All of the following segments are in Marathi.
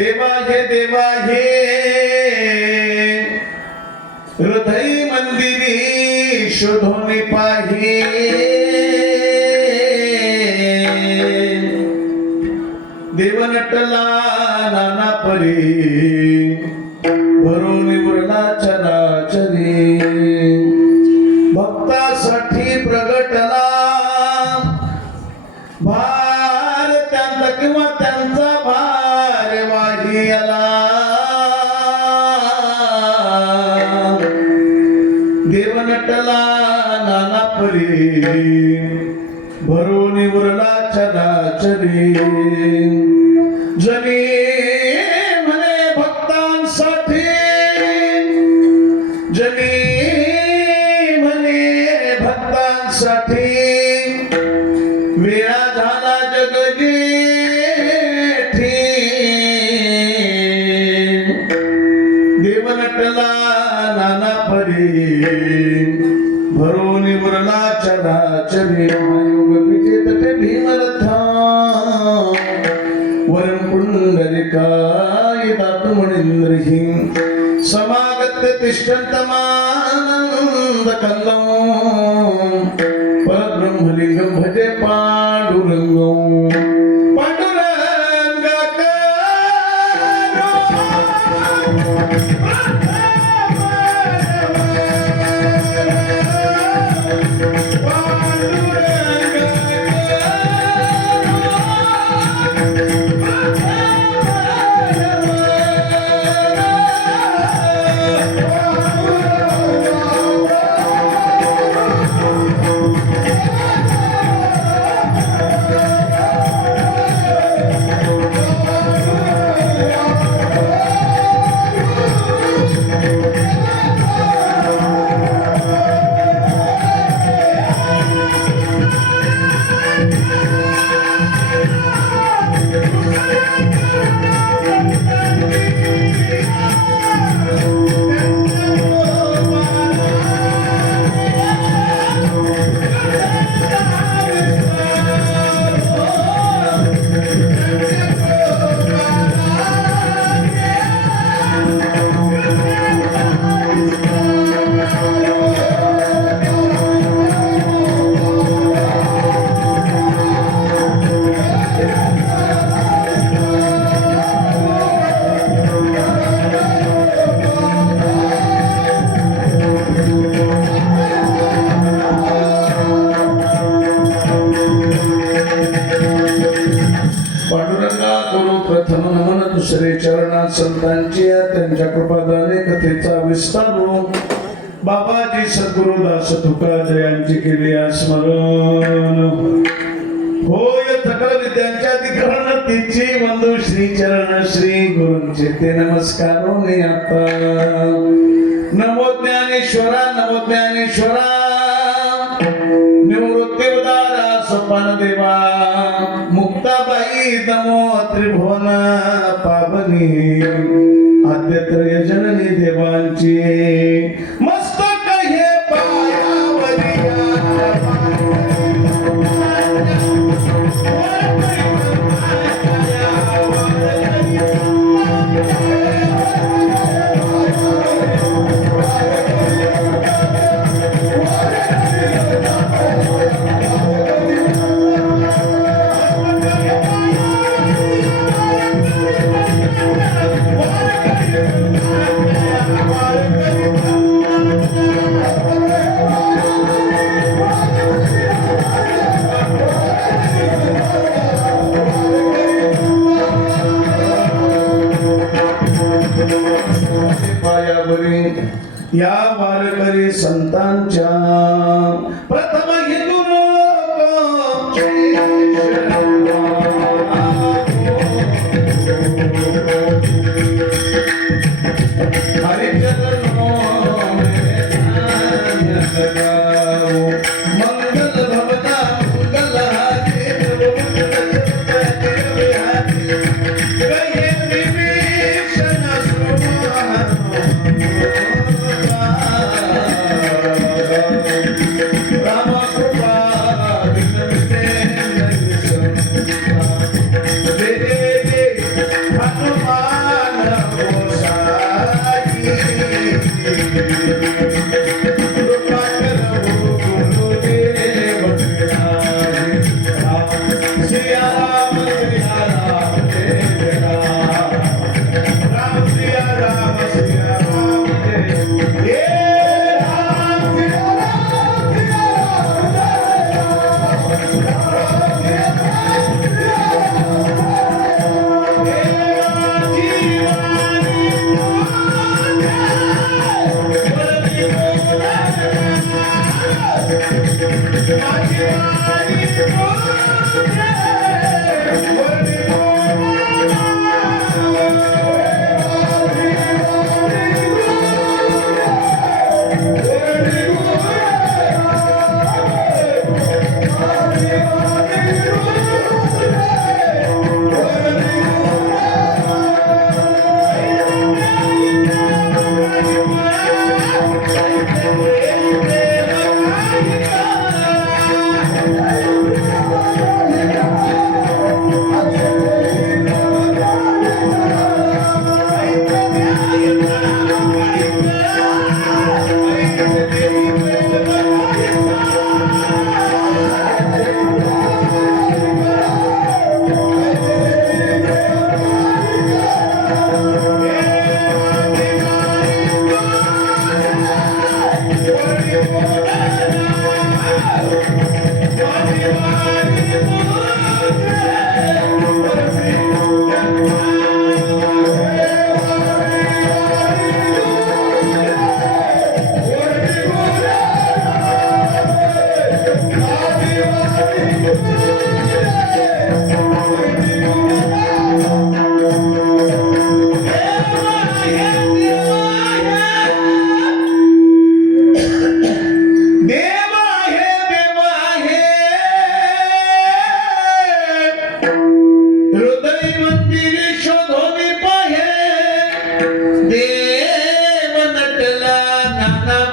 देवा हे हृदय मंदिरी शोधून पाहे देव नटला नाना परी भरून उरला चराचरी भक्तासाठी प्रगटला भार त्यांचा किंवा त्यांचा भार वाही आला देव नटला नाना परी भरून उरला चराचरी जनी म्हणे भक्तांसाठी जनी म्हणे भक्तांसाठी वेळा झाला जगजेठी देव नटला नाना परी भरून उरला चराचरी योग तटे भीमरथा वरं पुंडलिकाय दातुमणींद्रहि समागत तिष्ठन्तमानंद कल्लौ परब्रह्मलिंगं भजे पांडुरंगं दुसरे चरणात संतांची त्यांच्या कृपादाने कथेचा विस्तार बाबाजी सद्गुरुदास तुकाराम यांची केली स्मरण होय सकल विद्यांच्या अधिकरण तिची बंधू श्री चरण श्री गुरूंचे ते नमस्कार आता नमो ज्ञानेश्वरा निवृत्ती उदारा सोपान देवा मुक्ताबाई नमो त्रिभुवन पावनी आद्यत्रय जननी देवांची मस्तक हे या वारकरी संतांच्या प्रथम हिंदू राम कृपा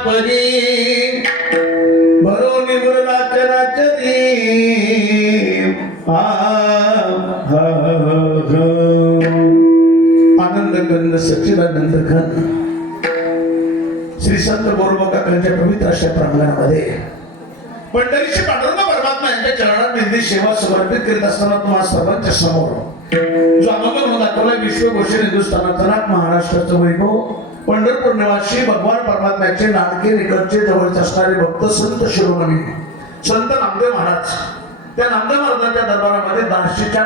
परी भरो निवडला चराचरी आनंद कंद सच्चिदानंद घन श्री संत गोरोबा काकांच्या पवित्र अशा प्रांगणामध्ये पंढरीशी पांडुरंग परमात्मा यांच्या चरणात निधी सेवा समर्पित करीत असताना तुम्हा सर्वांच्या समोर जो अमोघ म्हणून दाखवला विश्वघोषित हिंदुस्थानाचा महाराष्ट्राचं वैभव पंढरपूर निवासी भगवान परमात्म्याचे नाटके निकटचे जवळचे असणारे भक्त संत शिरोमणी संत नामदेव महाराज त्या नामदेव महाराजांच्या दरबारामध्ये 10च्या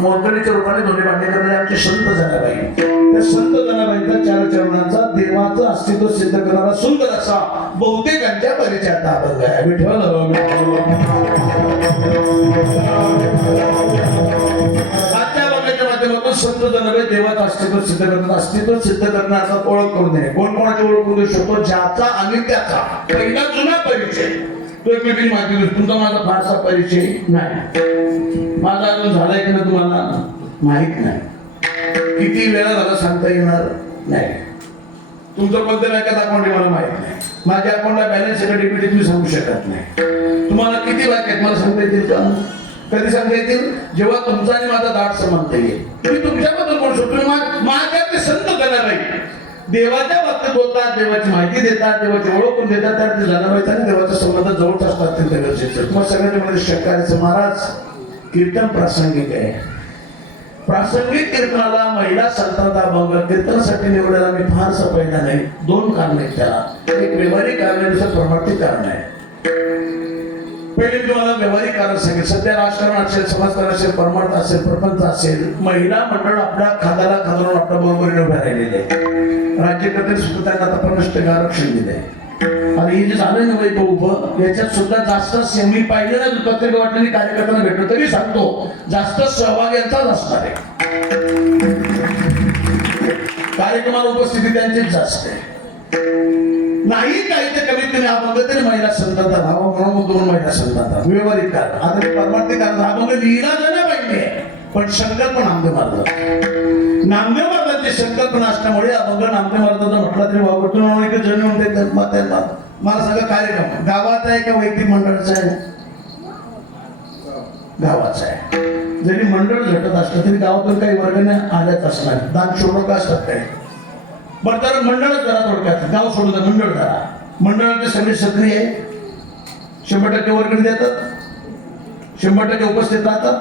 मोरकणीच्या रूपाने दोन्ही मान्य करणारे आमचे संत जनाबाई त्या संत जनाबाईंचा चार चरणांचा देवाचं अस्तित्व सिद्ध करणारा सुंदर असा बहुतेकांच्या परिचयाचा अभंग आहे. विठ्ठल आजच्या अभंगाच्या माध्यमातून संत जनाबाई देवाचं अस्तित्व सिद्ध करतात. अस्तित्व सिद्ध करण्याचा ओळख करून देणे. कोण कोणाची ओळख करू शकतो? ज्याचा आणि त्याचा पहिला जुना परिचय तो एक वेगळी माहिती देतो. तुमचा माझा फारसा परिचय नाही, माझा अजून झालाय की ना तुम्हाला माहित नाही, किती वेळा झाला सांगता येणार नाही. तुमचं कोणत्या बँकेत अकाउंट आहे मला माहित नाही, माझ्या अकाउंटला बॅलन्स डेबिट तुम्ही सांगू शकत नाही. तुम्हाला किती बँक आहेत मला सांगता येतील का? कधी सांगता येतील? जेव्हा तुमचा आणि माझा दाट समानता येईल. तुम्ही तुमच्याबद्दल बोलू शकतो. माझ्या ते संत जनाबाई देवाच्या बाबतीत बोलतात, देवाची माहिती देतात, देवाची ओळख देतात. त्या जनाबाईचा आणि देवाचा संबंध जवळच असतात. अत्यंत गरजेचं. तुम्हाला सगळ्यांच्या मध्ये शक्काराचं महाराज कीर्तन प्रासंगिक आहे. प्रासंगिक कीर्तनाला महिला संतांचा अभंग कीर्तनासाठी निवडायला मी फारसा पहिला नाही. 2 कारण आहेत त्याला. एक व्यवहारिक कारण आहे, दुसरं परमार्थिक कारण आहे. पहिले तुम्हाला व्यवहारिक कारण सांगेल. सध्या राजकारण असेल, समाजकारण असेल, परमार्थ असेल, प्रपंच असेल, महिला मंडळ आपल्या खांद्याला खांद्यावर आपल्या बरोबरीने उभ्या राहिलेले आहे. राज्यकर्ते सुद्धा त्यांना आता 50% आरक्षण दिले आणि हे जे झालं ना वैभव उभं याच्यात सुद्धा जास्त मी पाहिजे ना पत्रिका वाटलेली कार्यकर्त्यांना भेटलो तरी सांगतो जास्त सहभाग यांचाच असणार आहे. कार्यक्रमाला उपस्थिती त्यांचीच जास्त आहे. नाही काही ते कमीत कमी अभंग तरी महिला संतांचा भाव म्हणून 2 महिला संतांचा व्यवहारिक कारण. आता ते परमार्थिक कारण अभंग लिहिला जाणार पाहिजे पण संकल्प नामदेव महाराज नामदेव महाराजांची संकल्पना असल्यामुळे अभंग नामदेव महाराजांचा म्हटला तरी वावरतून एक जण म्हणते मला सगळं कार्यक्रम गावाचा आहे का वैयक्तिक मंडळाचा आहे? गावाचा आहे. जरी मंडळ झटत असलं तरी गावातून काही वर्गाने आल्याच असणार. दान शोधक असतात काय बरं तर मंडळच करा. थोडक्यात गाव सोडून मंडळ करा. मंडळाचे सगळे सक्रिय आहे. 100% वर्गणी देतात, 100% उपस्थित राहतात,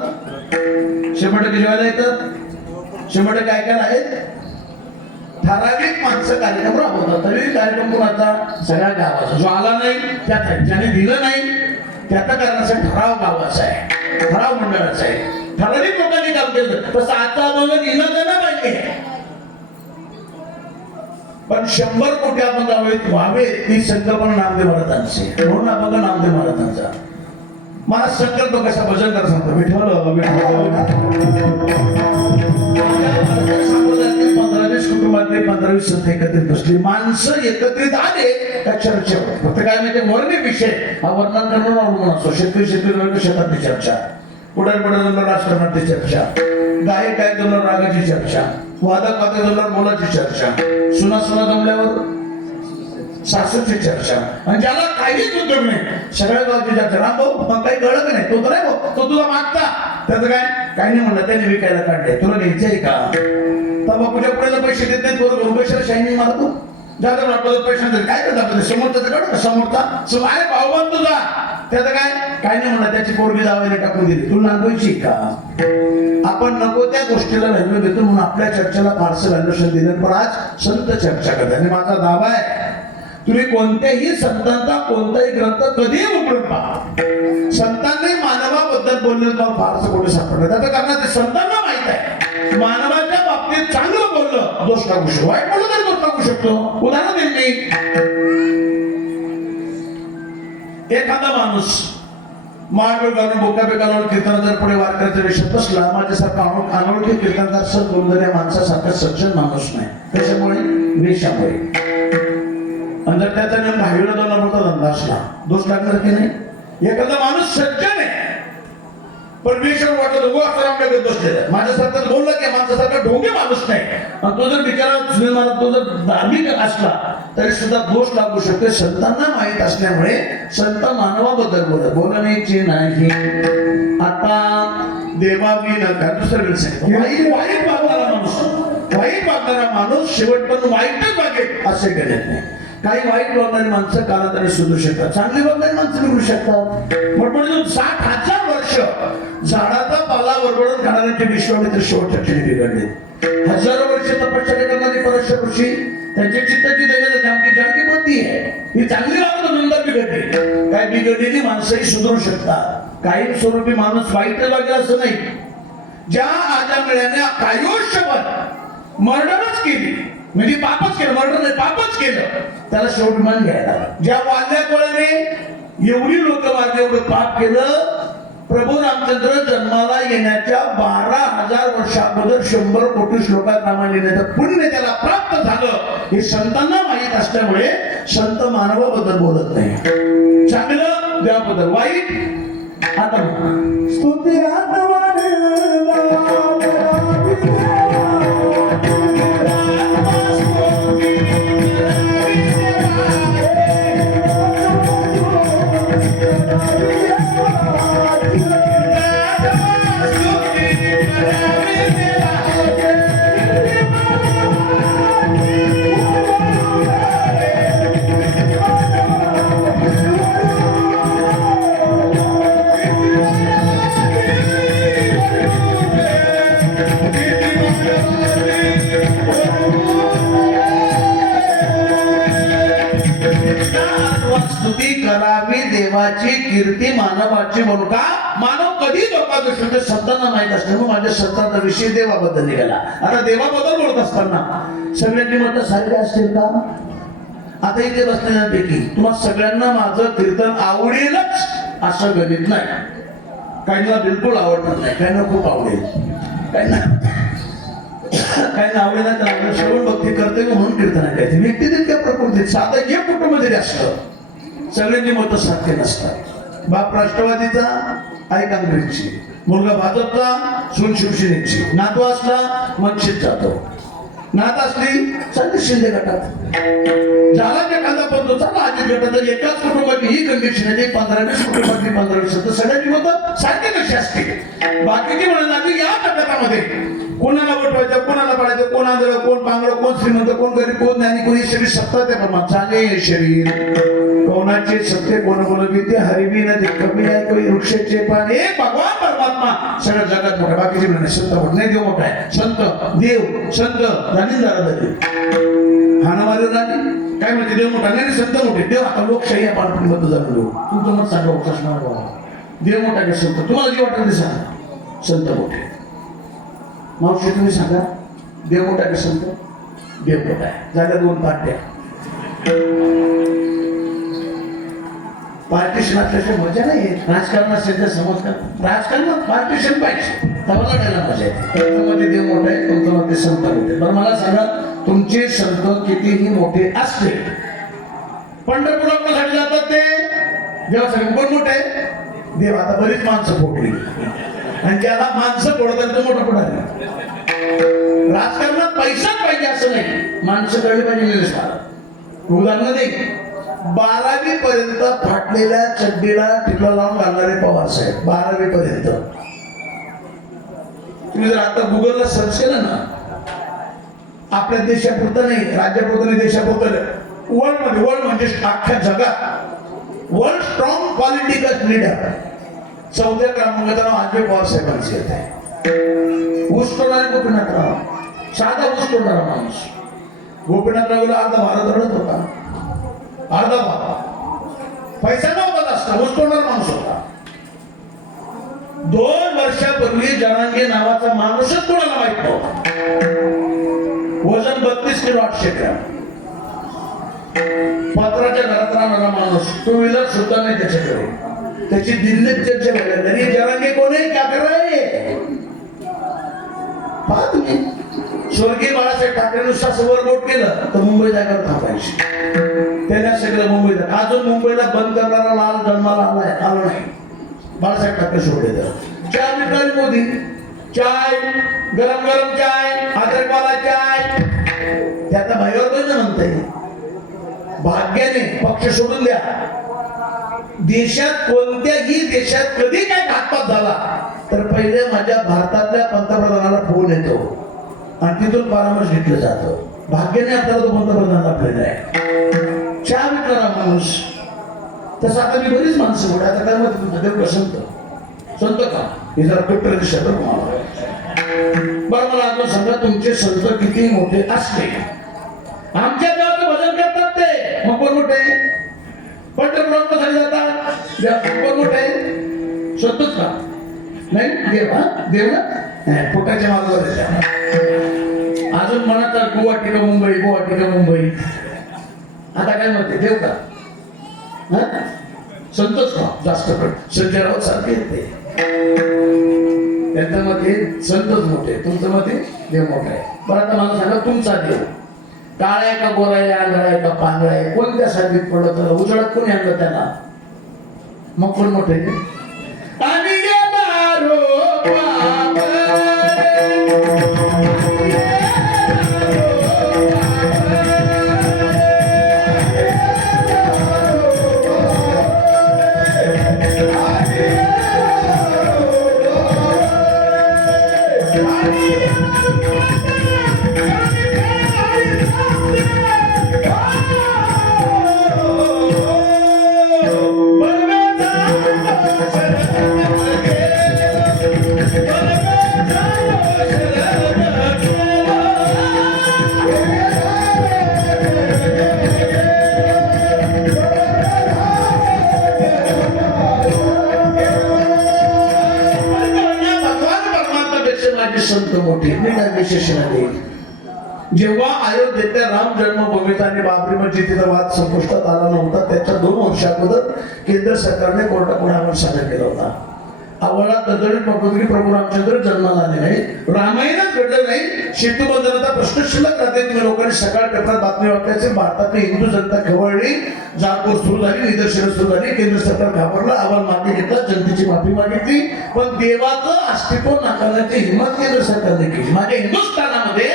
100% जेवायला येतात, 100% ऐकायला आहेत. ठराविक माणसं कार्यक्रम राबवतात. तरी कार्यक्रम कोणाचा? सगळ्या गावाचा. जो आला नाही त्याचा, ज्याने दिलं नाही त्याचा करण्याचा ठराव गावाचा आहे, ठराव मंडळाचा आहे. ठराविक लोकांनी काम केलं. तसं आता अभंग लिहिलं जाणार पाहिजे पण 100 कोटी अभंग व्हावे ही संकल्पना नामदेव महाराजांची. म्हणून अभंग नामदेव महाराजांचा. मला संकल्प कसा भजन कर सांगतो. विठ्ठल 15-20 कुटुंबातले 15-20 संत एकत्रित बसली. माणसं एकत्रित आले त्या चर्चा. फक्त काय माहिती वर्णी विषय हा वर्णांकरणावर अवलंबून असतो. शेतकरी शेतातली चर्चा, पुढारी राजकारणातली चर्चा, गायक गायकांवर रागाची चर्चा, वादक वादकांवर बोलाची चर्चा, सुना जमल्यावर सासूची चर्चा आणि ज्याला काहीच उद्योग नाही सगळ्या गावची चर्चा. राम भाऊ काही कळत नाही तो तर आहे भाऊ तो तुला मागता त्याचं काय काही नाही म्हणलं त्याने विकायला काढले तुला घ्यायचंय का? बापूच्या पुढे पैसे देत नाही तो पैशाला शाईनी मारतो. ज्यादा वाटलं पैसे काय करता समोरचा काढ समोरचा आहे भाऊबान तुझा त्याचं काय नाही म्हणलं त्याची पोरगी जावायला टाकून दिली तुला नांदवायची का? आपण नको त्या गोष्टीला व्हॅल्यू देतो म्हणून आपल्या चर्चेला फारसं व्हॅल्युएशन दिलं. पण आज संत चर्चा करतात आणि माझा दावा आहे तुम्ही कोणत्याही संतांचा कोणताही ग्रंथ कधीही उघडून पहा. संतांनी मानवाबद्दल बोललेलं तर फारसं कुठे सापडलं. त्याचं कारण ते संतांना माहित आहे मानवाच्या बाबतीत चांगलं बोललं दोष टाकू शकतो, वाईट बोललं तरी दोष टाकू शकतो. उदाहरण देईल मी. एखादा माणूस माळ घालून बोका बेकालून कीर्तनाचा पुढे वारकऱ्याच्या वेशात बसला माझ्यासारखा अनोळखी कीर्तनकार सर बोलून या माणसासारखा सज्जन माणूस नाही. त्याच्यामुळे वेशामुळे आणि जर त्याचा नेम दहावीला 2 नंबरचा धंदा असला दोष लागणार की नाही? एखादा माणूस सज्जन आहे परमेश्वर वाटत उभं असताना आपल्याकडे बसलेलं माझ्यासारखं बोललं की माझ्यासारखा ढोंगे माणूस नाही. आणि तो जर बिचारा सुनील महाराज तो जर धार्मिक असला तरी सुद्धा दोष लागू शकतो. संतांना माहीत असल्यामुळे संत मानवाबद्दल बोलण्याची नाही. आता देवावी नका दुसरं वाईट वागणारा माणूस शेवटपर्यंत वाईटच वागेल असे गणित नाही. काही वाईट वागणारी माणसं कालांतराने सुधरू शकतात, चांगली वागणारी माणसं निघू शकतात. म्हणजे 60,000 वर्ष झाडाचा पाला वरवडून खाणाऱ्यांचे विश्वामित्र शेवटच्या क्षणी बिघडले. हजारो वर्ष तपश्चर्या करणारी परमेश्वर ऋषी त्यांच्या चित्ताची दैवत जानकी पत्नी आहे, ही चांगली वागत नंतर बिघडली. काही बिघडलेली माणसंही सुधरू शकतात. काही स्वरूपी माणूस वाईट वागेल असं नाही. ज्या आजामिळ्याने आयुष्यभर मर्डरच केली म्हणजे पापच केलं, मर्डर नाही पापच केलं, त्याला शेवट मान घ्यायला. ज्या वाल्या कोळाने एवढी लोक मारली, एवढं पाप केलं, प्रभू रामचंद्र जन्माला येण्याच्या 12,000 वर्षाअगोदर 100 कोटी श्लोकात नामा लिहिण्याचं पुण्य त्याला प्राप्त झालं. हे संतांना माहीत असल्यामुळे संत मानवाबद्दल बोलत नाही. चांगलं देवाबद्दल, वाईट आता स्तुती स्तुती करावी देवाची, कीर्ती मानवाची म्हणून का मानव कधी लोकांना संतांना माहित असल्यामुळे माझ्या संतांचा विषय देवाबद्दल निघाला. आता देवाबद्दल बोलत असताना सगळ्यांनी मत सारखे असतील का? आता इथे बसलेल्यांपैकी तुम्हाला सगळ्यांना माझं कीर्तन आवडेलच असं गणित नाही. काहींना बिलकुल आवडणार नाही, काहींना खूप आवडेल, काहींना आवडेल नाही. तर श्रवण भक्ती करते म्हणून कीर्तन ऐकायचे. व्यक्ती तितक्या प्रकृतीत साधा एक कुटुंब जरी असलं सगळ्यांची मतं सारखे नसतात. बाप राष्ट्रवादीचा आई काँग्रेसची, मुलगा भाजपचा, सून शिवसेनेची, नातू असला मनसेत जातो, नात असली चालली शिंदे गटात, झाला एखादा बंधू चालला अजित गटात. एकाच कुटुंबाची ही कंडिशन आहे. 15-20 कुटुंबातली 15-20 तर सगळ्यांची मतं सारखी कशी असते. बाकीची म्हणून या गटामध्ये कोणाला वटवायचं, कोणाला पाडायचं, कोण आंधळ, कोण पांगळ, कोण श्रीमंत, कोण गरीब, कोण ज्ञानी, कोणी शरीर सत्ता त्या प्रमाण चाले शरीर कोणाचे सत्य कोण बोलविते हरिवी नदी कमी आहे कोणी वृक्षाचे पान. एक भगवान परमात्मा सगळ्या जगात मोठा, बाकीचे म्हणणे संत मोठा नाही, देव मोठा आहे. संत देव संत राणी दारादारी हानामारी राणी काय म्हणते, देव मोठा नाही, संत मोठे. देव आता लोकशाही पालपणी मत जाणून देऊ. तुमचं मत सांगा प्रश्न, देव मोठा का संत? तुम्हाला जे वाटतं ते सांगा. संत मोठे. मावशी तुम्ही सांगा, देव मोठा का संत? देव मोठा आहे. झाल्या 2 पार्ट्या. पार्टिशन असल्याशिवाय मजा नाही. राजकारणात सध्या समज राजकारणात पार्टिशन पाहिजे, तबला द्यायला मजा येते. तुमच्यामध्ये देव मोठा आहे, तुमच्यामध्ये संत मोठे. बरं मला सांगा, तुमचे संत कितीही मोठे असले, पंढरपुरासाठी जातात ते देवासाठी कोण मोठे? देव. आता बरीच माणसं फोडली आणि ज्याला माणसं फोडतात तो मोठा पडायला. राजकारणात पैसाच पाहिजे असं नाही, माणसं कळली पाहिजे. उदाहरण दे, 12वी पर्यंत फाटलेल्या चड्डीला टिकला लावून घालणारे पवार साहेब 12वी पर्यंत. तुम्ही जर आता गुगलला सर्च केलं ना, आपल्या देशापुरतं नाही, राज्यापुरतं नाही, देशापुरतं वर्ल्ड म्हणजे अख्ख्या जगात वर्ल्ड स्ट्रॉंग पॉलिटिकल लीडर 4थ्या क्रमांकाचं नाव अजय पवार साहेबांचे येत आहे. ऊस तोडणारे गोपीनाथराव, साधा ऊस तोडणारा माणूस. गोपीनाथरावला अर्धा भारत रडत होता, अर्धा भारत. पैसा नव्हता असता, ऊस तोडणारा माणूस होता. 2 वर्षापूर्वी जरांगे नावाचा माणूसच कोणाला माहित नव्हता. वजन 32 किलो 800 ग्रॅम. पत्राच्या घरात राहणारा माणूस, 2 व्हीलर सुद्धा नाही त्याच्याकडे. त्याची दिल्लीत चर्चा व्हायला तरी जरांगे कोण आहे, क्या कर रहे? पहा तुम्ही, स्वर्गीय बाळासाहेब ठाकरेंनुसार सवर बोट केलं तर मुंबई जायला थांबायची. त्याने सगळं मुंबईला, अजून मुंबईला बंद करणारा लाल जन्माला आला नाही. बाळासाहेब ठाकरे सोडले. चहा विकणारे मोदी, चाय गरम गरम चाय, अद्रकवाला चाय, ते आता बाहेर म्हणताय. भाग्याने पक्ष सोडून द्या. देशात कोणत्याही देशात कधी काय घातपात झाला तर पहिले माझ्या भारतातल्या पंतप्रधानाला फोन येतो आणि तिथून परामर्श घेतलं जातं. भाग्याने आपल्याला तो पंतप्रधान आपल्याला आहे. चहा विकणारा माणूस. तसं आता मी बरीच माणसं बोलू. आता काय मत तुमचं देव संत का हे जरा कट्टर दिसत बरं. मला आता सांगा तुमचे संत किती मोठे असले, आमच्या देवाचं भजन करतात ते मग कोण मोठे, पंढरपूरसाठी जातात कोण मोठे, संतच का नाही देव. देव ना पोटाच्या मार्गावर. अजून म्हणत गुवाहाटी का मुंबई, गुवाहाटी का मुंबई. आता काय म्हणते देव का, संतोष का जास्त संजय राऊत सारखे येते. त्यांच्या मध्ये संतच मोठे, तुमचं मध्ये देव मोठा आहे. बरं आता मला सांगा तुमचा देव काळ्या का गोरा आहे, आंधळा आहे का पांगळा आहे, कोणत्या साधीत पडलं तर उजळत कोणी आणलं त्याला, मग कोण मोठे. आणि संत मोठे विशेषण देईल. जेव्हा अयोध्येतल्या राम जन्मभूमीचा आणि बाबरी मस्जिदीचा वाद संपुष्टात आला नव्हता त्याच्या 2 वर्षा अगोदर केंद्र सरकारने कोर्टापुढे अहवाल सादर केला होता. अहवालात दलित भगवंतरी प्रभू रामचंद्र जन्माला आले नाही, रामायणात घडलं नाही, सेतू बंधनाचा प्रश्न शिल्लक राहते. तुम्ही लोकांनी सकाळ पेपरात बातमी वाटल्याचे भारतातली हिंदू जनता खवळली, जाळपोळ सुरू झाली, निदर्शनं सुरू झाली, केंद्र सरकार घाबरलं, अहवाल मागे घेतला, जनतेची माफी मागितली, पण देवाचं अस्तित्व नाकारण्याची हिंमत केंद्र सरकारने केली. माझ्या हिंदुस्थानामध्ये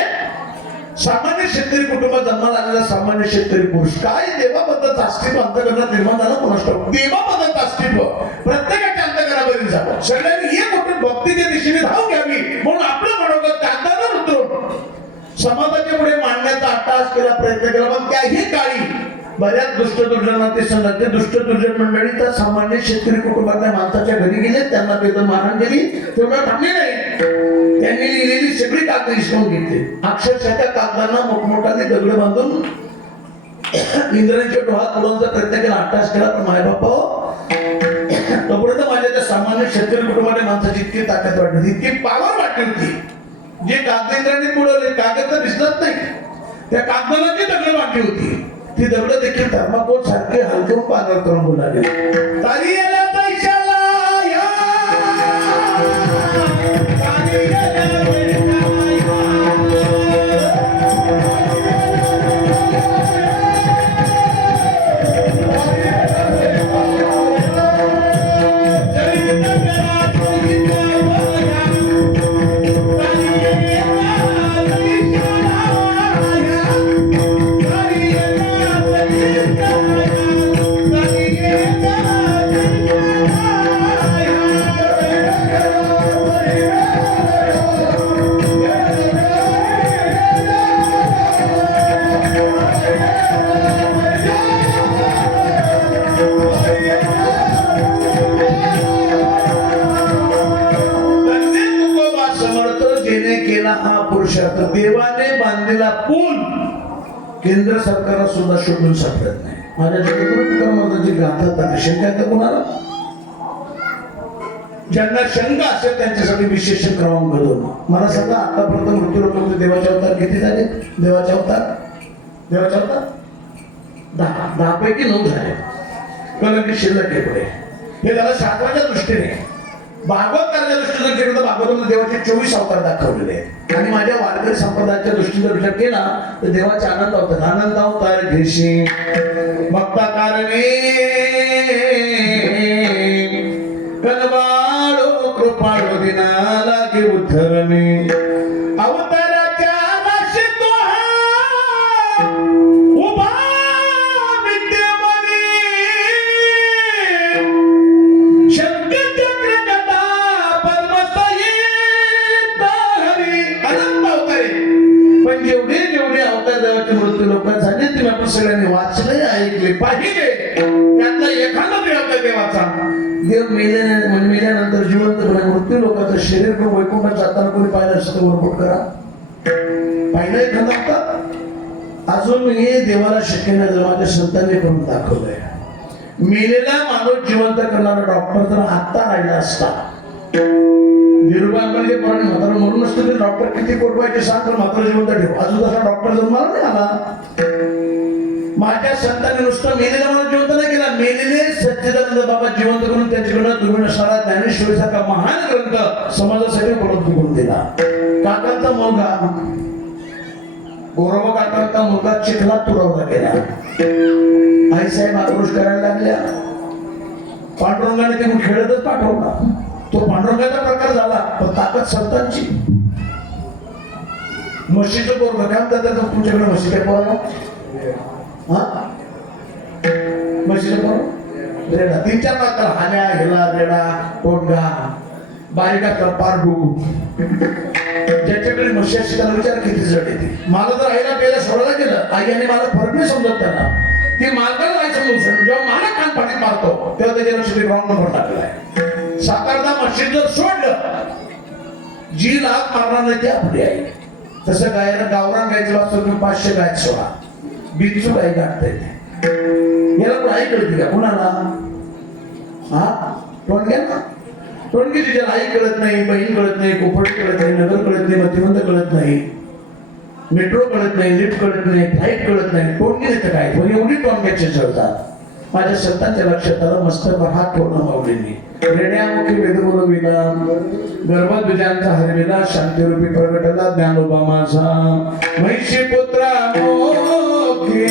सामान्य शेतकरी कुटुंबात जन्माला आलेला सामान्य शेतकरी पुरुष काय देवाबद्दलचं अस्तित्व अंतर्गत निर्माण झालं कोणास ठाऊक. देवाबद्दलचं अस्तित्व प्रत्येकाच्या अंतर्गतावरील जावं, सगळ्यांनी एक कुठून भक्तीच्या दिशेने धाव घ्यावी म्हणून आपलं मनोगत कागदावर उतरून समाजाच्या पुढे मांडण्याचा अट्टहास केला, प्रयत्न केला. पण त्याही काळी बऱ्याच दुष्टदुर्जनाचे संघाचे दुष्टदुर्जन मंडळी त्या सामान्य शेतकरी कुटुंबातल्या माणसाच्या घरी गेले, त्यांना बेदम मारहाण केली. तेवढं थांबले नाही, त्यांनी लिहिलेली सगळी कागद हिसकावून घेतली. अक्षरशः त्या कागदांना मोठमोठाने दगड बांधून इंद्रायणीच्या डोहात उडवण्याचा प्रयत्न केला, अट्टहास केला. पण मायबापा तोपर्यंत माझ्या त्या सामान्य शेतकरी कुटुंबाच्या माणसाची इतकी ताकद वाटली होती, इतकी पावर वाटली होती. जे कागद इंद्रायणी उडवले कागद तर दिसत नाही, त्या कागदाला जी दगड वाटली होती ती दगड देखील थर्माकोल सारखे हलके पाण्यावर करून बोलाले. तारीला पैशाला या देवाने बांधलेला पूल केंद्र सरकार सुद्धा शोधून सापडत नाही. माझ्या जगद्गुरुजी गातात शंका आहे कोणाला, ज्यांना शंका असेल त्यांच्यासाठी विशेष क्रमांक 2. मला सांगा आतापर्यंत मृत्यूरोग देवाचे अवतार किती झाले? देवाचे अवतार 10 पैकी 9 झाले. कलंकी शिल्लक आहे पुढे. हे झालं शास्त्राच्या दृष्टीने. भागवत कार्याच्या दृष्टीने केलं तर भागवतामध्ये देवाचे 24 अवतार दाखवलेले आहेत. आणि माझ्या वारकरी संप्रदायाच्या दृष्टीने विचार केला तर देवाचे आनंद अवतार घेशी भक्ता कारणे कनवाळो कृपाळो श्रोते लोकांना सांगितले आपण सगळ्यांनी वाचले ऐकले पाहिजे त्यातला एखादा देव आपल्या देवाचा देव मेल्यानंतर जिवंत मृत्यू लोकांचं शरीर पण वैकुंठात जाताना कोणी पाहिलं असतं तर वरपोट करा पाहिलं एखादा आता अजून हे देवाला शक्य नाही माझ्या संतांनी करून दाखवलंय मेलेला माणूस जिवंत करणारा डॉक्टर जर आत्ता राहिला असता निरुबांमध्ये पण म्हातारा म्हणून नसतं की डॉक्टर किती कोटवायचे सांग तर म्हातारा जिवंत ठेव अजून तसा डॉक्टर जन्माला नाही आला माझ्या संतांनी नुसतं मेलेला माणूस जिवंत नाही केला मेलेले सच्चिदानंद बाबा जिवंत करून त्यांच्याकडनं तुम्ही नसणारा ज्ञानेश्वरीसारखा महान ग्रंथ समाजासाठी उपलब्ध करून दिला काकांचा मुलगा गौरव काकांचा मुलगा चिखलात तुडवला गेला आईसाहेब आक्रोश करायला लागल्या पांडुरंगाने ते खेळतच पाठवला तो पांडुरंगाचा प्रकार झाला पण ताकद संतांची म्हशीचं पोरग काय म्हणतात तुमच्याकडे म्हशी काय पोरा म्हशीचं पोर रेडा 3-4 प्रकार हाल्या हेला रेडा टोंडगा बारीक असतात पारडू ज्याच्याकडे म्हशी असते त्याला विचार किती जड येते मला तर आईला पहिला सोडायला गेलं आईने मला फरक नाही समजत त्याला ती मालकाला नाही समजू शकतो जेव्हा मला कान पाणी मारतो तेव्हा त्याच्या लक्षात रॉंग नंबर टाकलाय 7-8 म्हशी जर सोडलं जी लाख मारणार नाही ती आपली आई तसं गायला गावरान गायचं वाचतो तुम्ही 500 गाय सोडा बिचू गाय गाठता येते याला पण आई कळते का कुणाला हा टोन घ्या ना टोनगी तिच्याला आई कळत नाही बहीण कळत नाही कोपडी कळत नाही नगर कळत नाही मतिमंद कळत नाही मेट्रो कळत नाही लिफ्ट कळत नाही फ्लाईट कळत नाही टोनगी देतं काय पण एवढी टोनग्याचे चढतात माझ्या संतांच्या लक्षात आलं मस्तकवर हात ठेवणं माऊलींनी रेड्यामुखी वेदगुरविला गर्भात बीजांचा हरविला शांतीरूपी प्रगटला ज्ञानोबा माझा महिषी पुत्रा मोखे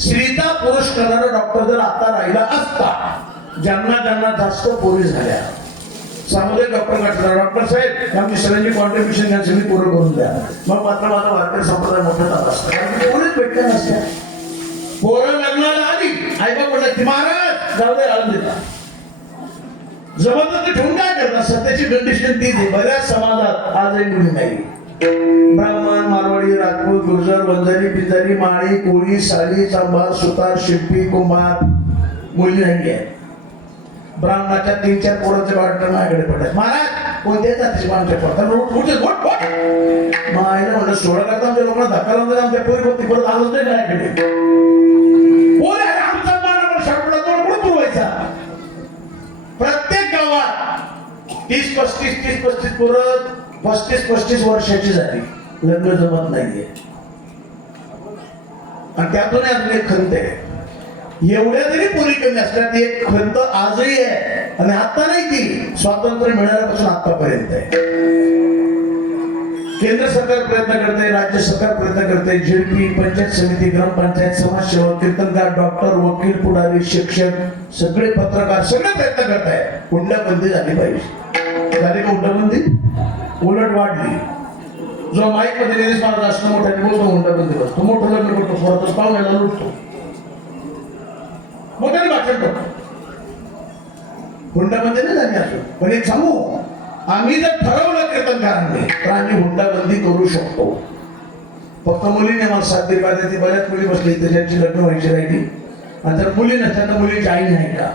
स्त्रीचा पुरुष करणारा डॉक्टर जर आता राहिला असता ज्यांना जास्त पोलीस झाल्या सामुदायिक डॉक्टर साहेब आमची सगळ्यांची कॉन्ट्रीब्युशन घ्या सगळी पूर्ण करून द्या मग मात्र माझा वारकरी संप्रदाय मोठा झाला असता कारण पोलीस भेटल्या नसत्या पोरं लग्नाला आली आई बाप म्हणतात महाराज जाऊ दे आळून देता जबरदस्ती ठेवून काय करतात सध्याची कंडिशन तीच आहे बऱ्याच समाजात आजही मुली नाही ब्राह्मण मारवाडी राजपूत गुर्जर वंजारी पिंजारी माळी कोळी साळी चांभार सुतार शिल्पी कुंभार मुली नाही आहे ब्राह्मणाच्या 3-4 पोरांच्या वाटणं माझ्याकडे पडतात महाराज कोणत्या जातीचे माणसं पडतात मायला म्हणलं सोडा करता आमच्या लोकांना धक्का लावून आमच्या पोरी होती परत आलोच नाही माझ्याकडे पोर आमचा मारा सापडा तोड कुठं पुरवायचा प्रत्येक गावात 30-35 पोरं 35 वर्षाची झाली लग्न जमत नाहीये आणि त्यातून आपली एक खंत आहे एवढ्या जरी पोरी कमी असतात एक खंत आजही आहे आणि आता नाही ती स्वातंत्र्य मिळाल्यापासून आतापर्यंत आहे केंद्र सरकार प्रयत्न करते राज्य सरकार प्रयत्न करते झेडपी पंचायत समिती ग्रामपंचायत समाजसेवक कीर्तनकार डॉक्टर वकील पुढारी शिक्षक सगळे पत्रकार सगळे प्रयत्न करत आहे हुंडाबंदी झाली पाहिजे झाली का हुंडाबंदी उलट वाढली जो माईक मध्ये निलेश महाराज असणं मोठ्याने बोलतो हुंडाबंदी बसतो मोठं लग्न करतो परत पाहुण्याला लुटतो मोठ्याने भाषण करतो. हुंडाबंदी नाही झाली अजून, पण एक सांगू, आम्ही जर ठरवलं कीर्तनकारांनी तर आम्ही हुंडाबंदी करू शकतो. फक्त मुलीने मला साथ दिली पाहिजे. ती बऱ्याच मुली बसली त्याच्याची लग्न व्हायची राहिली, आणि जर मुली नसतात तर मुलीची आई नाही का,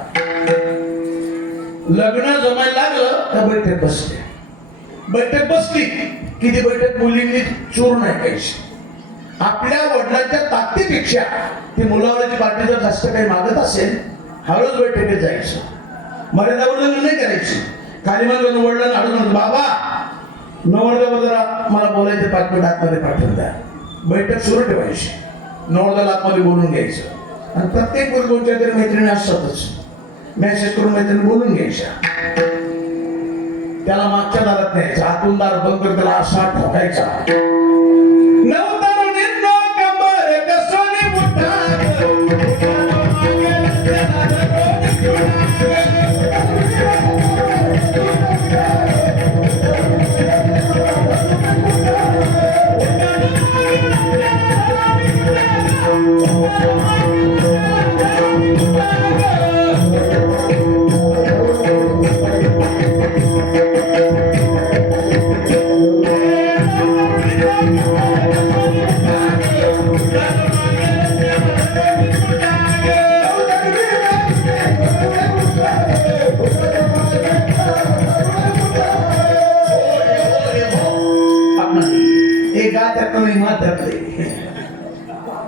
लग्न जमायला लागलं तर बैठक बसली. बैठक बसली की ती बैठक मुलींनी चोरून ऐकायची. आपल्या वडिलांच्या ताकदीपेक्षा ती मुलावरची पार्टी जर जास्त काही मागत असेल, हळूच बैठकीत जायचं, मर्यादावर नाही करायची. खाली मग वडिलांना हळूच म्हणतो, बाबा नवरदेव जरा मला बोलायचं 5 मिनिट आतमध्ये पाठवून द्या. बैठक सुरू ठेवायची, नवरदेवाला आतमध्ये बोलून घ्यायचं. आणि प्रत्येक कोणत्या तरी मैत्रिणी असतातच, मेसेज करून मैत्रिणी बोलून घ्यायच्या. त्याला मागच्या दारात न्यायचं, आतून दार बंद कर, त्याला असा ठोकायचा.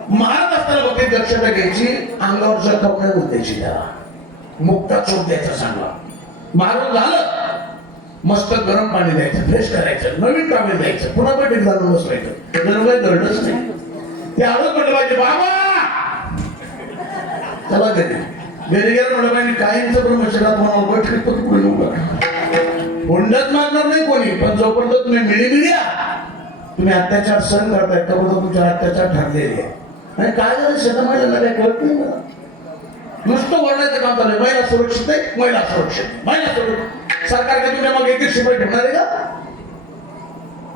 महाराज असताना बघते दक्षता घ्यायची, अंगावर जखम द्यायची, त्याला मुक्ता चोप द्यायचा चांगला. मारून झालं, मस्त गरम पाणी द्यायचं, फ्रेश करायचं, नवीन कामे द्यायचं, पुन्हा बैठक घालून बसवायचं. जर काही घडलंच नाही, ते आलोच म्हटलं पाहिजे, बाबा चला घरी. घरी गेलं म्हटलं पाहिजे, काहींचं ब्रह्मचर्यात म्हणून बैठकीत पण पुढे नका. हुंडाच मागणार नाही कोणी, पण जोपर्यंत तुम्ही मिळीमिळ्या, तुम्ही अत्याचार सहन करताय तोपर्यंत तुमच्या अत्याचार ठरलेले आहे. आणि काय झालं शेता महिलांना काही कळत नाही मला. नुसतं वळण्याचं काम चालू आहे, महिला सुरक्षित आहे, महिला सुरक्षित, महिला सुरक्षित. सरकार का तुमच्या मग 1 शिपाई ठेवणार आहे का?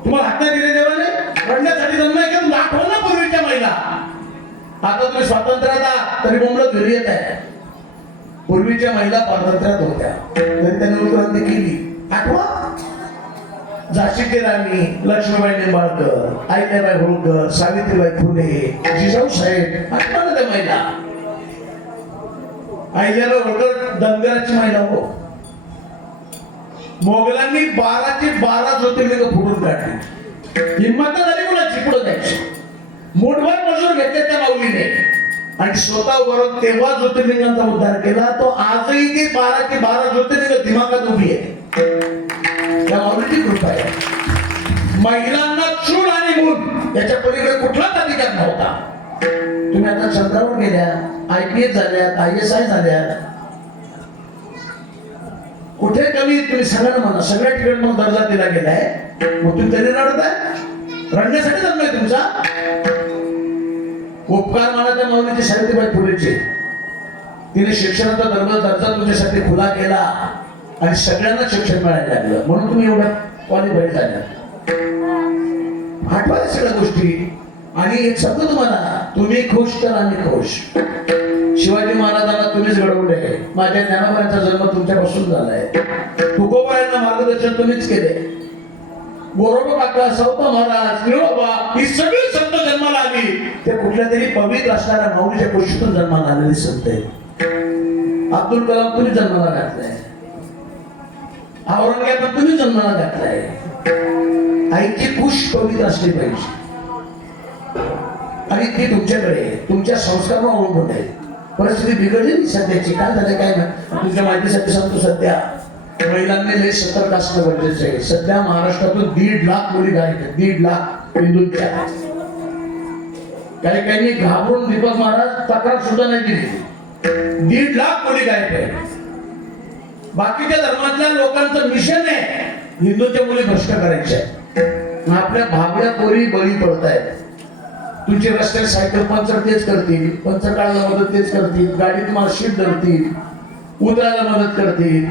तुम्हाला हात नाही दिले देवाने, रडण्यासाठी जन्म आहे का? तुम्ही आठवण ना पूर्वीच्या महिला. आता तुम्ही स्वातंत्र्यात आहात तरी मुंबईत घरी येत आहे. पूर्वीच्या महिला स्वातंत्र्यात होत्या तरी त्यांनी उत्क्रांती केली. आठवा, झाशीची राणी लक्ष्मीबाई निंबाळकर, अहिल्याबाई होळकर, सावित्रीबाई फुले, जिजाऊ साहेब, आठवा ना त्या महिला. अहिल्याबाई होळकर धनगराची महिला हो. मोगलांनी 12ची 12 ज्योतिर्लिंग फोडून काढली. हिंमत झाली कुणाची पुढे जायची. मोठभर मजूर घेतले त्या माऊलीने आणि स्वतः उभारून तेव्हा ज्योतिर्लिंगांचा उद्धार केला. तो आजही ती 12ची 12 ज्योतिर्लिंग दिमागात उभी आहे. त्या माऊलीची कृपा आहे. महिलांना चूल आणि मूल याच्या पलीकडे कुठलाच अधिकार नव्हता. तुम्ही आता चंद्रावर गेल्या, IPS झाल्यात, ISI झाल्यात, कुठे कमी तुम्ही सगळ्यांना म्हणा, सगळ्या ठिकाणी मग दर्जा दिला गेलाय. मग तुम्ही तरी रडताय? रडण्यासाठी जन्म आहे तुमचा? उपकार माना त्या माऊलीचे, सावित्रीबाई फुलेचे. तिने शिक्षणाचा दर्जा तुमच्यासाठी खुला केला आणि सगळ्यांना शिक्षण मिळायला लागलं, म्हणून तुम्ही एवढ्या क्वालिफाईड झाल्या. आठवा सगळ्या गोष्टी. आणि एक सांगतो तुम्हाला, तुम्ही खुश तर आम्ही खुश. शिवाजी महाराजांना तुम्हीच घडवले. माझ्या ज्ञानोबांचा जन्म तुमच्यापासून झालाय. तुकोबांना मार्गदर्शन तुम्हीच केले. गोरोबा काका, सावता महाराज, निळोबा, ही सगळी संत जन्माला आली ते कुठल्या तरी पवित्र असणाऱ्या माऊलीच्या कुशीतून जन्माला आलेली संत आहे. अब्दुल कलाम तुम्ही जन्माला घातलाय, औरंगजेब तुम्ही जन्माला घातलाय. आईची कुश पवित्र असली पाहिजे आणि ती तुमच्याकडे तुमच्या संस्कारावर अवलंबून आहे. परिस्थिती बिघडली सध्याची, काय झालं काय ना, तुमच्या माहितीसाठी सांगतो. सध्या महिलांनी लय सतर्क असणं गरजेचं आहे. सध्या महाराष्ट्रातून 1.5 लाख मुली गायब आहेत. 1.5 लाख हिंदूंच्या. काही काही घाबरून दीपक महाराज तक्रार सुद्धा नाही दिली. 1.5 लाख मुली गायब आहेत. बाकीच्या धर्मातल्या लोकांचं मिशन आहे हिंदूच्या मुली भ्रष्ट करायच्या. आपल्या भागल्या पोरी बळी पडतायत. तुमचे रस्त्यात सायकल पंचर तेच करतील, पंचर काढायला मदत तेच करतील, गाडीत तुम्हाला शीट धरतील, उतरायला मदत करतील.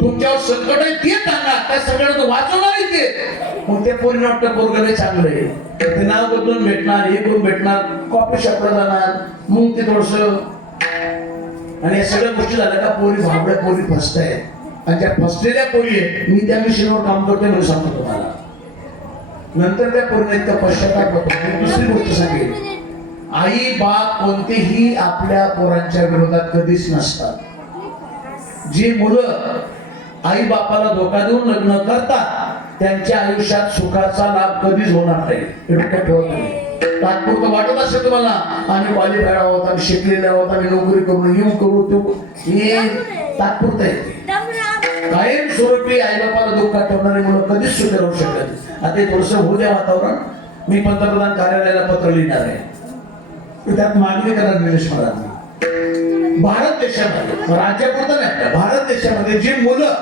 तुमच्यावर संकट आहे ते सांगा, त्या सगळ्यांना वाचवणार ते. मग ते पोरी वाटतं पोरगले चांगलं आहे, ते नाव बदलून भेटणार, हे करून भेटणार, कॉफी शॉपला जाणार, मग ते थोडस आणि या सगळ्या गोष्टी झाल्या का पोरी भावड्या पोरी फसतायत आणि ज्या फसलेल्या पोरी आहेत मी त्या मिशनवर काम करतोय म्हणून सांगतो तुम्हाला. नंतर त्या पोरीने त्या पश्चाताप होतो. आणि दुसरी गोष्ट सांगेल, आई बाप कोणतेही आपल्या पोरांच्या विरोधात कधीच नसतात. जी मुलं आई बापाला धोका देऊन लग्न करतात त्यांच्या आयुष्यात सुखाचा लाभ कधीच होणार नाही. हे डोक्यात ठेवत नाही. तात्पुरतं वाटत असेल तुम्हाला आम्ही क्वालिफाईड आहोत, आम्ही शिकलेले आहोत, आम्ही नोकरी करू येऊ करू तो हे तात्पुरतं आहे. कायम स्वरूपी आई बापाला धोका ठेवणारे मुलं कधीच सुखी राहू शकत नाही. आता थोडस होऊ द्या वातावरण. मी पंतप्रधान कार्यालयाला पत्र लिहिणार आहे. त्यात मागणी करणार निलेश महाराज. भारत देशामध्ये राज्यापुरतं नाही, भारत देशामध्ये जी मुलं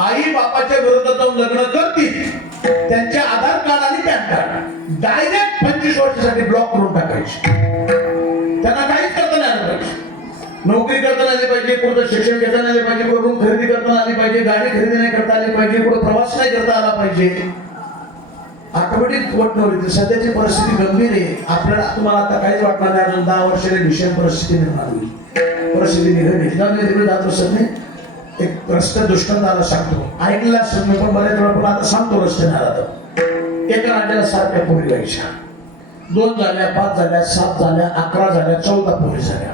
आई बापाच्या विरोधात जाऊन लग्न करतील त्यांचे आधार कार्ड आणि पॅन कार्ड डायरेक्ट 25 वर्षासाठी ब्लॉक करून टाकायचे. त्यांना काहीच करता नाही आलं पाहिजे. नोकरी करता आली पाहिजे, कुठं शिक्षण घेता आले पाहिजे, कुठं रूम खरेदी करता आली पाहिजे, गाडी खरेदी नाही करता आली पाहिजे, कुठं प्रवास नाही करता आला पाहिजे. ऑटोमॅटिक पोटवर येते. सध्याची परिस्थिती गंभीर आहे. आपल्याला तुम्हाला आता काहीच वाटणार नाही. अजून 10 वर्षाने भीषण परिस्थिती निर्माण होईल. परिस्थिती निघाली जात असत नाही. एक रस्ते दुष्काळ आला सांगतो, ऐकला मी पण बऱ्याच वेळा, पण आता सांगतो रस्ते आला तर एका राज्याला 7 त्या पोरी व्हायच्या. 2 झाल्या, 5 झाल्या, 7 झाल्या, 11 झाल्या, 14 पोरी झाल्या.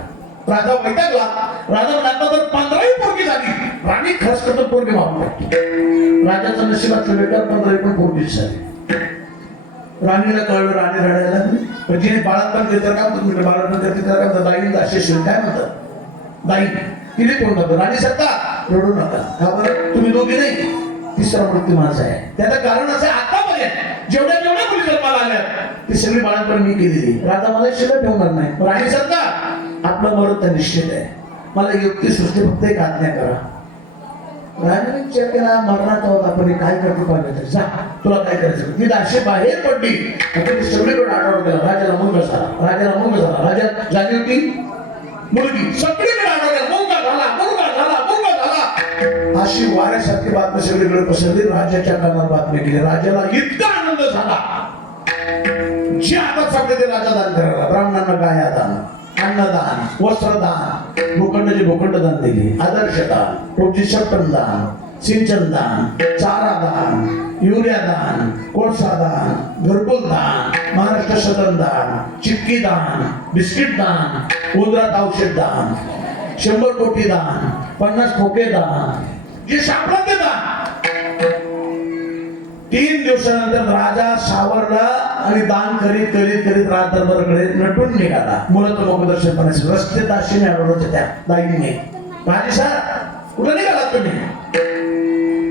राजा वैतागला. राजा म्हणाला तर 15ही पोरगी झाली. राणी खर्च करतो पोरगी मारून टाकतो. राजाचं नशिबातलं बेकार 15ही पण पोरगी झाली. राणीला कळलं, राणी रडायला लागली. पण जिने बाळापण घेतलं का तुम्ही बाळापण करते त्याला काय म्हणतात, दाईन दाशेश्वर काय म्हणतात, दाईन तिने कोण म्हणतात, राणी सत्ता रडू नका. का बरं? तुम्ही दोघी नाही, तिसरा मृत्यू माझा आहे. त्याचं कारण असं आतापर्यंत जेवढ्या मुली जन्माला आल्या ती सगळी बाळापण मी केलेली. राजा मला शिल्लक ठेवणार नाही. राणी सत्ता आपलं मरण तर निश्चित आहे. मला युक्ती सृष्टी फक्त एक आज्ञा करा. राजाने विचार केला, मरणात आहोत आपण, काय करतो पाहिजे, जा तुला काय करायचं. मी दाशी बाहेर पडली, सगळीकडे आढावा केला. राजाला मुलगा झाला, राजाला मुलगा झाला. राजा झाली होती मुलगी, सगळीकडे आढावा केला. मुलगा झाला, मुलगा झाला, मुलगा झाला. अशी वाऱ्यासारखी बातमी सगळीकडे पसरली. राजाच्या कानावर बातमी गेली. राजाला इतका आनंद झाला. जे आता सगळे ते राजा दान करायला. ब्राह्मणांना गाया दान, अन्नदान, वस्त्रदान, भूखंडाचे भूखंडदान दिले, आदर्शदान, टोपजीशप्पन दान, सिंचन दान, चारा दान, युरिया दान, कोळसा दान, घरकुल दान, महाराष्ट्र सदन दान, चिक्की दान, बिस्किट दान, उंदरात औषध दान, 100 कोटी दान, 50 खोके दान, जे सापडत ते दान. 3 दिवसानंतर राजा सावरला आणि दान करीत करीत करीत राजदरबाराकडे नटून निघाला. मुलाचं मुखदर्शन करायचं. रस्ते दाशीने अडवलं त्या दाईने. राजे साहेब कुठं निघाला तुम्ही?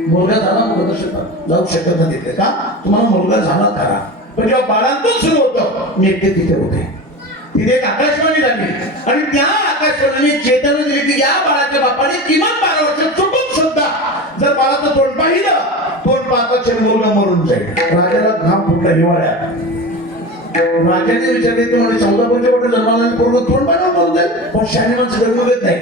मुलगा झाला, मुखदर्शन जाऊ शकत नाही तिथे. का? तुम्हाला मुलगा झाला करा. पण जेव्हा बाळांतून सुरू होतं मी एकटे तिथे होते. तिथे एक आकाशवाणी झाली आणि त्या आकाशवाणीने चेतवणी दिली की या बाळाच्या बापाने किमान 12 वर्ष चुकून सुद्धा जर बाळाचं तोंड पाहिलं, तोंड पाहताच मुलगा मरून जाईल. राजाला घाम फुटला हिवाळ्यात. राजाने विचारले म्हणजे 14-15 वर्ष जन्माला पूर्ण तोंड पाहिलं मरून जाईल. पण शहाणी माणसं जन्म देत नाही.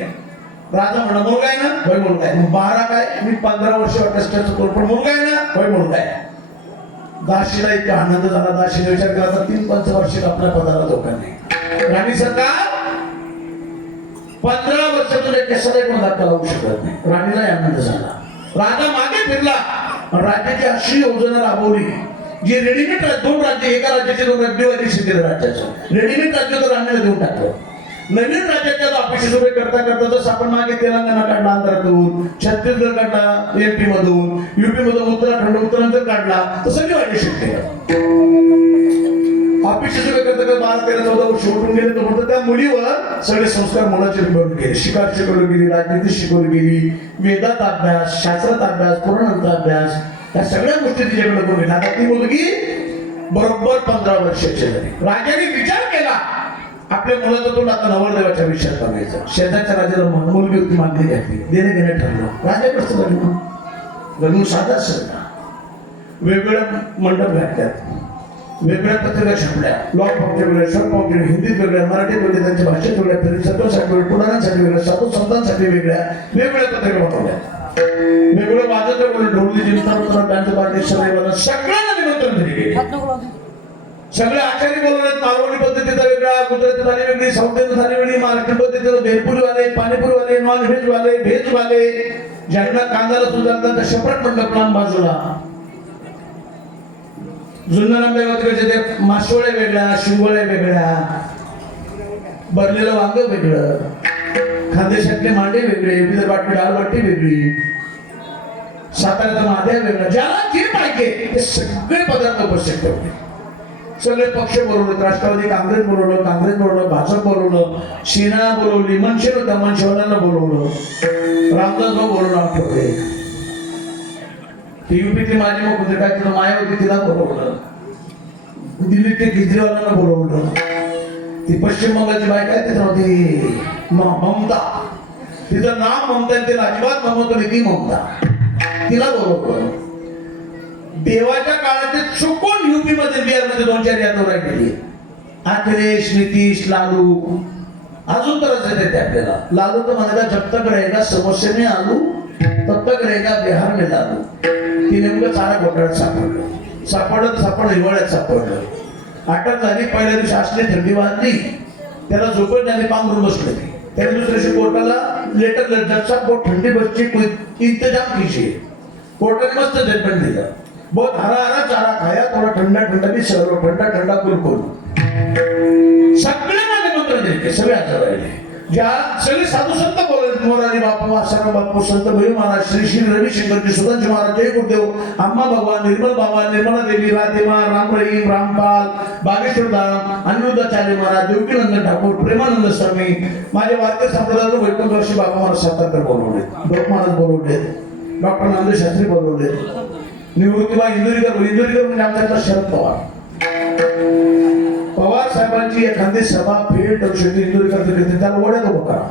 राजा म्हणा मुलगा आहे ना, होय मुलगा आहे. 12 काय, मी 15 वर्ष कष्टाचं तोंड, पण मुलगा आहे ना, होय मुलगा आहे. दाशीला इतका आनंद झाला. दाशीने विचार केला तर 3-5 वर्षात आपल्या पदाला धोका नाही. राणी सरकार 15 वर्ष तुझ्या केसाला पण धक्का लावू शकत नाही. राणीलाही आनंद झाला. राजा मागे फिरला. राज्याची अशी योजना राबवली जी रेडीमेड 2 राज्य, एका राज्याचे 2 राज्य डिवायडेशन राज्याचं रेडीमेड राज्य तर राणीला देऊन टाकलं. नवीन राज्याच्या ऑफिस उभे करता करता जसं आपण मागे तेलंगणा काढला आंध्रातून, छत्तीसगड काढला एमपी मधून, युपी मधून उत्तराखंड काढला, तसं डिवायडेशन केलं. ऑफिस उभे करता करता 12-13-14 वर्ष उठून गेले. तर त्या मुलीवर सगळे संस्कार मुलाचे शिकवले गेले. शिकार शिकवली गेली, राजनीती शिकवली गेली, वेदात अभ्यास, शास्त्रात अभ्यास, पुराणांचा अभ्यास, या सगळ्या गोष्टी तिच्याकडे करून. आता ती मुलगी बरोबर 15 वर्षाची झाली. राजाने विचार केला आपल्या मुलाचं तोंड आता नवरदेवाच्या विषयात बघायचं. शेजारच्या राजाला मुलगी होती, मागणी घातली, देणे घेणे ठरलं. राजा कसं लग्न साधा असतं. वेगवेगळ्या मंडप घातल्यात, वेगवेगळ्या पत्रिका छापल्या, लॉ फॉर्मच्या वेगळ्या, शॉर्ट फॉर्मच्या, हिंदीत वेगळ्या, मराठीत वेगळ्या, त्यांच्या भाषेत वेगळ्या, सत्वांसाठी वेगळ्या, पुराणांसाठी वेगळ्या, साधू संतांसाठी वेगळ्या, वेगवेगळ्या पत्रिका बनवल्या. वेगवेगळ्या वाजत ढोलकी चिंता बँड पार्टी सगळ्यांना निमंत्रण दिले गेले. सगळे आचार्य बोलवलेत. मालवणी पद्धतीचा वेगळा, गुजराती थाली वेगळी, साऊथ इंडियन थाली वेगळी, महाराष्ट्र पद्धतीचा भेलपुरी वाले, पाणीपुरी वाले, नॉन व्हेज वाले, व्हेज वाले, ज्यांना कांदा लसूण चालतात त्या सेपरेट मंडप लांब बाजूला. जुन्नर आंबेगावचे ते मासोळ्या वेगळ्या, शिंगोळ्या वेगळ्या, भरलेलं वांग वेगळं, खानदेशातले मांडे वेगळे, विदर्भातली डाळबट्टी वेगळी, साताऱ्याचा माद्या वेगळा. ज्याला जे पाहिजे ते सगळे पदार्थ उपस्थित ठेवले. सगळे पक्ष बोलवले, राष्ट्रवादी काँग्रेस बोलवलं, काँग्रेस बोलवलं, भाजप बोलवलं, सेना बोलवली, मनसे होता मनसेवाल्यांना बोलवलं, रामदास भाऊ बोलवलं आठवले. युपीतली माझी मुख्यमंत्री काय तिला मायावती तिला बोलवलं, दिल्लीत ते केजरीवालांना बोलवलं, ती पश्चिम बंगालची बायका आहे तिथं होती ममता, तिचं नाव ममता आहे, तिला अजिबात ममता नाही, ती ममता, तिला बोलवलं. देवाच्या काळात चुकून युपी मध्ये बिहार मध्ये 2-4 यादव राहिलेली, अखिलेश, नितीश, लालू, अजून तरच येते आपल्याला. लालू तर म्हणाला जब तक रहेगा समस्या में आलू तब तक रहेगा बिहार में लालू. ती नेमकं चारा घोटाळ्यात सापडलं हिवाळ्यात सापडलं. अटक झाली, पहिल्या दिवशी असली थंडी वाजली, त्याला झोपत झाली, पांघरून बसले. त्याने दुसऱ्या दिवशी कोर्टाला लेटर जजचा पोट थंडी बसची इंतजाम कीजिए. कोर्टाने मस्त जजमेंट दिलं, बहुत हरा हरा चारा खाया, थोडा ठंडा ठंडा भी सर्व ठंडा ठंडा बिलकुल. सगळे माझे मंत्र दिले, सगळे आचार राहिले. ज्या सगळे साधू संत बोलले, मोरारी बापू, वासराम बापू, संत भैरू महाराज, श्री श्री रविशंकरजी, सुधांश महाराज, जय गुरुदेव, अम्मा भगवान, निर्मल बाबा, निर्मला देवी, राधेमा, राम रहीम, रामपाल, बागेश्वर धाम, अनिरुद्धाचार्य महाराज, देवकीनंदन ठाकूर, प्रेमानंद स्वामी, माझे भारतीय संप्रदायाचे वैकुंठवासी बाबा महाराज सातारकर बोलवले, डोक महाराज बोलवले, डॉक्टर नामदेव शास्त्री बोलवले, निवृत्तीबा इंदुरीकर म्हणजे आमच्यातला शरद पवार. पवार साहेबांची एखादी सभा फेट करू शकते, इंदुरीकर करते, त्याला ओढ्यात उभं करा,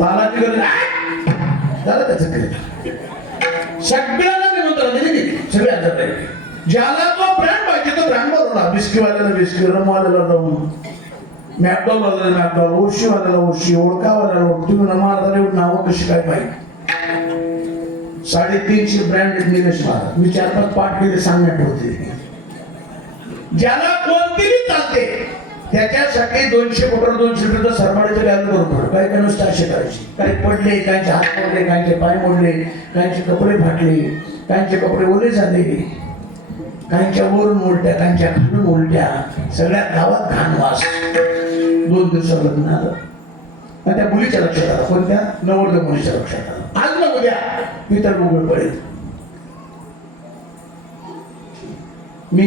तालाची गरज झालं त्याचं केलं. सगळ्यांना निमंत्रण दिले, सगळे आजार राहिले. ज्याला जो ब्रँड पाहिजे तो ब्रँड बोलवला. बिस्कीवाल्याला बिस्की, रमवाल्याला रम, मॅकडॉलवाल्याला मॅकडॉल, ओशीवाल्याला ओशी, ओळखावाल्याला ओळख. तुम्ही महाराजाला नावं कशी काय पाहिजे. 350 ब्रँड निलेश महाराज, मी 4-5 पाठ केले सांगण्यात होते. ज्याला कोणतीही चालते त्याच्यासाठी 200 कोटी 200 रुपये सरमाड्याचं व्याज करून काही काही नुसतं असे करायचे. काही पडले, काहींचे हात मोडले, काहींचे पाय मोडले, काहींचे कपडे फाटले, काहींचे कपडे ओले झाले, काहींच्या वरून उलट्या, काहींच्या खालून उलट्या, सगळ्या गावात घाण वास. 2 दिवसात लग्न आलं आणि त्या मुलीच्या लक्षात आलं. कोणत्या? नवरदेव मुलीच्या लक्षात आलं. आज ना उद्या मी तर गुगल पडेल. मी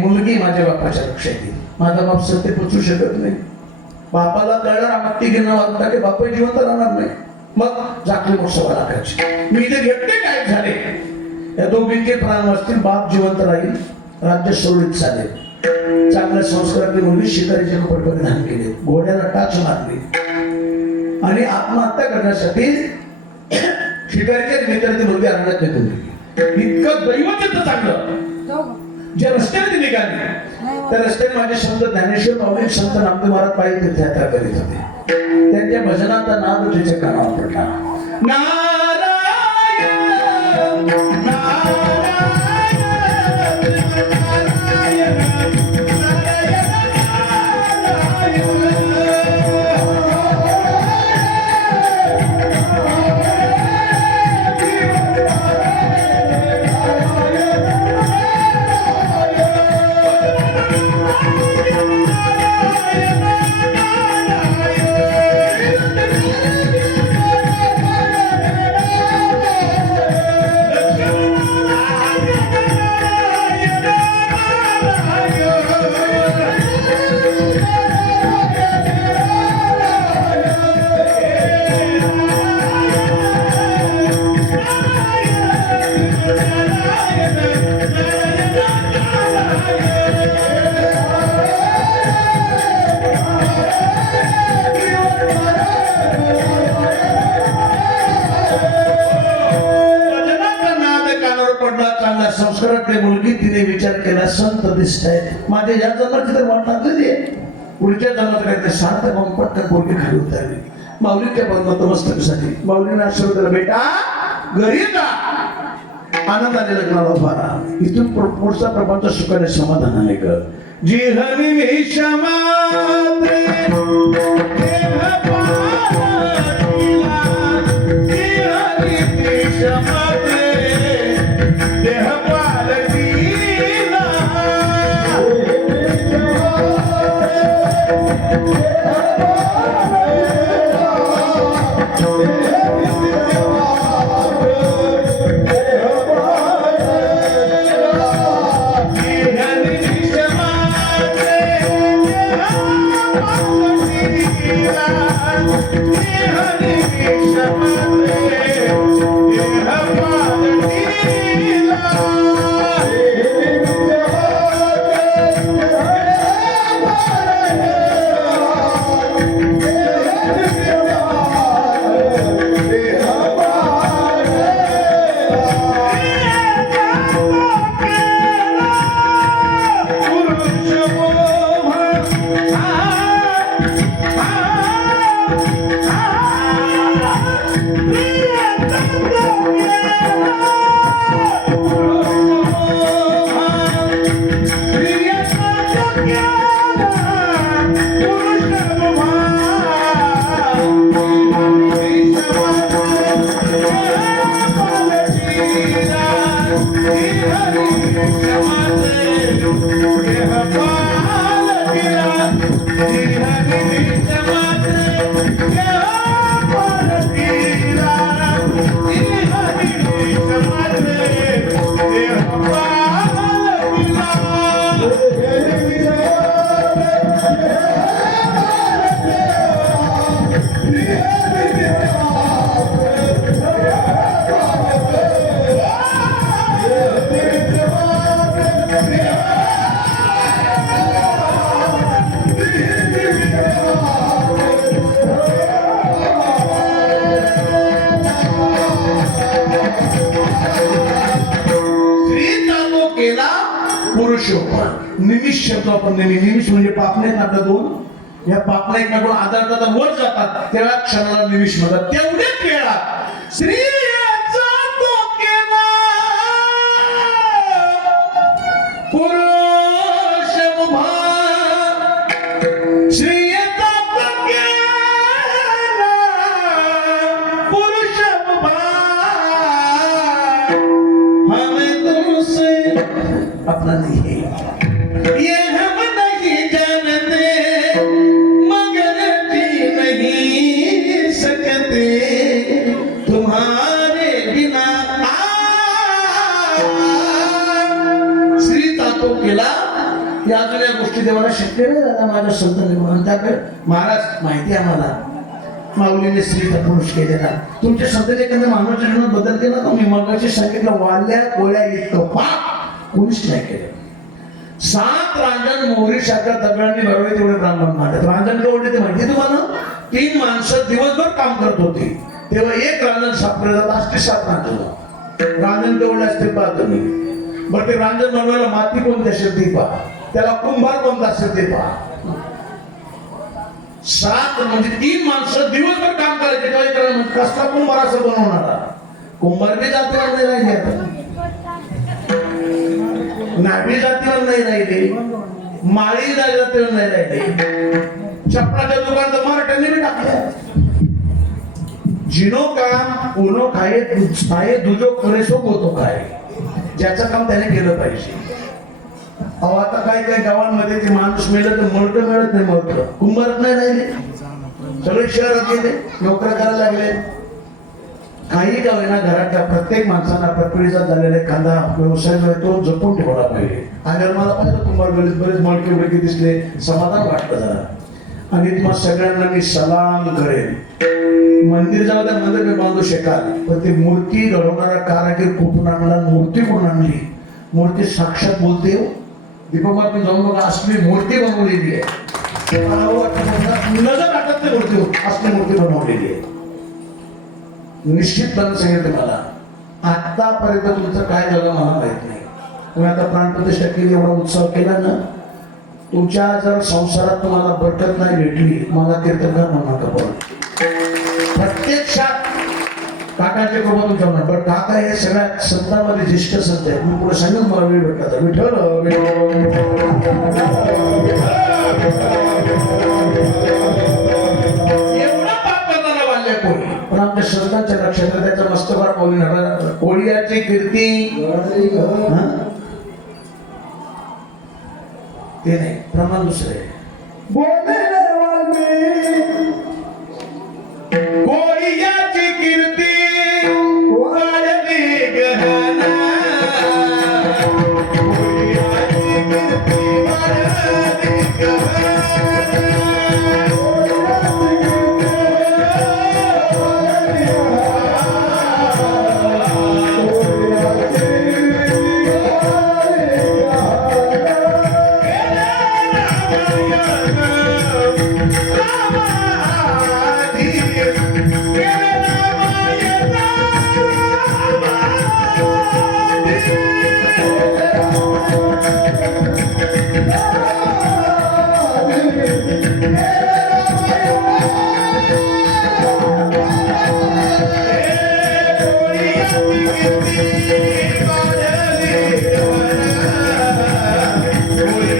मुलगी माझ्या बापाच्या लक्षात येईल. माझा बाप सत्य पोचू शकत नाही. बापाला कळणार आमत्ती घेणं वाटतं की बाप जिवंत राहणार नाही. मग जाकली मोसवा लागायची. मी इथे घेतले काय झाले, या दोघींचे प्राण वाचतील, बाप जिवंत राहील, राज्य सुरळीत चालेल. चांगल्या संस्कारातली मुलगी शिकारीचे कपडे परिधान केले, घोड्याला टाच मारली आणि आत्महत्या करण्यासाठी शिकारीच्या मित्राची मुलगी अरण्यात निघून गेली. इतकं दैवत येतं चांगलं. ज्या रस्त्याने निघाले त्या रस्त्याने माझे संत ज्ञानेश्वर माऊली, संत नामदेव महाराज पायी तीर्थयात्रा करीत होते. त्यांच्या भजनाचा नाद त्याच्या कानावर पडला. नारायण नारायण संस्काराकडे मुलगी, तिने विचार केला संत दिसत आहे, माझ्या या जन्माची तर वाट लागलेली आहे, पुढच्या जन्मात काय ते सार्थ मग पटकन पोरगी खाली उतरली. माऊलीच्या नतमस्तकासाठी माऊलीने आशीर्वाद दिला, बेटा घरी जा, आनंदाने लग्नाला उभा राहा, इथून पुढचा प्रपंच सुखाने समाधानाने कर. जिहनी विषमात्रे देह पालटिला, जिहनी विषमात्रे देह पालटिला. निमिष शब्द आपण निमिष म्हणजे पापणे आपल्या दोन या पापण्या एकमेकांना आधार वर जातात तेव्हा क्षणाला निमिष म्हणतात. तेवढेच वेळा स्त्रियाचा तो केला पुरुष उभा, स्त्रियाचा तो केला पुरुष उभा, हमें तुमसे अपना नहीं है ये हम नहीं जानते मगर जी नहीं सकते तुम्हारे बिना. स्त्रीचा तो केला या जुन्या गोष्टी देवाला शक्य नाही झाला माझ्या संतांनी म्हणून त्याकडे महाराज माहिती आम्हाला माऊलीने स्त्रीचा पुरुष केलेला. तुमच्या संतांनी एखाद्या मानवाच्या जीवनात बदल केला तर मी मगाशी सांगितलं वाल्या कोळ्या इतकं पाप कोणीच नाही केलं. 7 रांजण मोहरी साखर दगडांनी भरवले तेवढे ब्राह्मण मारतात. रांजण केवढे ते माहिती तुम्हाला? 3 माणसं दिवसभर काम करत होती तेव्हा एक रांजण सापडले जात असते 7 रांजण. रांजण केवढे असते पहा तुम्ही. बरं ते रांजण बनवायला माती कोणती असेल ती पहा, त्याला कुंभार कोणता असेल ते पहा. 7 म्हणजे 3 माणसं दिवसभर काम करायचे काही करायला म्हणजे कसला कुंभार असं बनवणारा. कुंभार बी जातीवर नाही राहिले आता, नाभी जातीवर नाही राहिले, माळी जातीवर नाही राहिले, चपलाच्या दुकानात मराठ्यांनी बी टाकल्या. जिनो काम उनो खाये खाये दुजो करे सो होतो काय, ज्याचं काम त्याने केलं पाहिजे. अहो आता काय काय गावांमध्ये ते माणूस मेलं तर मळकं मिळत नाही, मळकं कुंभारच नाही राहिले, सगळे शहरात गेले नोकऱ्या करायला लागले. काही गाव आहे ना घरातल्या प्रत्येक माणसांना प्रक्रियेचा झालेला एखादा व्यवसाय जो आहे तो जपून ठेवला पाहिजे. आणि मला पाहिजे कुंभार गलीत बरेच मळके बिळके दिसले, समाधान वाटलं जरा. आणि तुम्हाला सगळ्यांना मी सलाम करेन. मंदिर जाऊ द्या, मंदिर मी बांधू शकाल पण ते मूर्ती घडवणारा कारागीर कुठून आणला, मूर्ती कोण आणली, मूर्ती साक्षात बोलते. दीपक जाऊन बघा, असली मूर्ती बनवलेली आहे, नजर टाकत नाही मूर्ती, असली मूर्ती बनवलेली आहे. निश्चितपणे सांगितलं मला आतापर्यंत तुमचं काय झालं मला माहित नाही. तुम्ही आता प्राणप्रतिष्ठा केली, एवढा उत्सव केला ना, तुमच्या जर संसारात तुम्हाला बरकत नाही भेटली, मला तीर्थंकर म्हणू नका. प्रत्यक्षात काकाचे कृपा तुमच्यावर पण काका हे सगळ्यात संतांमध्ये ज्येष्ठ संत आहेत. मी पुढे सांगून मला वेळ भेटला तर विठ्ठल एवढा पाप करताना वाढल्या कोणी पण आमच्या संतांच्या लक्षात त्याचा मस्तकार कोणी कोळीयाची कीर्ती ते नाही प्रमाण दुसरे कोळीयाची कीर्ती वाढली गहना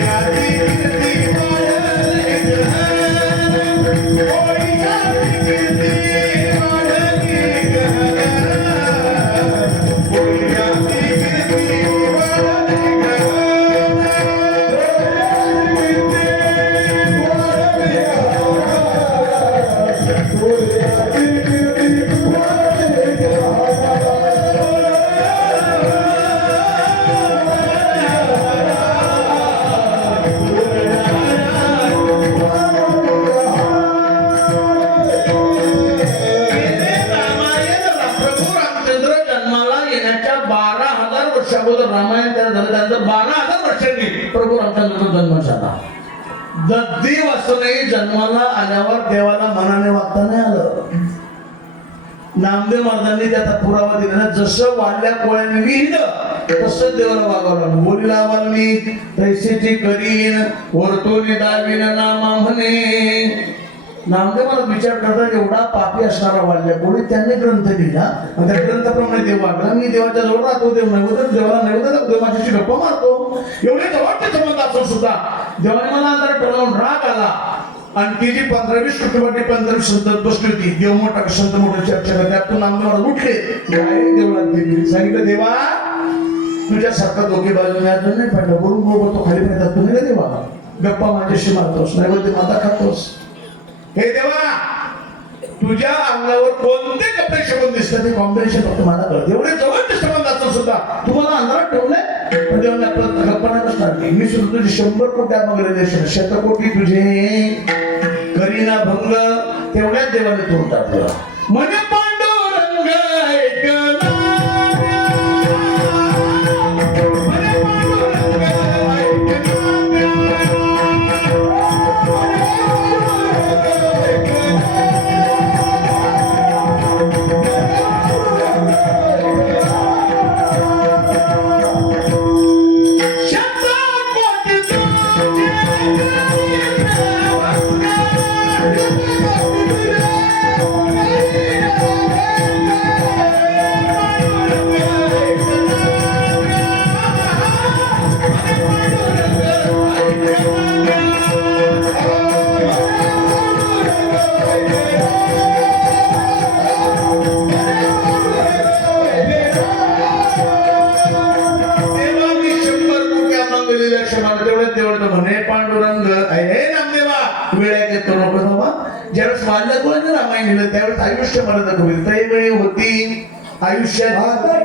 कोळीयाची कीर्ती वाढली गहना रामायण त्याला झालं त्यानंतर 12,000 वर्षांनी प्रभू रामचंद्राचा जन्म झाला. देव असं नाही जन्माला आल्यावर देवाला मनाने वागता नाही आलं. नामदेव महाराजांनी त्याचा पुरावा दिला जसं वाढल्या कोळ्याने लिहिलं तसं देवाला वागावलं. बोलीला आवाल मी तैसेची करीन वर्तोनी दावीन नामा म्हणे. नामदेव महाराज विचार करतात एवढा पापी असणारा वाढल्या कोणी त्यांनी ग्रंथ लिहिला आणि त्या ग्रंथाप्रमाणे देव वागला. मी देवाच्या जवळ राहतो देव नैवेद्य देवाला नैवेद्य देव माझ्याशी गप्पा मारतो एवढे जवळचे संबंध असून सुद्धा देवाने मला अंतर टळवून राग आला आणि ती जी 15-20 कुटुंबाची 15 संत बसली होती. देव मोठा संत मोठा चर्चा करत त्यातून नामदेव महाराज उठले देवळात गेले सांगितलं देवा तुझ्यासारखा दोघे बाजूने अजून नाही पाहिलं बोलून बोलतो खाली पाहिजे तुम्ही का देवा गप्पा माझ्याशी मारतोस नैवेद्य माता खातोस. हे देवा तुझ्या अंगावर कोणते कपडे शोभून दिसतात ते कॉम्बिनेशन फक्त मला कळत. एवढे जवळचे संबंध असून सुद्धा तुम्हाला अंधारात ठेवलंय पण देवाने कल्पना नसणार की मी सुद्धा तुझे 100 कोटी मागले शतकोटी तुझे करीना भंग तेवढ्याच देवाने तोंड टाकलं म्हणे पांडुरंग ऐकला म्हणे पांडुरंग हे नामदेवा वेळ घेतो नको बाबा. ज्यावेळेस वाढल्या कोणाने रामायण लिहिलं त्यावेळेस आयुष्य मला होईल तरी वेळी होती आयुष्यात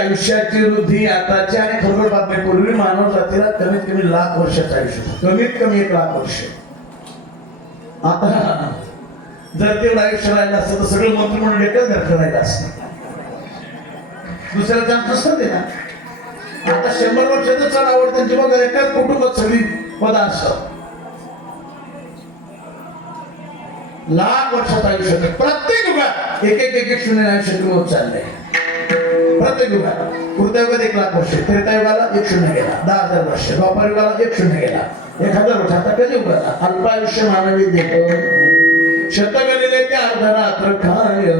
आयुष्याची वृद्धी आताची आणि खबर बातमी पूर्वी मानव जातीला कमीत कमी 1,00,000 वर्षाचं आयुष्य कमीत कमी 1,00,000 वर्ष. आता जर तेवढं आयुष्य राहिलं असतं तर सगळं मंत्रिमंडळ एकच घरचं राहिलं असतं. दुसऱ्या चान्स नसतं ते ना. आता 100 वर्षाचं चढ आवड त्यांची बघा, एकाच कुटुंबात सगळी पद असतात. लाख वर्षाचं आयुष्य प्रत्येक युगात एक शून्य आयुष्य होत चाललंय. प्रत्येक युगात पुढच्या युगात 1 लाख वर्ष, त्रेता युगाला 1 शून्य गेला, 10,000 वर्ष, द्वापार युगाला 1 शून्य गेला, 1000 वर्ष. आता कधी युगाला अल्पायुष्य मानवी देतो, शतगलिले ते अर्धरात्र काय,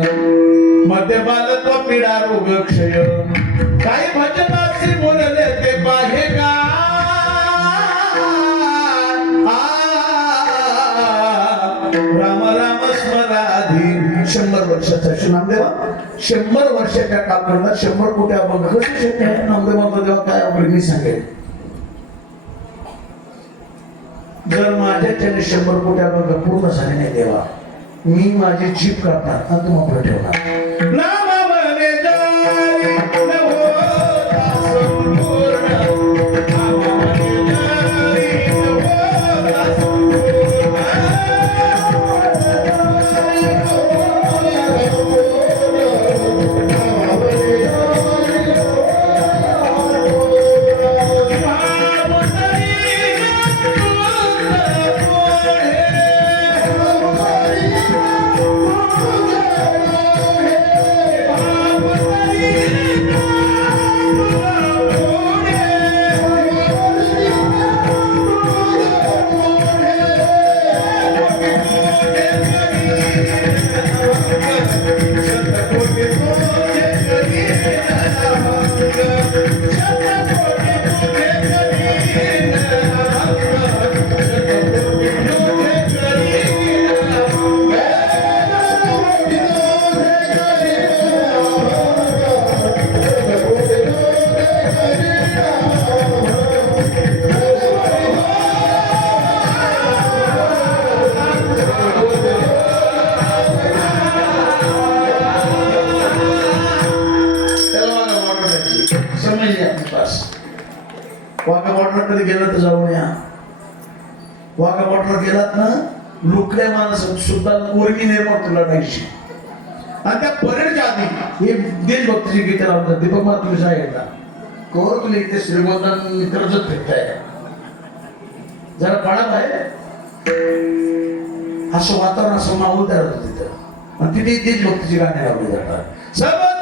मध्य बालत्व पीडा रोग क्षय, काही भजनाचे बोलले ते पाहे का, राम राम स्मराधी. 100 वर्षाचा नामदेवा 100 वर्षाच्या कालखंडात 100 कोटी अभंग कसे शक्य आहे? नामदेवाचा देवा काय अभंग मी सांगेल. जर माझ्याच्याने 100 कोटी अभंग पूर्ण झाले नाही देवा, मी माझी जीभ काढणार आणि तुम्हाला ठेवणार. नाम म्हणे जारी न होता संपूर्ण, नाम म्हणे जारी न होता संपूर्ण. वाघा बॉर्डर कधी गेला तर जाऊन या. वाघा बॉर्डर गेलात ना, लुकड्या माणस सुद्धा उर्मी निर्माण तुला लढायची. आणि त्या परेडच्या आधी हे देशभक्तीची गीते लावतात. दीपक मला तुम्ही सांगितला कोर तुला इथे श्रीगोंदा कर्जत फिरताय, जरा पडा बाहेर. असं वातावरण, असं माहोल तयार होतं तिथं. आणि तिथे देशभक्तीची गाणी लावली जातात. सबसे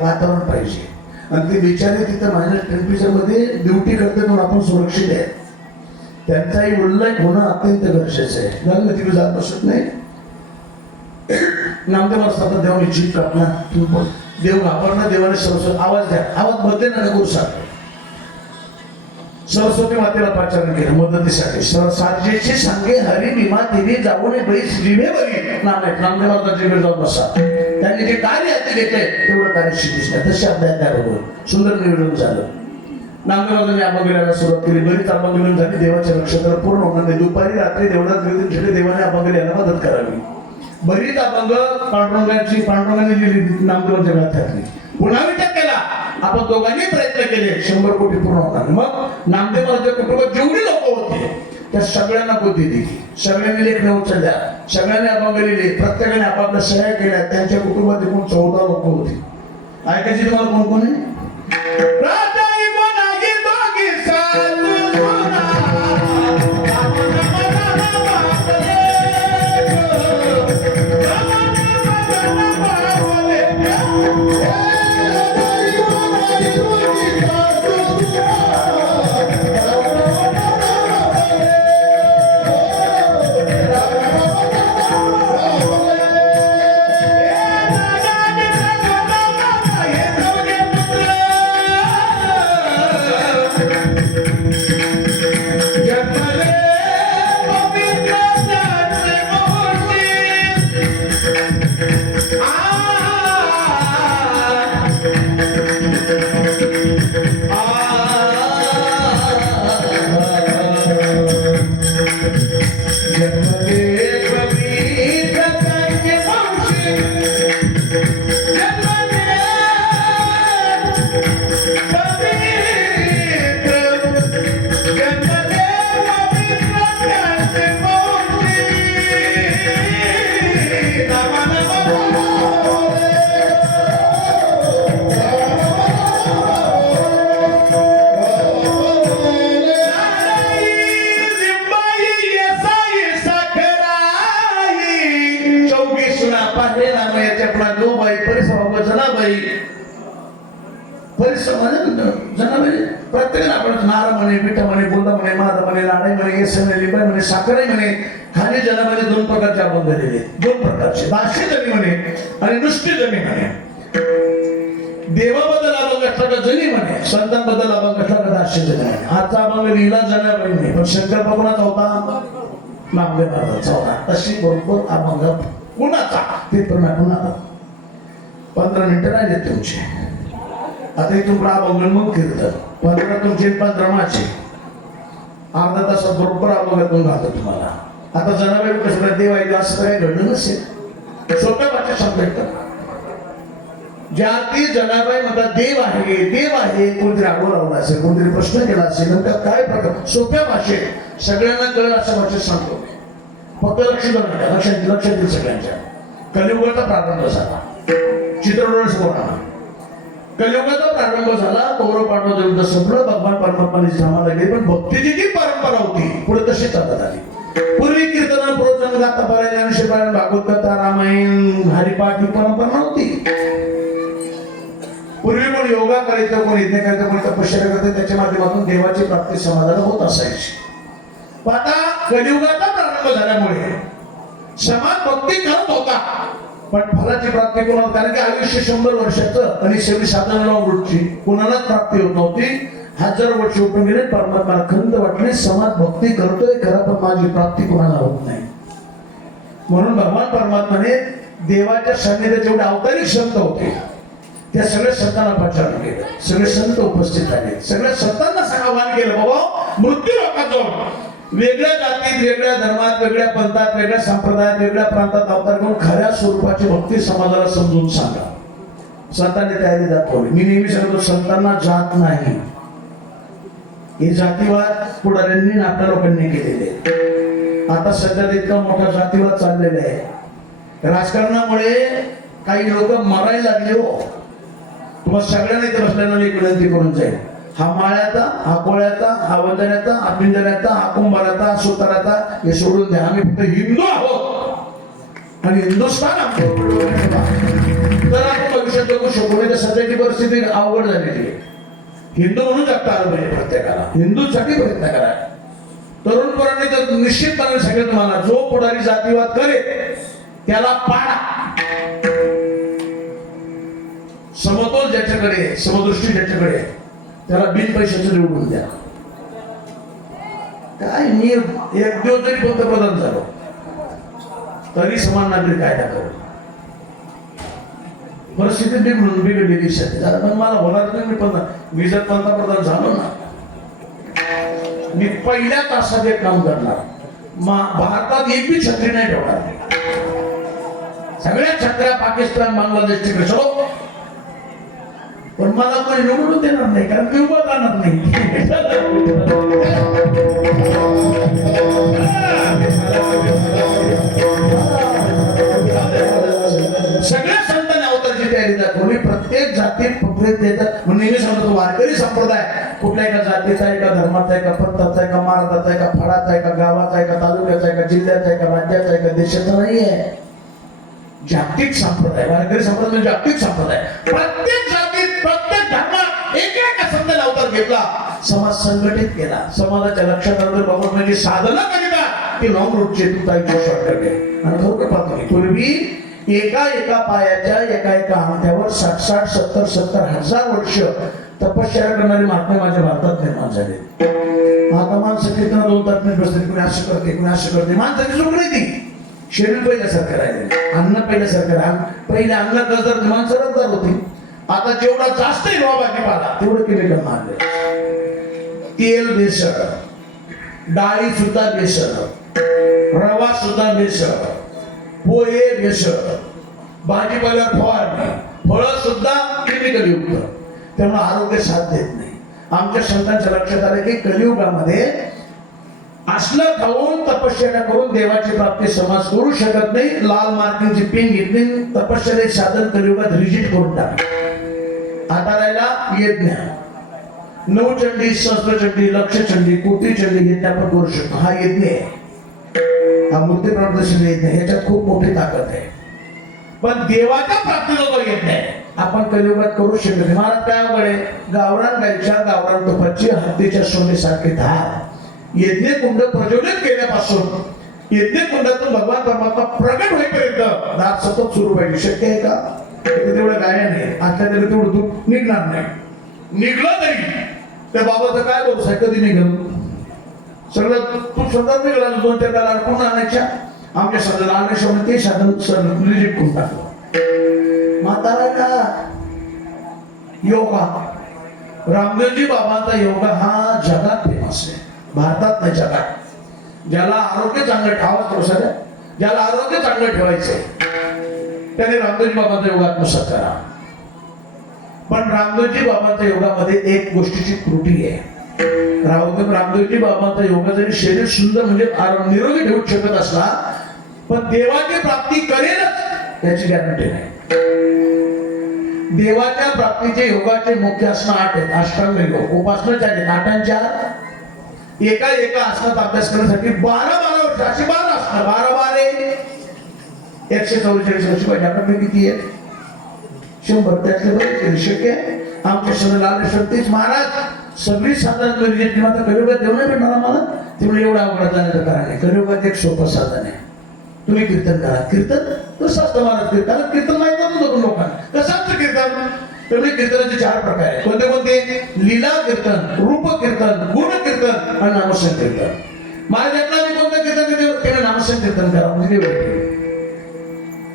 वातावरण पाहिजे. आणि ते बिचारे तिथं माझ्या टेम्परेचर मध्ये ड्युटी करते म्हणून आपण सुरक्षित आहे. त्यांचाही उल्लेख होणं अत्यंत गरजेचं आहे. लग्न तिकडे जात बसत नाही. नामदेव असतात देवाने जीभ कापणार, देव घाबरणं, देवाने सरस्वती आवाज द्या, आवाज बदले ना गुरु साहेब. सरस्वती मातेला पाचारण केलं मदतीसाठी. सारजेची सांगे हरी भीमा तिने जाऊन बैस जिभे बरी नामदेवाचा जिभे जाऊन बसा. त्यांनी जे कार्य हाती घेतलंय तेवढं कार्य शिकले. तसे अभ्यास बरोबर सुंदर निवेदन झालं. नामदेवाने अभंगाला सुरुवात केली. बरीच अभंग झाली. देवाच्या नक्षत्राला पूर्ण होणार नाही. दुपारी रात्री देवळात देवाने अभंगाला मदत करावी. बरीच अभंग पांडुरंगाने लिहिली, नामदेवाच्या गळ्यात घातली. पुन्हा विचार केला, आपण दोघांनी प्रयत्न केले, 100 कोटी पूर्ण होणार. मग नामदेवाच्या कुटुंबात जेवढी लोक होती त्या सगळ्यांना बुद्धी दिली, सगळ्यांनी लेख उचलल्या, सगळ्यांनी अभंग लिहिले, प्रत्येकाने आपापल्या सह्या केल्या. त्यांच्या कुटुंबात एकूण 14 लोक होती. ऐकायची तुम्हाला कोण कोण आहे? प्रत्येकाने आपण नारा म्हणे, पिठा म्हणे, बोलदा म्हणे, मादा म्हणे, लाडाई म्हणे, येसणे, लिंबाई म्हणे, साखराई म्हणे. खाली जनामध्ये 2 प्रकारचे अभंग दिलेले, 2 प्रकारचे, दाशी जनी म्हणे आणि नुसती जनी म्हणे. देवाबद्दल अभंग असला का जनी म्हणे, संतांबद्दल अभंग असला का दाशी जनी म्हणे. आजचा अभंग लिहिला जनाबाई म्हणे, पण शंकर कोणाचा होता? नामदेव महाराजांचा होता. तशी बरोबर अभंग कुणाचा ते पण कुणाला. 15 मिनिटं राहिले तुमचे. आता इथून पुढे अभंग मग कीर्तन. 15 तुमचे, 15 माझे. अर्धा तासात बरोबर अभंगातून घालतो तुम्हाला. आता जनाबाई कसं देव आहे असं काही घडलं नसेल. सोप्या भाषेत सांगतो. ज्या ती जनाबाई म्हणतात देव आहे, देव आहे, कोणतरी आडवं लावला असेल, कोणतरी प्रश्न केला असेल, नंतर काय प्रकार सोप्या भाषेत सगळ्यांना कळेल अशा भाषेत सांगतो. फक्त लक्ष देईल सगळ्यांच्या. कलियुगाचा प्रारंभ झाला. चित्रडोळस बोलणार. कलियुगाचा प्रारंभ झाला. कौरव पांडव युद्ध संपलं. भगवान परमात्माने जन्माला गेले. पण भक्तीची जी परंपरा होती पुढे तशी चालत आली. पूर्वी कीर्तन, प्रवचन, गाथा, पारायण, ज्ञानेश्वर पारायण, भागवत कथा, रामायण, हरिपाठ ही परंपरा नव्हती. पूर्वी कोण योगा करायचं, कोण यज्ञ करायचं, कोण तपश्चर्या करायचं, त्याच्या माध्यमातून देवाची प्राप्ती समाजाला होत असायची. पण आता कलियुगाचा प्रारंभ झाल्यामुळे समाज भक्ती करत होता, पण फलाची प्राप्ती कोणाला? कारण की आयुष्य 100 वर्षाचं आणि 27 वृत्ती कोणालाच प्राप्ती होत नव्हती. 1000 वर्ष उठून गेले. परमात्माला खंत वाटले, समाज भक्ती करतोय खरा, पण माझी प्राप्ती कोणाला होत नाही. म्हणून भगवान परमात्माने देवाच्या सान्निध्यात जेवढे अवतारी संत होते त्या सगळ्या संतांना पाचारण केलं. सगळे संत उपस्थित झाले. सगळ्या संतांना आवाहन केलं, बाबा मृत्यू नका जाऊ. वेगळ्या जातीत, वेगळ्या धर्मात, वेगळ्या पंथात, वेगळ्या संप्रदायात, वेगळ्या प्रांतात अवतार करून खऱ्या स्वरूपाची भक्ती समाजाला समजून सांगा. संतांनी तयारी दाखवली. मी नेहमी सांगतो, संतांना जात नाही. हे जातीवाद पुढाऱ्यांनी आपल्या लोकांनी केलेले. आता सध्या इतका मोठा जातीवाद चाललेला आहे. राजकारणामुळे काही लोक मरायला लागले. हो, तुम्हाला सगळ्यांना इथे बसल्यानं एक विनंती करून जाईल. हा माळ्याचा, हा कोळ्याचा, हा वंजण्याचा, हा पिंजऱ्याचा, हा कुंभाराचा, हा सुताराचा, हे सोडून द्या. आम्ही फक्त हिंदू आहोत आणि हिंदुस्थान तर आपण भविष्यात जगू शकू. नाही तर सध्याची परिस्थिती अवघड झालेली आहे. हिंदू म्हणून जगता आलं पाहिजे प्रत्येकाला. हिंदूसाठी प्रयत्न करा. तरुण पोरांनी तर निश्चितपणे सांगितलं तुम्हाला, जो पुढारी जातीवाद करेल त्याला पाडा. समतोल ज्याच्याकडे, समदृष्टी ज्याच्याकडे, त्याला बिन पैशाचं निवडून द्या. काय मी 1 दिवस जरी पंतप्रधान झालो तरी समान नागरिक कायदा करू. परिस्थिती बिघडलेली पण मला होणार नाही. मी जर पंतप्रधान झालो ना मी पहिल्या तासात एक काम करणार, भारतात एक बी छत्री नाही ठेवणार, सगळ्या छत्र्या पाकिस्तान बांगलादेश तिकडे चलो, पण मला कोणी निवडून देणार नाही कारण मी उभं राहणार नाही. सगळ्या संतांनी अवताराची तयारी दाखवली. प्रत्येक जातीत देतात. नेहमी सांगतो वारकरी संप्रदाय कुठल्या एका जातीचा आहे का, धर्माचा आहे का, पंथाचा आहे का, महाराजाचा आहे का, फळाचा आहे का, गावाचा आहे का, तालुक्याचा आहे का, जिल्ह्याचा आहे का, राज्याचा आहे का, देशाचा नाही आहे. जागतिक संप्रदाय. वारकरी संप्रदाय म्हणजे जागतिक संप्रदाय. प्रत्येक जातीत प्रत्येक धर्मात एका संतांनी अवतार घेतला, समाज संघटित केला. समाजाच्या लक्षात आणलं बाबा म्हणजे साधना करीता की लॉंग रूटचे तुमचा एक शॉर्टकट आहे. आणि खरोखर पाहतो पूर्वी एका पायाच्या एका अंगठ्यावर 60 70 हजार वर्ष तपश्चर्या करणारी महात्मे माझ्या भारतात निर्माण झाले. आता माणसं कीर्तन 2 तास बसते, कुणी असं करते, कुणी असं करते. माणसाची चूक नाही ती. शरीर पहिल्यासारखं राहिले, अन्न पहिल्यासारखं राहिलं. पहिल्या अन्न गजर माणसं रद्दार होती. आता जेवढा जास्त हिरवा भाजीपाला तेवढं केमिकल मारले. तेल भेसळ, डाळी सुद्धा भेसळ, रवा सुद्धा भेसळ, पोहे भेसळ, भाजीपाल्यावर फवारणी, फळं सुद्धा केमिकल युक्त. त्यामुळे आरोग्य साथ देत नाही. आमच्या संतांच्या लक्षात आलं की कलियुगामध्ये असलं खाऊन तपश्चर्या करून देवाची प्राप्ती समाज करू शकत नाही. लाल मार्किंगची पेन घेतली, तपश्चर्या साधन कलियुगात रिजिट करून टाकले. आता राहिला यज्ञ. 9 चंडी, सहस्त्रचंडी, लक्षचंडी, कोटीचंडी यज्ञ आपण करू शकतो. हा यज्ञ आहे, हा मूर्ती प्रदर्शन यज्ञ. ह्याच्यात खूप मोठी ताकद आहे. पण देवाच्या प्राप्तीचा तो यज्ञ आहे, आपण कलियुगात करू शकत नाही. महाराज काय अवघड आहे, गावरान गायच्या गावरान तुपाची हत्तीच्या सोनेसारखे धार. यज्ञ कुंड प्रज्वलित केल्यापासून यज्ञ कुंडातून भगवान परमात्मा प्रगट होईपर्यंत दार सतत सुरू पाहिजे. शक्य आहे का? तेवढं गायन आहे, आता तरी तेवढं दूध निघणार नाही. निघलं तरी त्या बाबाचं काय व्यवसाय कधी निघल? सगळं तू स्वतः निघाला 2-4 डाला अडकून आणायच्या. आमच्या सध्याला आणण्याशिवाय ते साधन रिजेक्ट करून टाकलं. म्हातारा का योगा, रामदेवजी बाबांचा योगा हा जगात फेमस आहे, भारतात नाही जगात. ज्याला आरोग्य चांगलं ठेवायचं, ज्याला आरोग्य चांगलं ठेवायचंय त्याने रामदेवजी बाबांचा योगा आत्मसात करा. पण रामदेवजी बाबांच्या योगामध्ये एक गोष्टीची त्रुटी आहे. रामदेवजी बाबांचा योगा जरी शरीर सुंदर म्हणजे निरोगी ठेवू शकत असला, पण देवाची प्राप्ती करेलच याची गॅरंटी नाही. देवाच्या प्राप्तीचे योगाचे मुख्य आसन 8 आहेत. अष्टांग योग, उपासना 4 आहेत. 8 एका आसनात अभ्यास करण्यासाठी 12 वर्ष अशी 12 आसनं, 12 144 वर्ष पाहिजे. आपल्याकडे किती आहे? 100. त्यातले बरेच शक्य आहे. आमच्या सगळं लालेश्वर तेच महाराज सगळी साधन रिजेक्ट केलं. आता कलियुगात देऊ नाही भेटणार आम्हाला, त्यामुळे एवढा अवघड जाण्याचं कारण आहे. कलियुगात एक सोपं साधन आहे. तुम्ही कीर्तन करा. कीर्तन कसं असतं महाराज? कीर्तन माहित नव्हतं लोकांना. कसं असतं कीर्तन? त्यामुळे कीर्तनाचे 4 प्रकार आहेत. कोणते कोणते? लीला कीर्तन, रूप कीर्तन, गुण कीर्तन आणि नामसंकीर्तन. महाराजांना कोणतं कीर्तन केलं? नामसंकीर्तन करा म्हणजे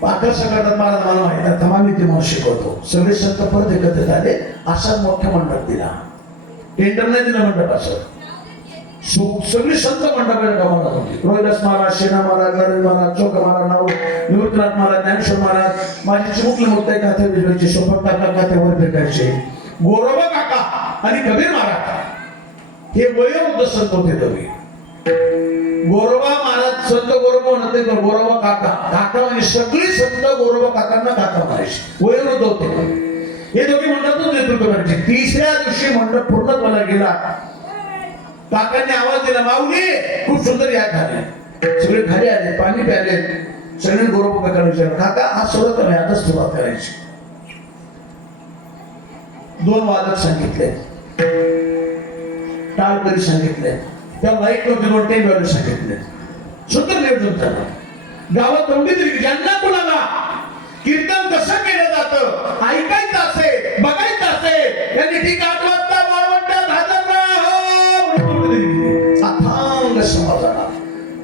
पाकर सगळ्यात महाराज मला माहिती आहे. तमामी ते मला शिकवतो. सगळे संत परत एकत्रित आले, असा मोठा मंडप दिला. टेंडर नाही दिला मंडप असं. सगळी संत मंडपाच्या कामाला होती. रोहिदास महाराज, शेना महाराज, नरेंद्र महाराज, चौक महाराज, निवृत्तनाथ महाराज, ज्ञानेश्वर महाराज, माझी चिमुकले मुक्ताई काथे भिजवायचे, सोपक काका काथ्यावर भेटायचे, गोरोबा काका आणि कबीर महाराज हे वयोवृद्ध संत होते. दोघे गोरोबा महाराज संत गोरोबा म्हणते, गोरोबा काका म्हणजे सगळी संत गोरोबा काकांना काका म्हणायचे, वयोवृद्ध होते. हे दोघे मंडपातून नेतृत्व करायचे. 3ऱ्या दिवशी मंडप पूर्णत्वाला गेला. काकांनी आवाज दिला, माऊली खूप सुंदर या खाली. सगळे खाली आले, पाणी प्याले. सगळे गोरोबा काकांना विचारलं, काका हा सोडत नाही, आताच सुरुवात करायची. 2 वादक सांगितले, टाळकरी सांगितले, त्या लाईट नव्हते 2 टेप वाले सांगितले. सुंदर नियोजन झालं. गावात एवढी तरी ज्यांना कुणाला कीर्तन कसं केलं जातं ऐकायचं असे, बघायचं असे, यांनी ठीक आठवत्ता वाळवंटा अथांग समाजाला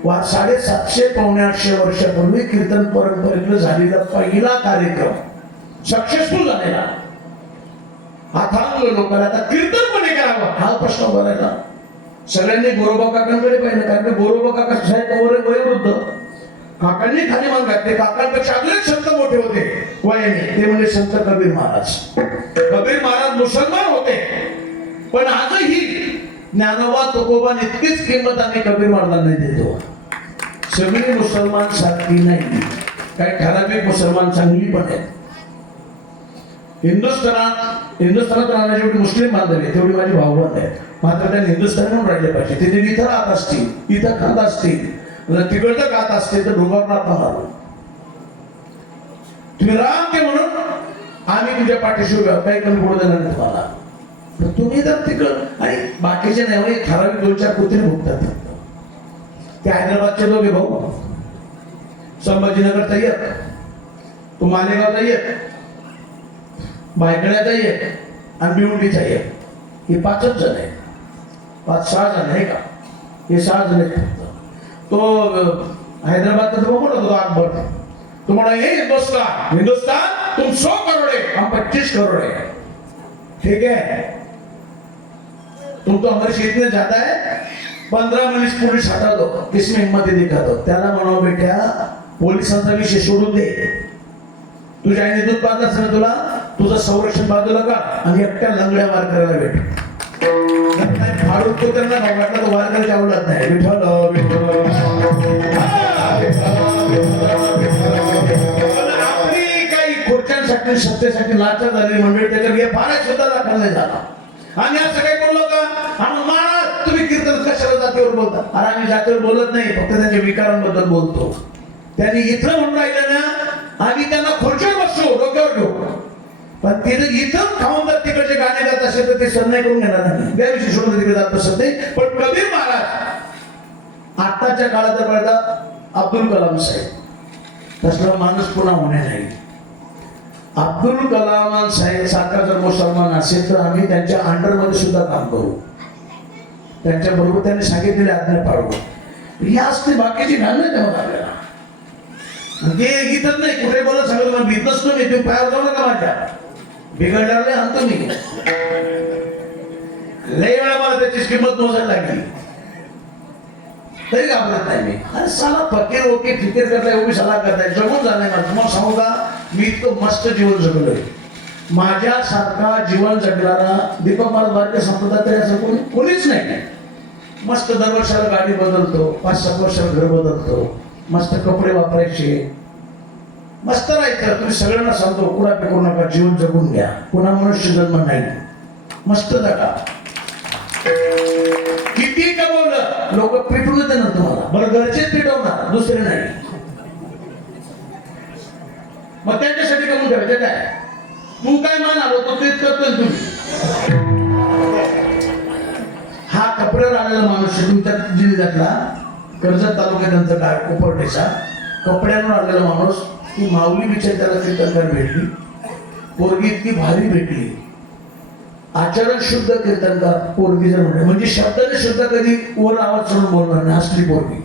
750 पावणे 800 वर्षापूर्वी कीर्तन परंपरेतला झालेला पहिला कार्यक्रम सक्सेसफुल झालेला. अथांग लोकांना आता कीर्तन कोणी करावं हा प्रश्न बोलायला. सगळ्यांनी गोरोबा काकांकडे पाहिलं, कारण गोरोबा काका साहेब वयोवृद्ध. काकांनी खाली मान घातले. काकांपेक्षा अजून एक संत मोठे होते वयाने, ते म्हणजे संत कबीर महाराज. कबीर महाराज मुसलमान होते, पण आजही ज्ञानोबा तुकोबान इतकीच किंमत आम्ही कबीर महाराजांना देतो. सगळी मुसलमान सारखी नाही, काही ठराविक मुसलमान चांगली पण आहेत. हिंदुस्थानात राहणारे जेवढे मुस्लिम बांधव आहेत तेवढी माझी भावबंद आहेत. मात्र त्यांनी हिंदुस्थान म्हणून राहिले पाहिजे. तिथे इथं राहत असतील, इथं खात असतील, तिकडचं खात असतील तर डोंगरनाथ मारू. तुम्ही राम ते म्हणून आम्ही तुमच्या पाठीशी उभ्या, काही कमी पडू देणार नाही तुम्हाला. तुम्ही जर तिकड आणि बाकीचे नाही ठराविक 2-4 कुत्रे भुगतात. ते हैदराबादचे दोघे भाऊ, संभाजीनगरचा एक, तो मालेगावचा एक, बायकड्याचा एक आणि भिवंडीचा एक. हे 5च जण आहेत. 5-6 जण आहे का? हे 6 जण आहेत. तो हैदराबादचा तो बोलत होता अकबर, तो म्हणा हे हिंदुस्तान तुम 100 करोड़ है, हम 25 करोड़ है. ठीक है, तुम तो हमारे क्षेत्र में जाता है, 15 मिनिट पुलिस हटा दो, किसमें हिम्मत दिखा दो. त्याला म्हणावं बेट्या पोलिसांचा विषय सोडून दे. तुझ्या आईने दूध पाहत असेल तुला, तुझं संरक्षण बाजूला का आणि एकट्या लंगड्या वार करायला भेट. फाडून तो त्यांना वाटला तो वार करायची आवडत नाही. विठ्ठल आपली काही खुर्च्यांसाठी सत्तेसाठी लाचा झाली मंडळी त्याच्यात फार सुद्धा दाखल नाही झाला. आम्ही असं काही बोललो का? आम्ही महाराज तुम्ही कीर्तन कशाला जातीवर बोलता? अरे आम्ही जातीवर बोलत नाही, फक्त त्यांच्या विकारांबद्दल बोलतो. त्यांनी इथं म्हणून राहिलं ना, आम्ही त्यांना खुर्चीवर बसतो, डोक्यावर घेऊ. पण ते जर इथं खाऊन जर तिकडचे गाणे गात असेल तर ते सण नाही करून घेणार नाही. त्या विषयी सोडून तिकडे जात असत नाही. पण कबीर महाराज आताच्या काळात जर पाहिला अब्दुल कलाम साहेब तसला माणूस पुन्हा होणे नाही. अब्दुल कलाम साहेब सारखा जर मुसलमान असेल तर आम्ही त्यांच्या अंडरमध्ये सुद्धा काम करू, त्यांच्या बरोबर त्यांनी सांगितलेले आज्ञा पाळू. ही असते बाकीची घाल नाही तेव्हा आपल्याला. ते इथंच नाही कुठे बोलत सगळं तुम्हाला बिझनेस तुम्ही तुम्ही पायावर जाऊ नका माझ्या बिघडल्यावर नाही आणतो मी. लय वेळा मला त्याची किंमत मोजायला लागली तरी घाबरत नाही मी. अरे साला फकीर ओके फिकीर करताय, उभी सलाह करताय, जगून जाणार मला. तुम्हाला सांगू का, मी इतकं मस्त जीवन जगलोय. माझ्यासारखा जीवन जगणारा दीपक महाराज भारतीय संप्रदाय तरी असं कोणीच नाही. मस्त दरवर्षाला गाडी बदलतो, 5-7 वर्षाला घर बदलतो, मस्त कपडे वापरायचे, मस्त राहायचं. तुम्ही सगळ्यांना सांगतो कुणा करू नका, जीवन जगून घ्या. पुन्हा मनुष्य जन्म नाही, मस्त जगा. किती कमवलं लोक पिटून देणार तुम्हाला, बरं घरचेच पिटवणार, दुसरे नाही. मग त्यांच्यासाठी कमवून ठेवायचं काय? तू काय म्हणालो तो तेच करतोय तुम्ही. हा कपड्यावर आलेला माणूस तुमच्या जिल्ह्यातला कर्जत तालुक्यात त्यांचं काय कोपर्डेचा कपड्यांवर आलेला माणूस, ती माऊली बिचारी त्याला कीर्तनकार भेटली, पोरगी इतकी भारी भेटली, आचरण शुद्ध कीर्तनकार पोरगी जर म्हणले म्हणजे शब्दाने शुद्ध, कधी वर आवाज सोडून बोलणार नाही असली पोरगी.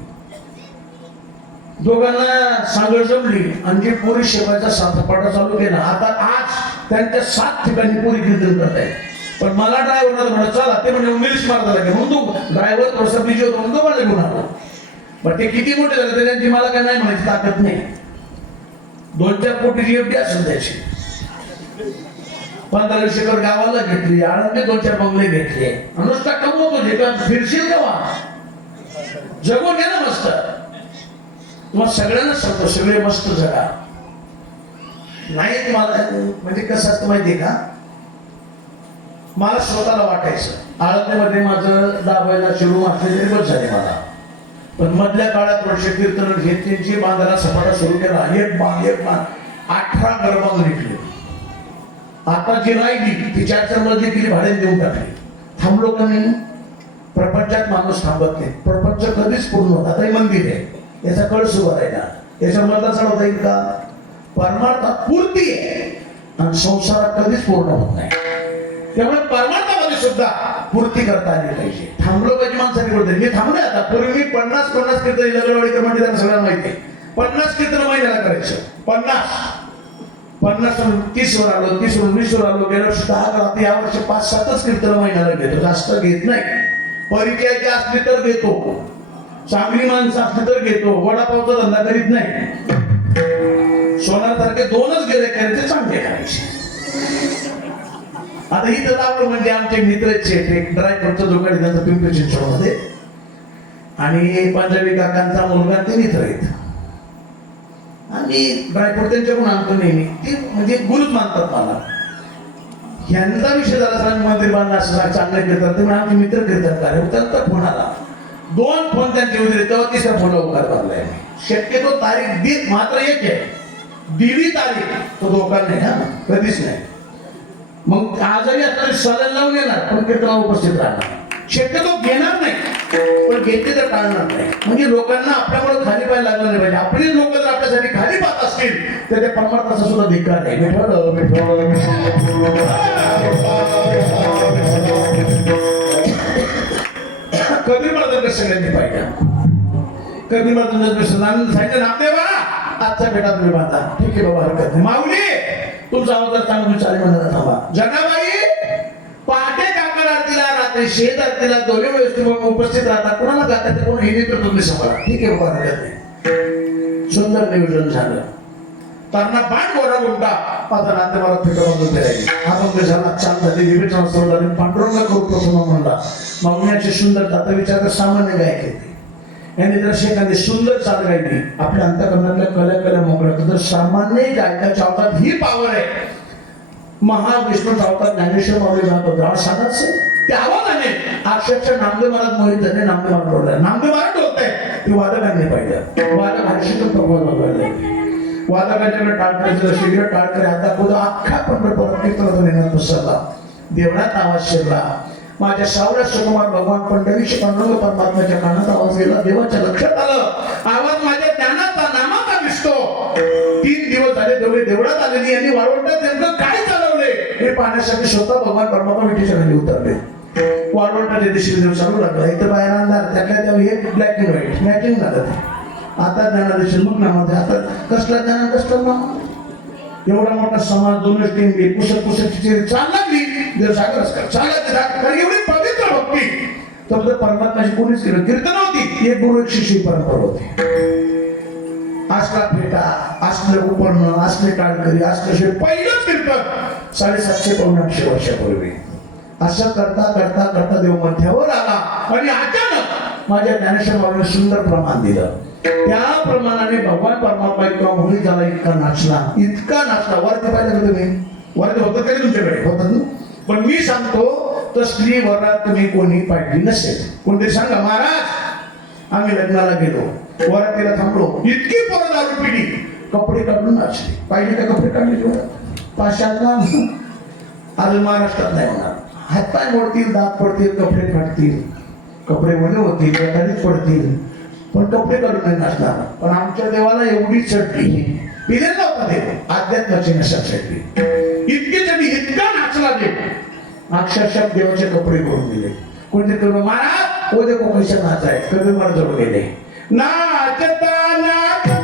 दोघांना सांगड जमली आणि जी पोरी शेवायचा सातपाटा चालू केला. आता आज त्यांच्या 7 ठिकाणी पोरी कीर्तन करतायत. पण मला ड्रायव्हरला म्हणत चला, ते म्हणजे इंग्लिश मारता लागेल म्हणून तू ड्रायव्हर थोडासा बिजी होतो म्हणून तो मला घेऊन आला. पण ते किती मोठे झाले तर त्यांची मला काय नाही म्हणायची ताकद नाही. 2-4 कोटीची एवढी असेल त्याची. 15 एकर गावाला घेतली, आळंदी 2-4 बंगले घेतले, नुसता कमवतो जे का फिरशील तेव्हा जगून घ्या ना मस्त. तुम्हाला सगळ्यांना सांगतो सगळे मस्त जगा. नाही तुम्हाला म्हणजे कसं असतं माहितीये का, मला स्वतःला वाटायचं आळंदीमध्ये माझं दाबायला शिरू असले बस झाले मला. पण मधल्या काळात वर्ष कीर्तन घेतलीची बांधायला सपाटा सुरू केला. एक बांध 18 गरबांग निघले. आता जी राहिली ती 4 मजली केली, भाडे देऊन टाकली. थांबलो का नाही? प्रपंचात माणूस थांबत नाही. प्रपंच कधीच पूर्ण होत. आता हे मंदिर आहे, याचा कळस उभा राहिला, याच्या मधला चढवता येईल का? परमार्थात पूर्ती आहे आणि संसारात कधीच पूर्ण होत नाही. त्यामुळे परमार्थामध्ये सुद्धा पूर्ती करता आली पाहिजे. थांबलो पाहिजे माणसाने बोलते. मी थांबलोय आता. पूर्वी मी 50 कीर्तन लगडवाडीकर म्हणजे त्यांना सगळ्यांना माहिती आहे. 50 कीर्तन महिन्याला करायचं. 50 30 वर आलो, 30 वर 20 वर आलो. गेल्या वर्षी 10 या वर्षी 5-7च कीर्तन महिन्याला घेतो, जास्त घेत नाही. परिचयाची असली तर घेतो, चांगली माणसं असली तर घेतो, वडापावचा धंदा करीत नाही. सोनासारखे दोनच गेले करायचे, चांगले करायचे. आता इथं लावलं म्हणजे आमचे मित्रचे एक ड्रायफ्रूटचं दुकान आहे त्यांचं पिंपरी चिंचवडमध्ये, आणि पंजाबी काकांचा मुलगा ते मित्र आहेत. आणि ड्रायफ्रूट त्यांच्याकडून आणतो नेहमी, ते म्हणजे गुरुच मानतात मला. ह्यांचा विषय झाला सरांनी मंदिर बांधला असं चांगले करतात, ते आमचे मित्र करतात कार्य. त्यांचा फोन आला, 2 फोन त्यांचे उजळे, तेव्हा 3रा फोन उकार बांधलाय. शक्यतो तारीख देत मात्र एक आहे, दिली तारीख तो धोका नाही, हा कधीच नाही. मग आजही आता सलन लावून येणार पण कीर्तनाला उपस्थित राहणार, शक्यतो घेणार नाही पण घेतले तर टाळणार नाही. म्हणजे लोकांना आपल्यामुळे खाली पाय लागलं नाही पाहिजे. आपली लोक जर आपल्यासाठी खाली पाहत असतील तर त्या परमार्थाचा सुद्धा धिक्कार नाही. कबीर महाराजांकडे सगळ्यांनी पाहिजे. कबीर महाराजांना सांगितलं नामदेवा आजचा बेटा तुम्ही बांधा. ठीक आहे बाबा, हरकत नाही. माऊली तुमचा अवतार चांगला, तुम्ही 40 महिन्याला थांबा. जनाबाई पहाटे काकड आरतीला, रात्री शेत आरतीला दोन्ही वेळेस उपस्थित राहतात. कोणाला गातात ते कोण हे नेतृत्व तुम्ही सांभाळा. ठीक आहे बाबा, हरकत नाही. सुंदर नियोजन झालं. तारणा पाठ गोरा गुंटा आता नाते मला फिटवा होते राहिली. आपण झाला छान झाली, विवेचना सुरू झाली. पांडुरंग करू प्रथम म्हणला मागण्याची सुंदरता. आता विचार सामान्य गायक येते यांनी जर एखादी सुंदर चाल गायली, आपल्या अंतःकरणातल्या कल्या मोकळ्या. तर सामान्य गायकाच्या अवतारात ही पावर आहे. महाविष्णू अवतार ज्ञानेश्वर माऊली जातो द्राड साधाच त्या आवाजाने अक्षरशः नामदेव महाराज मोहित झाले. नामदेव महाराज डोलले, नामदेव महाराज डोलते ती वादकांनी पाहिजे. वादक हर्षित प्रभाव लागले. वादकांच्याकडे टाळकऱ्याचं शिबिर टाळकरे आता खुद अख्खा पंढरपुरात कीर्तनातून येण्यात पसरला. देवळात आवाज शिरला. माझ्या सावळ्या सुकुमार भगवान पंढरीशी पांडुरंग परमात्म्याच्या कानात आवाज गेला. देवाच्या लक्षात आलं आवाज माझ्या ज्ञानाचा नामाचा दिसतो. 3 दिवस झाले देवळे देवळात आलेली यांनी वाळवंटात नेमकं काय चालवले हे पाहण्यासाठी स्वतः भगवान परमात्मा विठीच्या खाली उतरले. वाळवंटाच्या दिशेने देव चालू लागला. इथं बाहेर अंधार, त्यातल्या तेव्हा एक ब्लॅक अँड व्हाईट मॅचिंग झालं. आता ज्ञानादेश मग नामाचे, आता कसला ज्ञान कसलं नाम. एवढा मोठा समाज, 2 टीम पुसत चाल लागली. देव सागरच कर चालला. एवढी पवित्र भक्ती तर परमात्माची कोणीच केलं. कीर्तन होती, एक गुरु एक शिष्य परंपरा होती. असला फेटा, असले उपर्ण, असले टाळकरी, असले पहिलंच कीर्तन 750-800 वर्षापूर्वी. असं करता करता करता देव मध्यावर आला आणि अचानक माझ्या ज्ञानेश्वर माऊलीने सुंदर प्रमाण दिलं. त्या प्रमाणाने भगवान परमात्मा इतका मुली झाला, इतका नाचला. वरती पाहिलं का तुम्ही? वरती होतं तरी तुमच्याकडे होतं ना. पण मी सांगतो तर स्त्री वरात तुम्ही कोणी पाहिली नसेल. कोणतरी सांगा महाराज आम्ही लग्नाला गेलो, वरातीला थांबलो, इतकी पोरं दारू पिली, कपडे काढून नाचले. पाहिजे का कपडे काढले? पाशांना अजून महाराष्ट्रात नाही होणार. हातपाय मोडतील, दात पडतील, कपडे फाटतील, कपडे ओले होतील, गटारीत पडतील, पण कपडे काढून नाही नाचणार. पण आमच्या देवाला एवढी चढली, पिलेला होता देव अध्यात्माची नशा चढली. इतकी चढली, इतका नाचला देव, अक्षरशः देवाचे कपडे करून दिले. कोणते करून महाराज ओ देखो कैसे नाच आहे. कबीर महाराज जवळ गेले. नाचता नाचता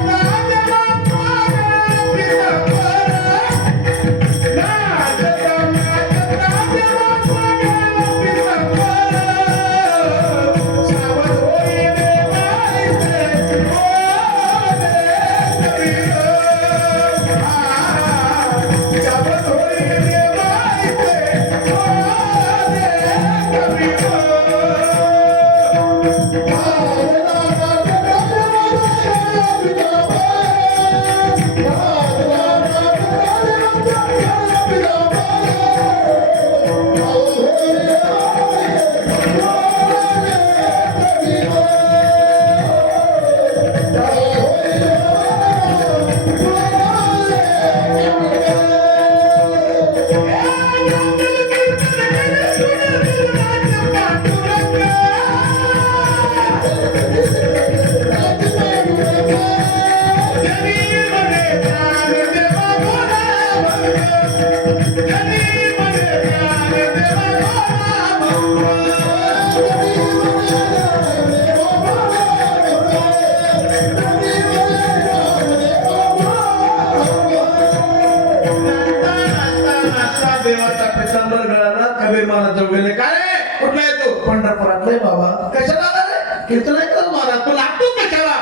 कीर्तन ऐकलं महाराज पण नाचतो कशाला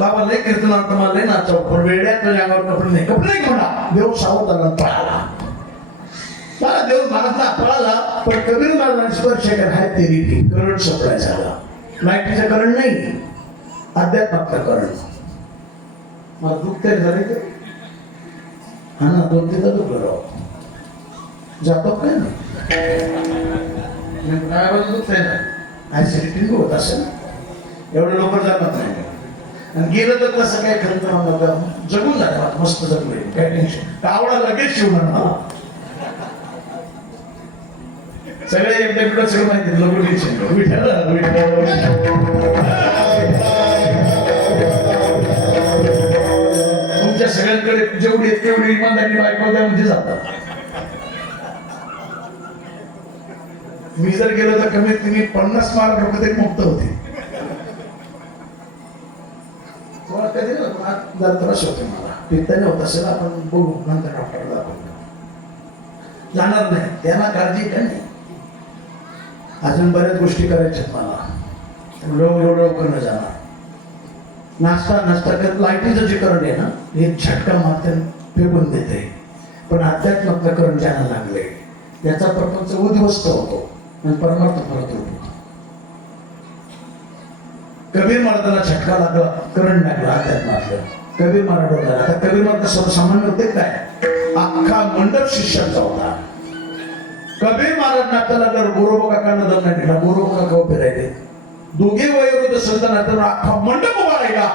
बाबा लय कीर्तन तुम्हाला लय नाचव पण वेड्यात अंगावर कपडे नाही म्हणा देव सावध आला पळाला मला देव महाराजला पळाला पण कबीर महाराजांनी स्पर्श केला हाय तेरी करंट सप्लाय झाला लाईटीचा करंट नाही अध्यात्माचा करंट मला दुःख तरी झाले ते हा ना दोन तिथं दुखलं राव जातो काय नाही काय दुखत आहे ना ऍसिडिटी होत असेल एवढं लवकर जाणार नाही आणि गेलं तर कसं काय खरं जगून जाणार मस्त जगू काय टेन्शन कावडा लगेच शिवणार मला सगळे एकदा सगळं माहिती लोक तुमच्या सगळ्यांकडे जेवढी तेवढी इमानदारी बायको द्या म्हणजे जातात मी जर गेलो तर कमीत कमी 50 मार्क लोक तरी मुक्त होते कधी जरा त्रास होते मला पित्ताने होत असेल आपण बघू नंतर डॉक्टरला दाखवू जाणार नाही त्यांना काळजी का नाही अजून बऱ्याच गोष्टी करायच्यात मला एवढं लवकर न जाणार नाश्ता करत लाईटीचं जे करंट आहे ना हे झटका मारते फेकून देते पण अध्यात्मातलं करंट ज्यांना लागले याचा प्रपंच उद्ध्वस्त होतो आणि परमार्थ परत होतो कबीर महाराजांना झटका लागला करंट लागला अध्यात्मातलं कबीर महाराज डोळ्याला आता कबीर महाराज सर्वसामान्य होते काय अख्खा मंडप शिष्यांचा होता कबीर महाराज नाट्याला लागल्यावर गोरोबा काकांना दम नाही दिला गोरोबा काका उभे राहिले दोघे वयोवृद्ध संतांना अख्खा मंडप उभा राहिला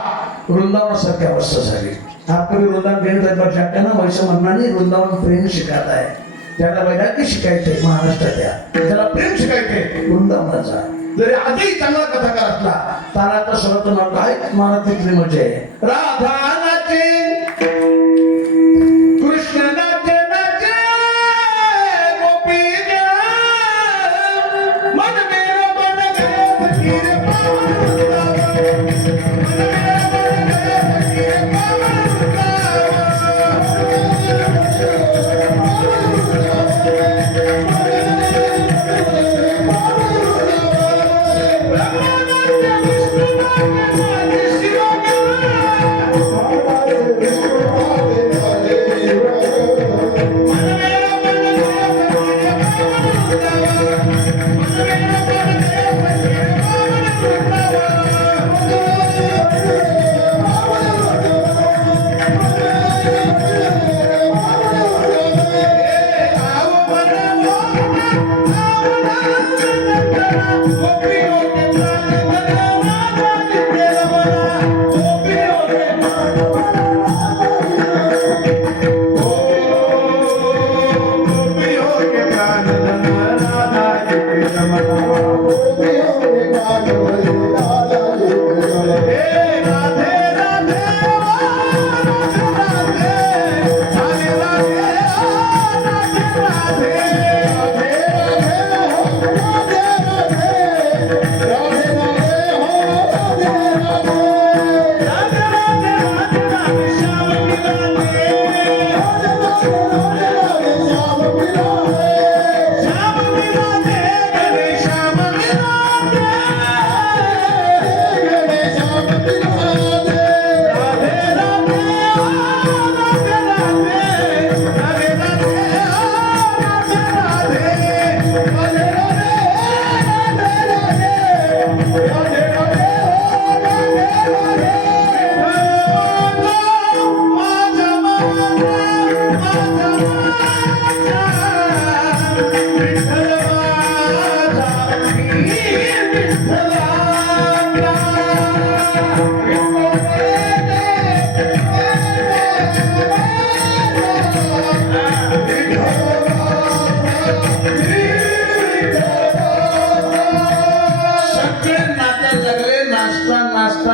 वृंदावनासारखी अवस्था झाली आपली वृंदावन प्रेम दरबार वैश्य म्हणणाने वृंदावन प्रेम शिकायला आहे त्याला वैराग्य शिकायचंय महाराष्ट्राच्या त्याला प्रेम शिकायचंय वृंदावनाचा जरी आजही चांगला कथाकार असला ताराचा स्वराचं नाव काय मला तिथली मजा आहे राधा नाचे कृष्ण नाचे नाचे गोपी मन मेरा मन गया फकीर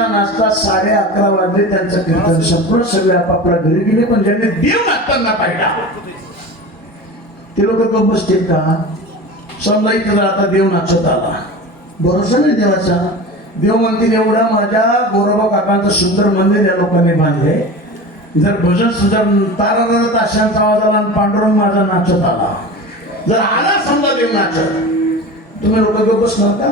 नाश्ता 11:30 वाजले त्यांचं कीर्तन संपूर्ण सगळे आपापल्या घरी गेले पण ज्यांनी देव नाचताना पाहिला ते लोक गप्प बसतील का समजा इथं आता देव नाचत आला भरोसा नाही देवाचा देव म्हणतील एवढा माझ्या गोरोबा काकांचं सुंदर मंदिर या लोकांनी बांधले जर भजन सुद्धा तारा ताशांचा आवाज आला आणि पांडुरंग माझा नाचत आला जर आला समजा देव नाचत तुम्ही लोक गप्प बसणार का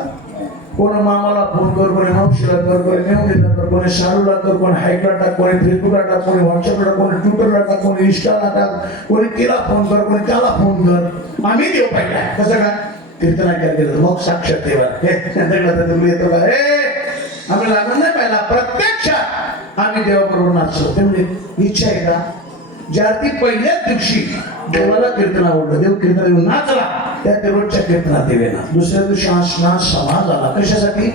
कोण मामाला फोन कर, कोणी मावशीला कर, कोणी मेवणीला कर, कोणी शाळूला कर, कोणी हाईकला टाक, कोणी फेसबुकला टाक, कोणी व्हॉट्सअपला, कोणी ट्विटरला टाक, कोणी इंस्टाला टाक, कोणी तिला फोन कर, कोणी त्याला फोन कर. आम्ही देव पाहिला कसं काय कीर्तना केलं मग साक्षात देवा येतो का हे आम्ही लागून नाही पाहिला. प्रत्यक्षात आम्ही देवाबरोबर नाचलो. त्यामुळे इच्छा आहे का ज्या ती पहिल्याच दिवशी देवाला कीर्तन आवडलं, देव कीर्तन येऊन नाचला, त्या रोजच्या कीर्तनात देवेना दुसऱ्या दिवशी आसना समाज आला. कशासाठी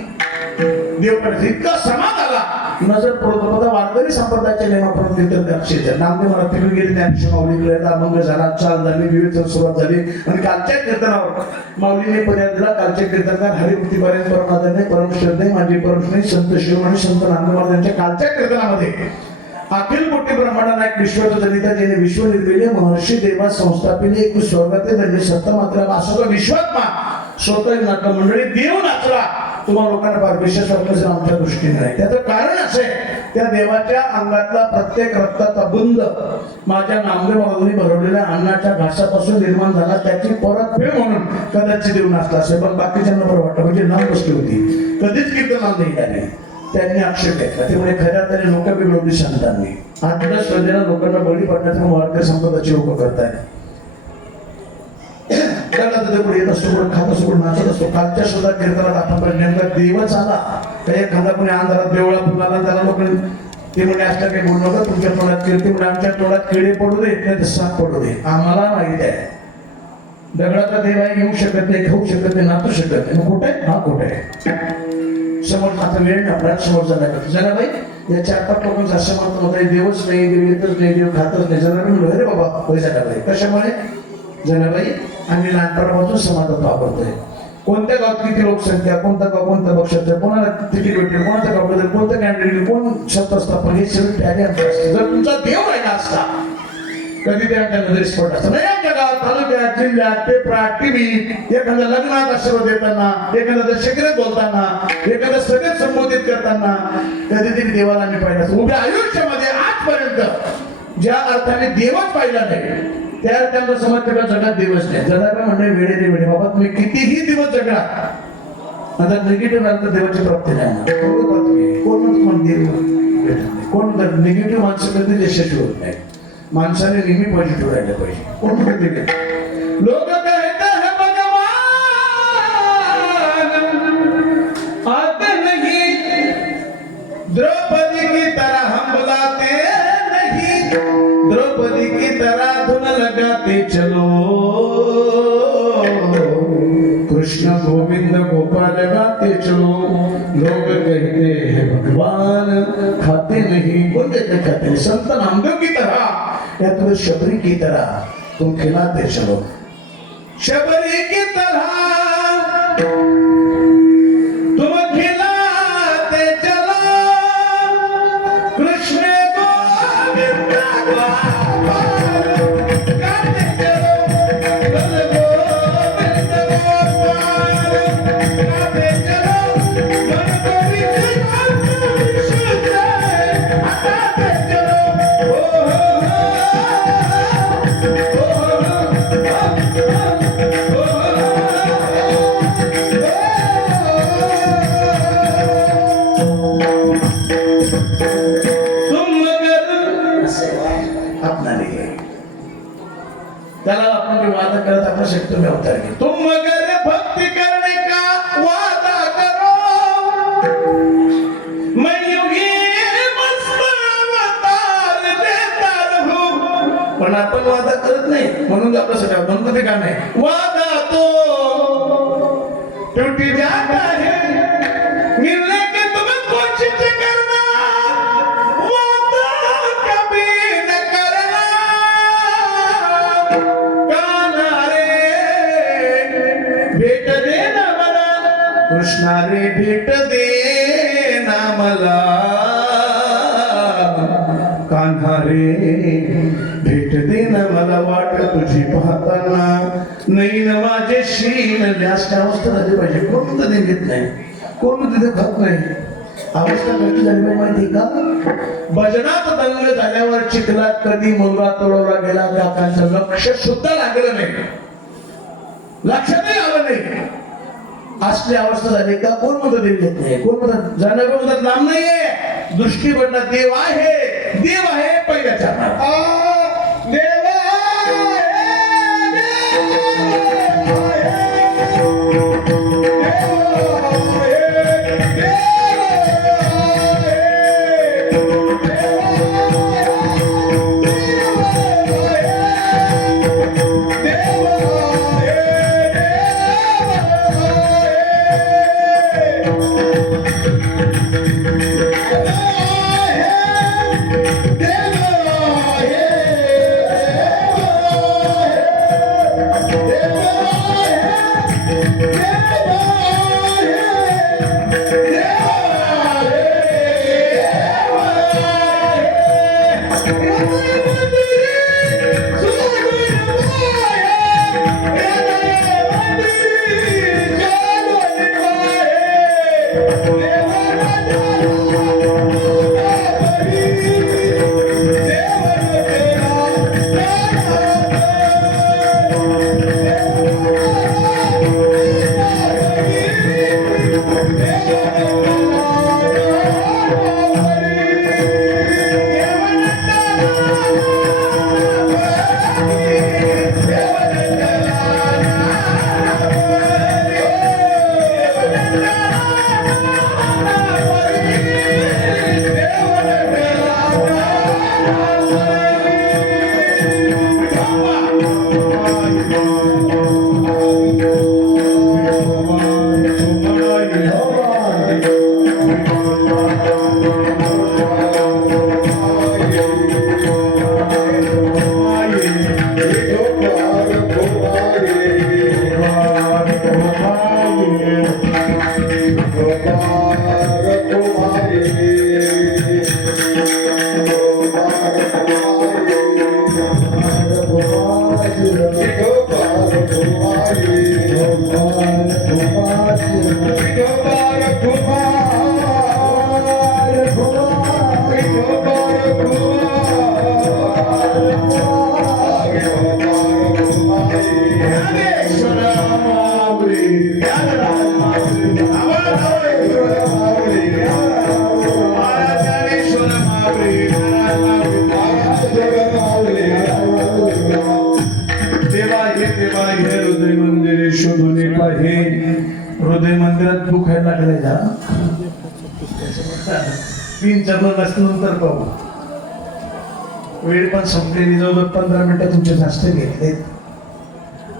देवकडे इतका समाज आला नजर पडत होता. वारकरी संप्रदायाच्या नियमाप्रमाणे कीर्तन अक्षरशः नामदेव मला तिकडे गेले, त्या दिवशी माऊलीकडे अभंग झाला, चाल झाली, विविध सुरुवात झाली. आणि कालच्या कीर्तनावर माऊलीने पर्याय दिला. कालचे कीर्तनकार हरिभक्ती पर्यंत परमादरणे परमश्रद्धे माझी परमश्री संत शिरोमणी संत नामदेव महाराजांच्या कालच्या कीर्तनामध्ये अखिल कोटी ब्रह्मांड एक विश्वाचा जनिता ज्याने विश्व निर्मिले महर्षी देवा संस्थापिले एक स्वर्गाते त्यांनी सत्ता मात्र असं तो विश्वात्मा स्वतः नाटक मंडळी देव नाचला. तुम्हाला लोकांना फार विशेष वाटलं आमच्या दृष्टीने नाही. त्याचं कारण असे त्या देवाच्या अंगातला प्रत्येक रक्ताचा बुंद माझ्या नामदेव महाराजांनी भरवलेल्या अन्नाच्या घासापासून निर्माण झाला. त्याची परतफेड म्हणून कदाचित देव नाचला असेल. पण बाकीच्यांना बरं वाटलं म्हणजे नाम गोष्टी होती कधीच कीर्तन नाही त्याने त्यांनी आक्षेप घेतला. त्यामुळे खऱ्या त्याने लोक बिघडवली संतांनी. आजच्या श्रद्धेला लोकांना बळी पडण्याचं वारकरी संप्रदायाची लोक करतायत. पुढे येत असतो, पुढे खात असतो, पुढे नाचत असतो. कालच्या सुद्धा कीर्तनात आपण नेमका देवच आला. काही एखादा कोणी अंधारात देवळा पुन्हा त्याला लोक ते म्हणजे असं काही बोलू नका तुमच्या तोंडात कीर्ती म्हणजे आमच्या तोंडात किडे पडू दे नाही साप पडू दे. आम्हाला माहित आहे दगडाचा देव आहे, येऊ शकत नाही, खाऊ शकत नाही, नाचू शकत नाही. मग कुठे हा कुठे समोर आता वेळ आपल्याला समोर जाणार जरा बाई या 4-5 लोकांचं असं मत होतं देवच नाही, देव येतच नाही, देव खातच नाही. जरा म्हणलो रे बाबा पैसा टाकलाय कशामुळे जनाबाई आम्ही लहानपणापासून समाजात वापरतोय. कोणत्या गावात किती लोकसंख्या, कोणता गाव, कोणत्या पक्षाचं, कोणाला तिकीट भेटेल, कोणाच्या गावाबद्दल, कोणतं कॅन्डिडेट, कोण सत्ता स्थापन हे सगळं टॅली आमचं असतं. जर तुमचा देव राहिला असता कधी ते आमच्या नजरेस पडत असतं नाही. आमच्या गावात तालुक्यात जिल्ह्यात पेपरात टीव्ही एखाद्या लग्नात आशीर्वाद देताना, एखाद्या शक्यत बोलताना, एखाद्या सगळ्यात संबोधित करताना कधीतरी देवाला आम्ही पाहिलं असतं. उभ्या आयुष्यामध्ये आजपर्यंत ज्या अर्थाने देवच पाहिला नाही त्या त्यांना समज तेव्हा जगात दिवस नाही. जगाला म्हणणे वेळे रे वेळे बाबा तुम्ही कितीही दिवस जगा आता निगेटिव्ह राहिलं तर देवाची प्राप्ती नाही. कोण निगेटिव्ह माणसं कधी यशस्वी होत नाही. माणसाने नेहमी पॉझिटिव्ह राहिलं पाहिजे. कोण लोक कहते हैं भगवान आते नहीं, द्रौपदी की तरह हम बुलाते नहीं, द्रौपदी की तरह धुन लगाते चलो, कृष्ण गोविंद गोपाल गाते चलो. लोग कहते हैं भगवान खाते नहीं, बोलते खाते नहीं. संत नामदेव की तरह या तो शबरी की तरह तुम खिलाते चलो, शबरी की तरह तुम खिलाते चलो, कृष्ण गोविंद गोपाल गाते चलो, गोविंद गोपाल गाते चलो, त्याला आपण वादा करत आपण शकतो मी अवतार घे. तुम अगर भक्ति करने का वादा करो मैं युगी मस्त अवतार देता रहूं. पण आपण वादा करत नाही म्हणून आपल्यासाठी म्हणतो ते का नाही. वादा तो टूट जाता है मिलने के तुम्हें कोशिश करना, वादा कभी न करना. कान्हा रे भेट दे ना मला, कृष्णा रे भेट दे ना मला, कान्हा रे भेट दे ना मला. वाट तुझी पाहताना नैन माझे शीन जास्त अवस्था झाली पाहिजे. कोण तर घेत नाही, कोण तिथे खात नाही. अवस्था कशी झाली माहिती का. भजनात दंग झाल्यावर चिखलात कधी मुलगा तोडवला गेला काकांचं लक्ष सुद्धा लागलं नाही, लक्षातही आलं नाही. असली अवस्था झाली का कोण म्हणतो देव येत नाही, कोण म्हणतात जाणं म्हणतात लांब नाहीये, दृष्टी पडणार देव आहे, देव आहे पहिल्या चरणात देव हृदय मंदिरात तू खायला लागलाय जा 3 चरण नंतर पाहू वेळ पण संपलेली जवळ 15 मिनिटं तुमचे जास्त घेतले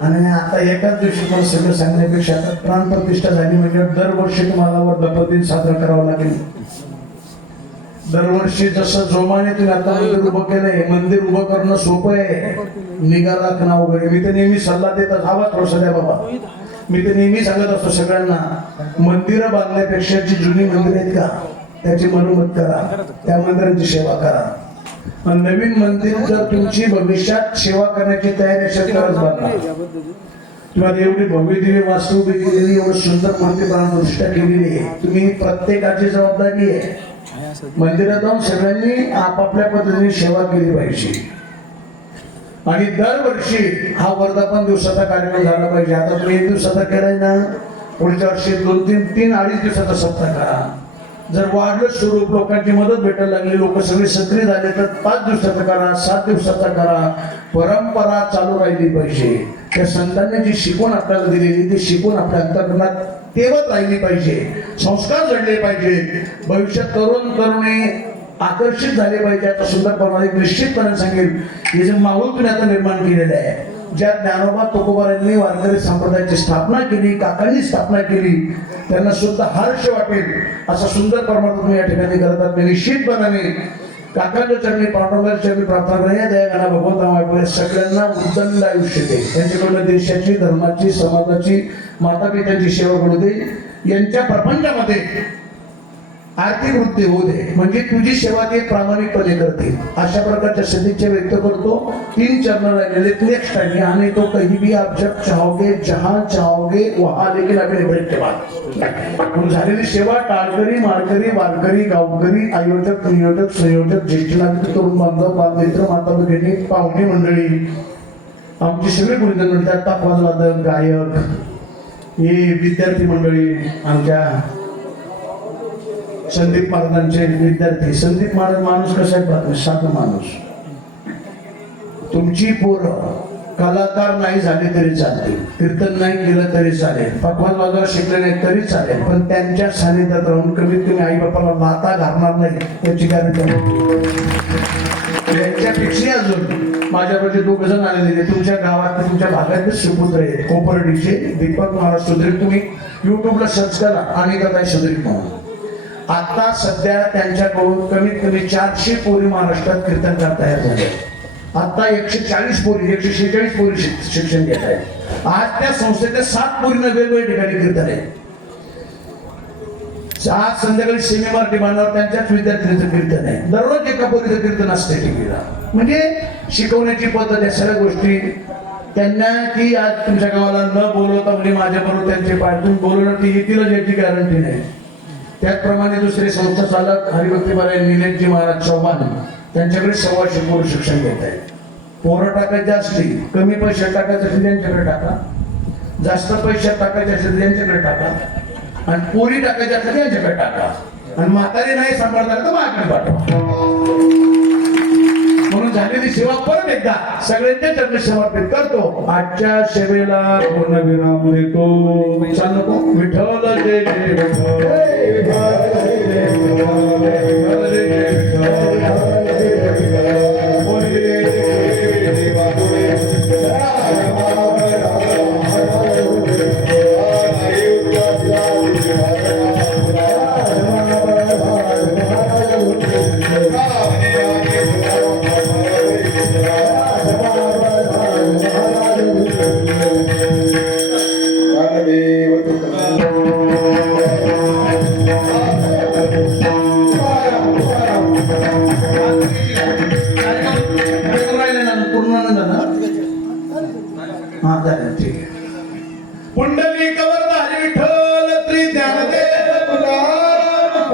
आणि आता एकाच दिवशी मला सगळं सांगण्यापेक्षा आता प्राणप्रतिष्ठा झाली म्हणजे दरवर्षी तुम्हाला वर्धापन साजरा करावा लागेल. दरवर्षी जसं जोमाने तुम्ही आता मंदिर उभं केलंय, मंदिर उभं करणं सोपं आहे, निगा राखणं वगैरे. मी तर नेहमी सल्ला देतात हवा थोडसा द्या बाबा. मी तर नेहमी सांगत असतो सगळ्यांना, मंदिरं बांधण्यापेक्षा जी जुनी मंदिर आहेत का त्याची मरम्मत करा, त्या मंदिरांची सेवा करा. नवीन मंदिर जर तुमची भविष्यात सेवा करण्याची तयारी असेल तरच बांधा. तुम्हाला एवढी भव्य दिव्य वास्तू केलेली, एवढं सुंदर मूर्ती प्रतिष्ठा केलेली आहे, तुम्ही प्रत्येकाची जबाबदारी आहे. मंदिरात जाऊन सगळ्यांनी आपापल्या पद्धतीने सेवा केली पाहिजे आणि दरवर्षी हा वर्धापन दिवसाचा कार्यक्रम झाला पाहिजे. आता तुम्ही 1 दिवसाचा केलाय ना, पुढच्या वर्षी 2-3, 2-2.5 दिवसाचा सप्ताह करा. जर वाढलं स्वरूप, लोकांची मदत भेटायला लागली, लोक सगळे सक्रिय झाले तर 5 दिवसाचा करा, 7 दिवसाचा करा. परंपरा चालू राहिली पाहिजे. त्या संतांनी जी शिकवण आपल्याला दिलेली ती शिकवण आपल्या अंतःकरणात तेवत राहिली पाहिजे, संस्कार घडले पाहिजे. भविष्यात तरुणी आकर्षित झाले पाहिजे. आता सुंदर प्रमाणे निश्चितपणे सांगेल, हे जे माहोल तुम्ही आता निर्माण केलेलं आहे, ज्या ज्ञानोबा तुकोबारांनी वारकरी संप्रदायाची स्थापना केली, काकांनी स्थापना केली, त्यांना सुद्धा हर्ष वाटेल असा सुंदर प्रमाण तुम्ही या ठिकाणी करतात. निश्चितपणाने काकांच्या चरणी, पांडुरंगाच्या चरणी प्रार्थना करूया, दया भगवंता सगळ्यांना उदंड आयुष्य दे, त्यांच्याकडून देशाची, धर्माची, समाजाची, माता पित्यांची सेवा करू दे, यांच्या प्रपंचामध्ये आर्थिक वृद्धी होऊ दे, म्हणजे तुझी सेवा ते प्रामाणिकपणे करतील. अशा प्रकारच्या सदिच्छा व्यक्त करतो. 3 चरण राहिलेले नेक्स्ट टाइम आने तो कहीं भी आप जब चाहोगे, जहां चाहोगे वहां, लेकिन अपने ब्रेक के बाद झालेली सेवा टाळकरी, माळकरी, वारकरी, गावकरी, आयोजक, नियोजक, संयोजक, ज्येष्ठ नागरिक, तरुण बांधव, बालमित्र, माता भगिनी, पाहुणे मंडळी, आमची सगळी गुणधन म्हणतात, तापवादवादक, गायक, ही विद्यार्थी मंडळी आमच्या संदीप महाराजांचे विद्यार्थी. संदीप महाराज माणूस कसा आहे? साधा माणूस. तुमची पोरं कलाकार नाही झाले तरी चालतील, कीर्तन नाही केलं तरी चालेल, पकवान वाजवा शिकले नाही तरी चालेल, पण त्यांच्या सानिध्यात राहून कमीत कमी आई बापाला लाथा घालणार नाही याची गॅरंटी. यांच्यापेक्षा अजून माझ्याकडे 2 जण आलेले तुमच्या गावात तुमच्या भागातले सुपुत्र आहेत कोपर्डीचे दीपक महाराज सुद्रीक. तुम्ही युट्यूबला सर्च करा अनिताताई सुद्रीक म्हणून. आता सध्या त्यांच्याकडून कमीत कमी 400 पोरी महाराष्ट्रात कीर्तनकार तयार झाले. आता 140 पोरी 146 पोरी शिक्षण घेत आहेत. आज त्या संस्थेच्या 7 पोरींना वेगवेगळ्या ठिकाणी कीर्तन आहे. आज संध्याकाळी सेमी मराठी मांडवावर त्यांच्याच विद्यार्थ्यांचं कीर्तन आहे. दररोज एका पोरीचं कीर्तन असते टीव्हीला. म्हणजे शिकवण्याची पद्धत आहे सगळ्या गोष्टी त्यांना की आज तुमच्या गावाला न बोलवता म्हणजे माझ्याबरोबर त्यांचे पायतून बोलवलं ती येतीलच याची गॅरंटी नाही. त्याचप्रमाणे दुसरे संस्था चालक हरिभक्तीपरायण निलेशजी महाराज चव्हाण त्यांच्याकडे 125 पोरं शिक्षण घेत आहेत. पोरं टाकायचे असतील कमी पैशात टाकायचं असेल त्यांच्याकडे टाका, जास्त पैशात टाकायचे असेल त्यांच्याकडे टाका, आणि पोरी टाकायची असेल त्यांच्याकडे टाका, आणि म्हातारी नाही सांभाळणार तर माझ्याकडे पाठवा. म्हणून झालेली सेवा परत एकदा सगळ्यांच्या चरणी समर्पित करतो. आजच्या सेवेला पूर्ण विराम देतो. चाल नको विठ्ठल जय जय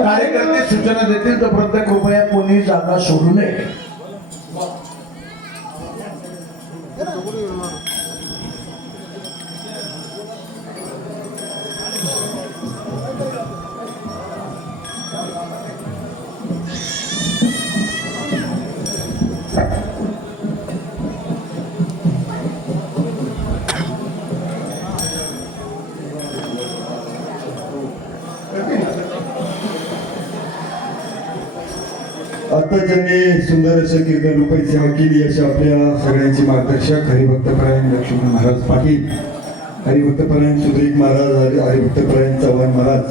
कार्यकर्ते सूचना देतील तोपर्यंत कृपया कोणी जागा सोडू नये. आता ज्यांनी सुंदर असं कीर्तन रूपाई सेवा केली अशा आपल्या सगळ्यांचे मार्गदर्शक हरिभक्तपरायण लक्ष्मण महाराज पाटील, हरिभक्तपरायण सुद्रीक महाराज, हरिभक्तपरायण चव्हाण महाराज,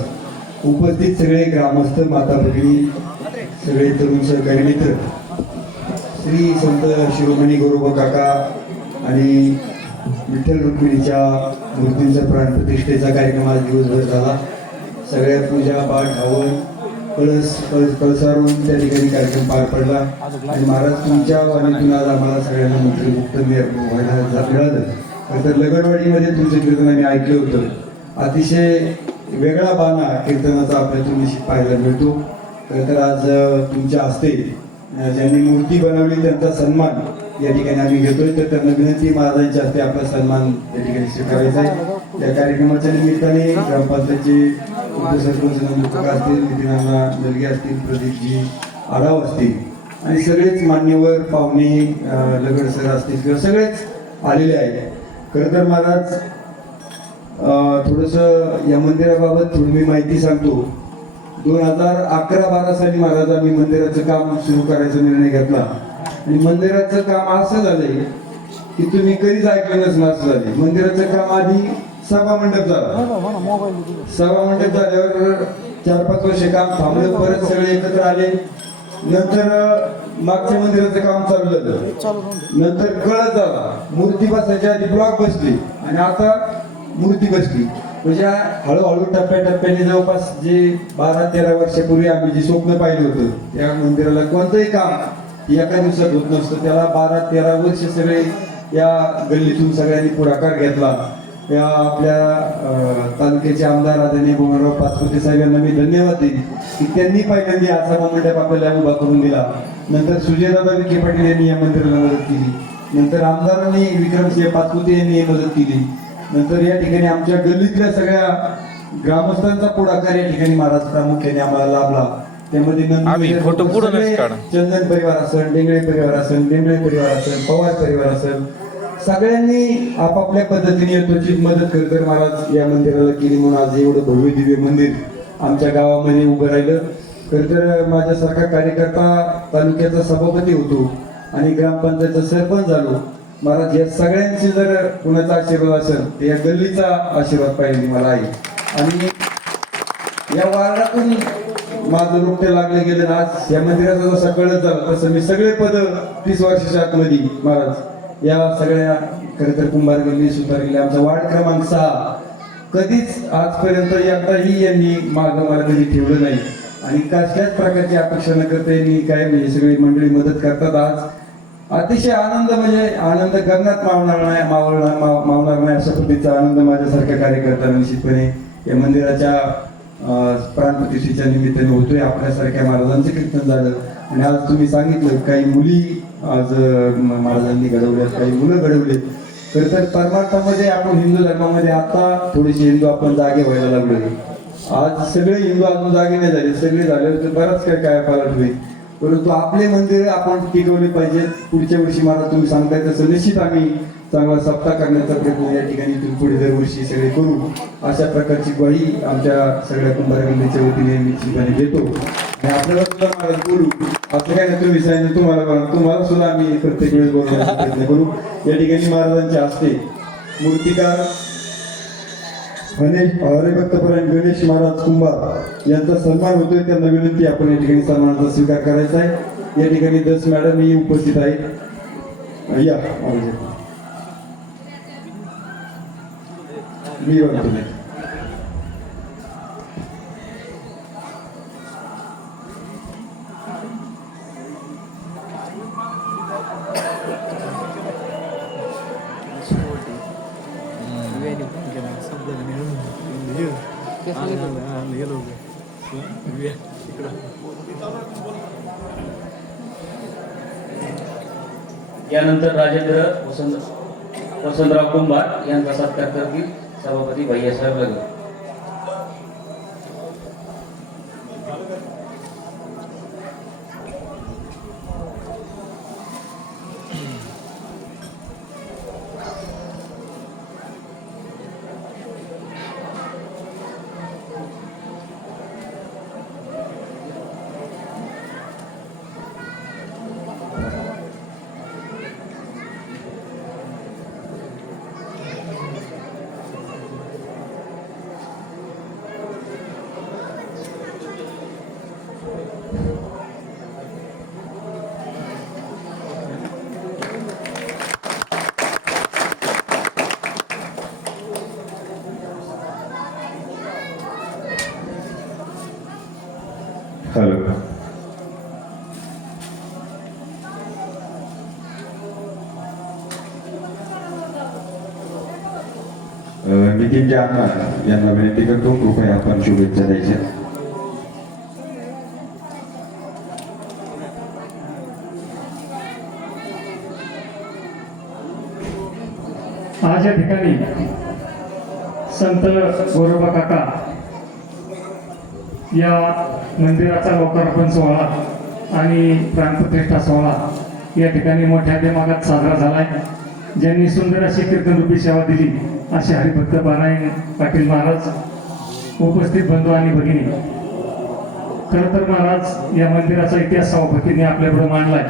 उपस्थित सगळे ग्रामस्थ, माता भगिनी, सगळे तरुण सहकारी मित्र, श्री संत शिरोमणी गोरोबा काका आणि विठ्ठल रुक्मिणीच्या मूर्तींचा प्राण प्रतिष्ठेचा कार्यक्रम आज दिवसभर झाला. सगळ्या पूजा पाठ हवन कळसारून त्या ठिकाणी कार्यक्रम पार पडला. आणि महाराज तुमच्या वाणीतून आज आम्हाला सगळ्यांना मंत्रमुक्त व्हायला मिळालं. तर लगडवाडीमध्ये तुमचं कीर्तन आम्ही ऐकलं होतं. अतिशय वेगळा बाणा कीर्तनाचा आपल्यातून निश्चित पाहायला मिळतो. तर आज तुमच्या हस्ते ज्यांनी मूर्ती बनवली त्यांचा सन्मान या ठिकाणी आम्ही घेतोय. तर त्यांना विनंती महाराजांच्या हस्ते आपला सन्मान या ठिकाणी स्वीकारायचा आहे. या कार्यक्रमाच्या निमित्ताने ग्रामपंचायतचे सरपंच नंदुकाका असतील, नितीनाना दलगे असतील, प्रदीपजी आढाव असतील आणि सगळेच मान्यवर पाहुणे लगड सर असतील किंवा सगळेच आलेले आहेत. खरं तर महाराज थोडंसं या मंदिराबाबत थोडी मी माहिती सांगतो. 2011-12 साली महाराज आम्ही मंदिराचं काम सुरू करायचा निर्णय घेतला. आणि मंदिराचं काम असं झालंय की तुम्ही कधीच ऐकलं नसणार असं झाले. मंदिराचं काम आधी सभा मंडप झाला. सभा मंडप झाल्यावर 4-5 वर्ष काम थांबलं. परत सगळे एकत्र आले. नंतर मागच्या मंदिराचं काम चालू झालं. नंतर कळत झाला. मूर्ती बसायच्या आधी ब्लॉक बसली आणि आता मूर्ती बसली. म्हणजे हळूहळू टप्प्याटप्प्याने जवळपास जे 12-13 वर्षापूर्वी आम्ही जे स्वप्न पाहिलं होतं त्या मंदिराला कोणतंही काम एका दिवसात होत नसतं. त्याला 12-13 वर्ष सगळे या गल्लीतून सगळ्यांनी पुढाकार घेतला. या आपल्या तालुक्याचे आमदार आदरणीय भुवनराव पाचपुते साहेब यांना मी धन्यवाद देईन की त्यांनी पहिल्यांदा हा सभा मंडप आपल्याला उभा करून दिला. नंतर सुजयदादा विखे पाटील यांनी या मंदिराला मदत केली. नंतर आमदारांनी विक्रमसिंह पाचपुते यांनी मदत केली. नंतर या ठिकाणी आमच्या गल्लीतल्या सगळ्या ग्रामस्थांचा पुढाकार या ठिकाणी महाराज प्रामुख्याने आम्हाला लाभला. त्यामध्ये आम्ही फोटो पुढं नका काढा. चंदन परिवार असेल, डेंगळे परिवार असेल, डेंगळे परिवार असेल, पवार परिवार असेल, सगळ्यांनी आपापल्या पद्धतीने यथोचित मदत करत महाराज या मंदिराला केली. म्हणून आज एवढं भव्य दिव्य मंदिर आमच्या गावामध्ये उभं राहिलं. तर माझ्यासारखा कार्यकर्ता तालुक्याचा सभापती होतो आणि ग्रामपंचायतचा सरपंच झालो. महाराज या सगळ्यांची जर कुणाचा आशीर्वाद असेल तर या गल्लीचा आशीर्वाद पाहिजे मला आहे. आणि या वार्डातून माझं रोपटे लागले गेले ना, आज या मंदिराचा जसा कळत झाला तसं मी सगळे पद 30 वर्षाच्या आतमध्ये महाराज या सगळ्या खरं तर कुंभार गल्ली, सुतार गल्ली, आमचा वार्ड क्रमांक 6 कधीच आजपर्यंत एकदाही यांनी मागं मला कधी ठेवलं नाही. आणि कसल्याच प्रकारची अपेक्षा न करता यांनी काय म्हणजे सगळी मंडळी मदत करतात. आज अतिशय आनंद म्हणजे आनंद करण्यात मावणार नाही अशा पद्धतीचा आनंद माझ्यासारख्या कार्यकर्त्यांना निश्चितपणे या मंदिराच्या प्राणप्रतिष्ठेच्या निमित्ताने होतोय. आपल्यासारख्या महाराजांचं कीर्तन झालं आणि आज तुम्ही सांगितलं काही मुली आज महाराजांनी घडवल्यात, काही मुलं घडवलेत. खरं तर परमार्थामध्ये आपण हिंदू धर्मामध्ये आता थोडेसे हिंदू आपण जागे व्हायला लागलोय. आज सगळे हिंदू अजून जागे नाही झाले, सगळे झाले तर बराच काय पालट होईल. परंतु आपले मंदिर आपण टिकवले पाहिजे. पुढच्या वर्षी मला तुम्ही सांगताय तसं निश्चित आम्ही चांगला सप्ताह करण्याचा प्रयत्न या ठिकाणी इथून पुढे दरवर्षी सगळे करू. अशा प्रकारची ग्वाही आमच्या सगळ्या कुंभार गल्लीच्या वतीने निश्चितपणे देतो. आणि आपल्याला सुद्धा मला बोलू असं काय नाही, तुम्ही सांगितलं तुम्हाला सुद्धा आम्ही प्रत्येक वेळेस बोलण्याचा प्रयत्न करू. या ठिकाणी महाराजांच्या हस्ते मूर्तिकार हरिभक्तपरायण गणेश महाराज कुंभार यांचा सन्मान होतोय. त्यांना विनंती आपण या ठिकाणी सन्मानाचा स्वीकार करायचा आहे. या ठिकाणी 10 मॅडम ही उपस्थित आहेत. या मी म्हणतो नाही. यानंतर राजेंद्र वसंतराव कुंभार यांचा सत्कार करतील सभापती भैयासाहेब लगे. हॅलो. नितीन अण्णा यांना विनंती करतो कृपया आपण शुभेच्छा द्यायच्या. आज या ठिकाणी संत गोरोबा काका या मंदिराचा लोकार्पण सोहळा आणि प्राणप्रतिष्ठा सोहळा या ठिकाणी मोठ्या दिमागात साजरा झालाय. ज्यांनी सुंदर अशी कीर्तनरूपी सेवा दिली असे हरिभक्त पारायण पाटील महाराज, उपस्थित बंधू आणि भगिनी. खरं तर महाराज या मंदिराचा इतिहास सभापतीने आपल्यापुढे मांडलाय.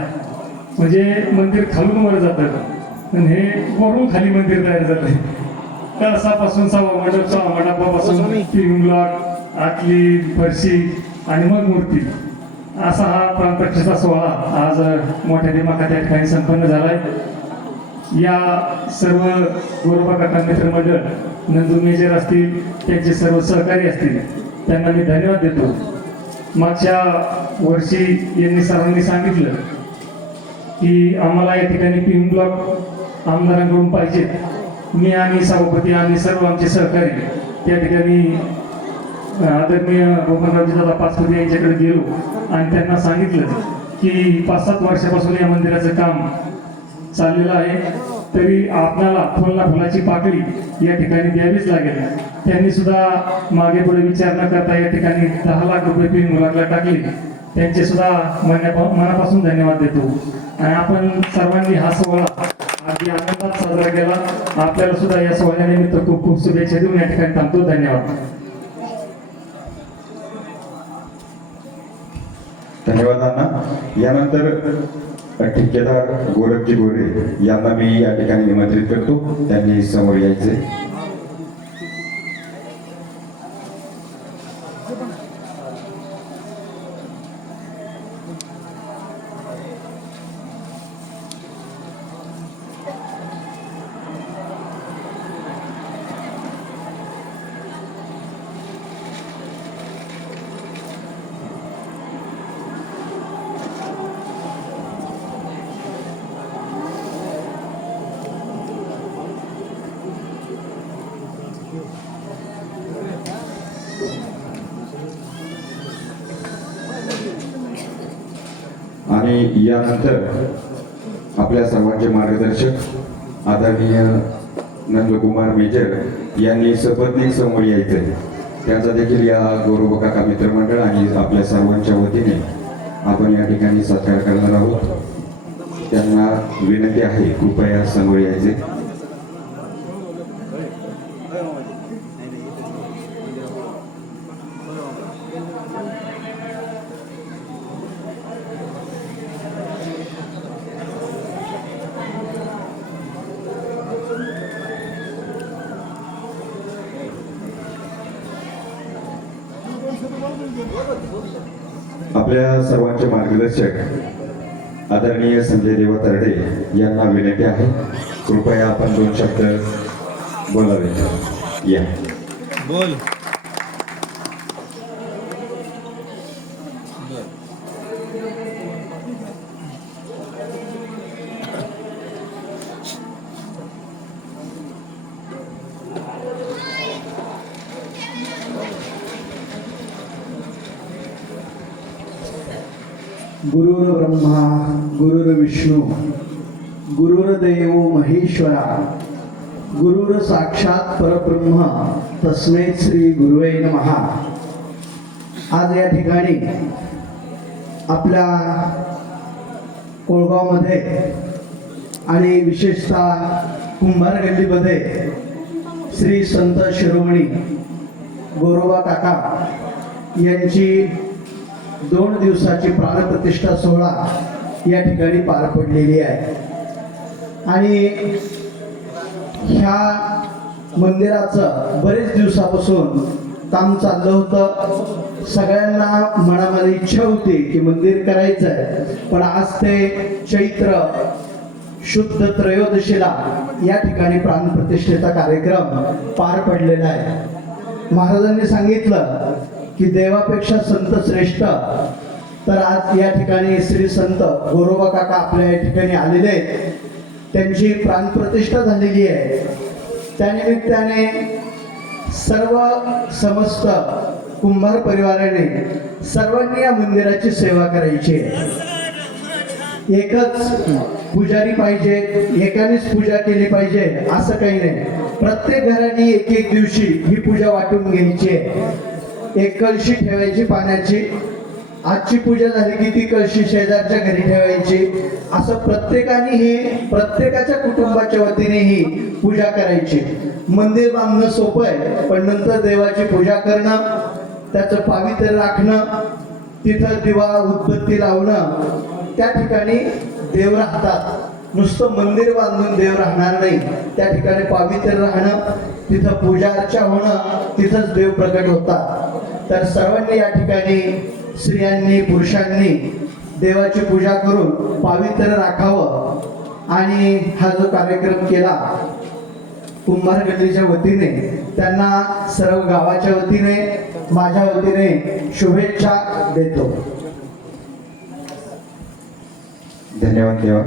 म्हणजे मंदिर खालून वर जातं आणि हे वरून खाली मंदिर तयार झालंय. कळसापासून सवा मंडपापासून पिंग ब्लॉक, आतली फरशी आणि मग मूर्ती, असा हा प्राणप्रतिष्ठा सोहळा आज मोठ्या दिमाखात या ठिकाणी संपन्न झालाय. या सर्व गोरोबा काका मित्रमंडळ, नंदू मेजर असतील, त्यांचे सर्व सहकारी असतील, त्यांना मी धन्यवाद देतो. मागच्या वर्षी यांनी सर्वांनी सांगितलं की आम्हाला या ठिकाणी पिंग ब्लॉक आमदारांकडून पाहिजे. मी आणि सभापती आणि सर्व आमचे सहकारी त्या ठिकाणी आदरणीय गोपालरावजी दादा पाचपुते यांच्याकडे गेलो आणि त्यांना सांगितलं की 5-7 वर्षापासून या मंदिराचं काम चाललेलं आहे तरी आपल्याला फुलाची पाकळी या ठिकाणी द्यावीच लागेल. त्यांनी सुद्धा मागे पुढे विचार न करता या ठिकाणी 10 लाख रुपये फी मुलाखला टाकली. त्यांचे सुद्धा मनापासून धन्यवाद देतो. आणि आपण सर्वांनी हा सोहळा अगदी आनंदात साजरा केला. आपल्याला सुद्धा या सोहळ्यानिमित्त खूप खूप शुभेच्छा देऊन या ठिकाणी थांबतो. धन्यवाद. धन्यवाद अण्णा. यानंतर ठेकेदार गोरखजी गोरे यांना मी या ठिकाणी निमंत्रित करतो. त्यांनी समोर यायचे. आणि यानंतर आपल्या सर्वांचे मार्गदर्शक आदरणीय नंदकुमार मेजर यांनी सपत्नीक समोर यायचे. त्यांचा देखील या गौरव काका मित्रमंडळ आणि आपल्या सर्वांच्या वतीने आपण या ठिकाणी सत्कार करणार आहोत. त्यांना विनंती आहे कृपया समोर यायचे. आपल्या सर्वांचे मार्गदर्शक आदरणीय संजय देवा तरडे यांना विनंती आहे कृपया आपण 2 शब्द बोलावे. या बोल. गुरुर् ब्रह्मा गुरुर्विष्णू गुरुर्देव महेश्वरा गुरुर साक्षात परब्रह्म तस्मै श्री गुरुवे नमः. आज या ठिकाणी आपल्या कोळगावमध्ये आणि विशेषतः कुंभार गल्लीमध्ये श्री संत शिरोमणी गोरोबा काका यांची 2 दिवसाची प्राणप्रतिष्ठा सोहळा या ठिकाणी पार पडलेली आहे. आणि ह्या मंदिराचं बरेच दिवसापासून काम चाललं होतं. सगळ्यांना मनामध्ये इच्छा होती की मंदिर करायचं आहे, पण आज ते चैत्र शुद्ध त्रयोदशीला या ठिकाणी प्राणप्रतिष्ठेचा कार्यक्रम पार पडलेला आहे. महाराजांनी सांगितलं की देवापेक्षा संत श्रेष्ठ. तर आज या ठिकाणी श्री संत गोरोबा काका आपल्या या ठिकाणी आलेले आहेत. त्यांची प्राणप्रतिष्ठा झालेली आहे. त्यानिमित्ताने सर्व समस्त कुंभार परिवाराने सर्वांनी या मंदिराची सेवा करायची आहे. एकच पुजारी पाहिजे, एकानेच पूजा केली पाहिजे असं काही नाही. प्रत्येक घराने एक एक दिवशी ही पूजा वाटून घ्यायची आहे. एक कळशी ठेवायची पाण्याची. आजची पूजा झाली की ती कळशी शेजारच्या घरी ठेवायची. असं प्रत्येकाने ही प्रत्येकाच्या कुटुंबाच्या वतीने ही पूजा करायची. मंदिर बांधणं सोपं आहे, पण नंतर देवाची पूजा करणं, त्याचं पावित्र्य राखणं, तिथं दिवा उदबत्ती लावणं, त्या ठिकाणी देव राहतात. नुसतं मंदिर बांधून देव राहणार नाही. त्या ठिकाणी पावित्र्य राहणं, तिथं पूजा अर्चा होणं, तिथंच देव प्रकट होतात. तर सर्वांनी या ठिकाणी स्त्रियांनी पुरुषांनी देवाची पूजा करून पावित्र्य राखावं. आणि हा जो कार्यक्रम केला कुंभार गल्लीच्या वतीने, त्यांना सर्व गावाच्या वतीने माझ्या वतीने शुभेच्छा देतो. धन्यवाद देवा.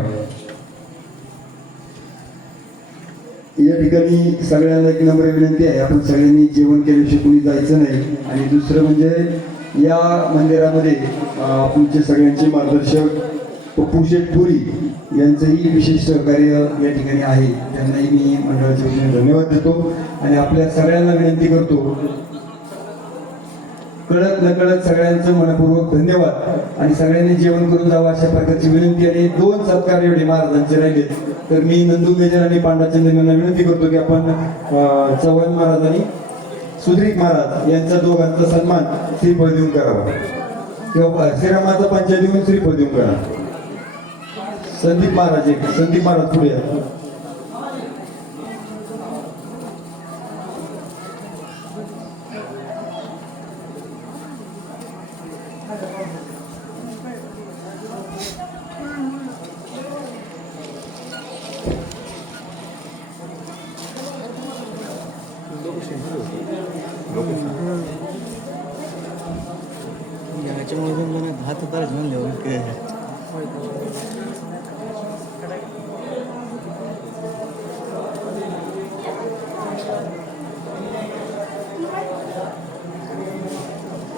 या ठिकाणी सगळ्यांना एक नम्र विनंती आहे, आपण सगळ्यांनी जेवण केल्याशिवाय कुणी जायचं नाही. आणि दुसरं म्हणजे या मंदिरामध्ये आमचे सगळ्यांचे मार्गदर्शक पप्पू शेठ पुरी यांचंही विशेष सहकार्य या ठिकाणी आहे. त्यांनाही मी मंडळाच्या वतीने धन्यवाद देतो आणि आपल्या सगळ्यांना विनंती करतो, कळत नकळत सगळ्यांचं मनपूर्वक धन्यवाद आणि सगळ्यांनी जेवण करून जावं अशा प्रकारची विनंती. आणि 2 सत्कार एवढे महाराजांचे राहिले तर मी नंदू मेजर आणि पांडाचंद यांना विनंती करतो की आपण चव्हाण महाराज आणि सुधीर महाराज यांच्या दोघांचा सन्मान श्रीफळ देऊन करावा किंवा श्रीरामाचा पंचा देऊन श्रीफळ देऊन करा. संदीप महाराज पुढे या.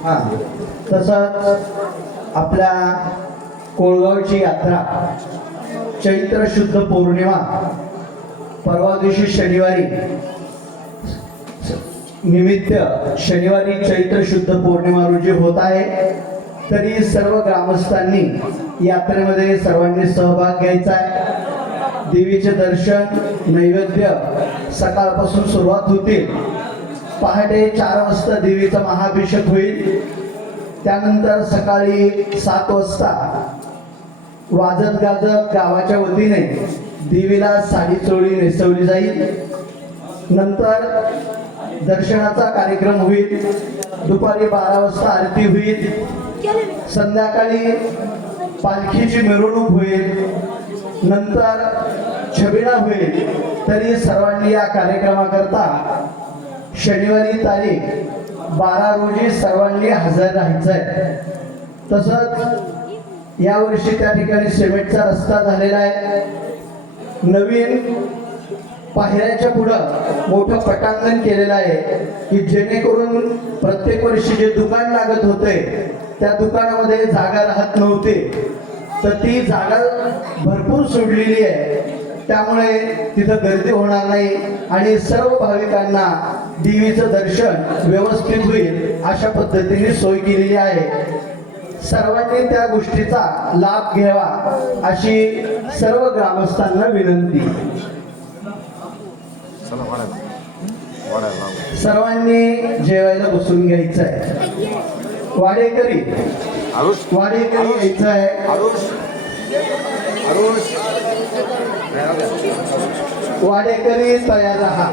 हा तसंच आपल्या कोळगावची यात्रा चैत्र शुद्ध पौर्णिमा परवा दिवशी शनिवारी निमित्त शनिवारी चैत्र शुद्ध पौर्णिमा रोजी होत आहे. तरी सर्व ग्रामस्थांनी यात्रेमध्ये सर्वांनी सहभाग घ्यायचा आहे. देवीचे दर्शन नैवेद्य सकाळपासून सुरुवात होतील. पहाटे 4 वाजता देवीचा महाअभिषेक होईल. त्यानंतर सकाळी 7 वाजता वाजत गाजत गावाच्या वतीने देवीला साडी चोळी नेसवली जाईल. नंतर दर्शनाचा कार्यक्रम होईल. दुपारी 12 वाजता आरती होईल. संध्याकाळी पालखीची मिरवणूक होईल. नंतर छबिना होईल. तरी सर्वांनी या कार्यक्रमाकरता शनिवारी तारीख 12 रोजी सर्वांनी हजर राहायचं आहे. तसंच यावर्षी त्या ठिकाणी सिमेंटचा रस्ता झालेला आहे. नवीन पायऱ्याच्या पुढं मोठं पटांगण केलेलं आहे की जेणेकरून प्रत्येक वर्षी जे दुकान लागत होते त्या दुकानामध्ये जागा राहत नव्हती, तर ती जागा भरपूर सोडलेली आहे. त्यामुळे तिथं गर्दी होणार नाही आणि सर्व भाविकांना देवीचं दर्शन व्यवस्थित होईल अशा पद्धतीने सोय केलेली आहे. सर्वांनी त्या गोष्टीचा लाभ घ्यावा अशी सर्व ग्रामस्थांना विनंती. सर्वांनी जेवायला बसून घ्यायचं आहे. वाडेकरी यायचं आहे. वाडेकरी तयार राहा.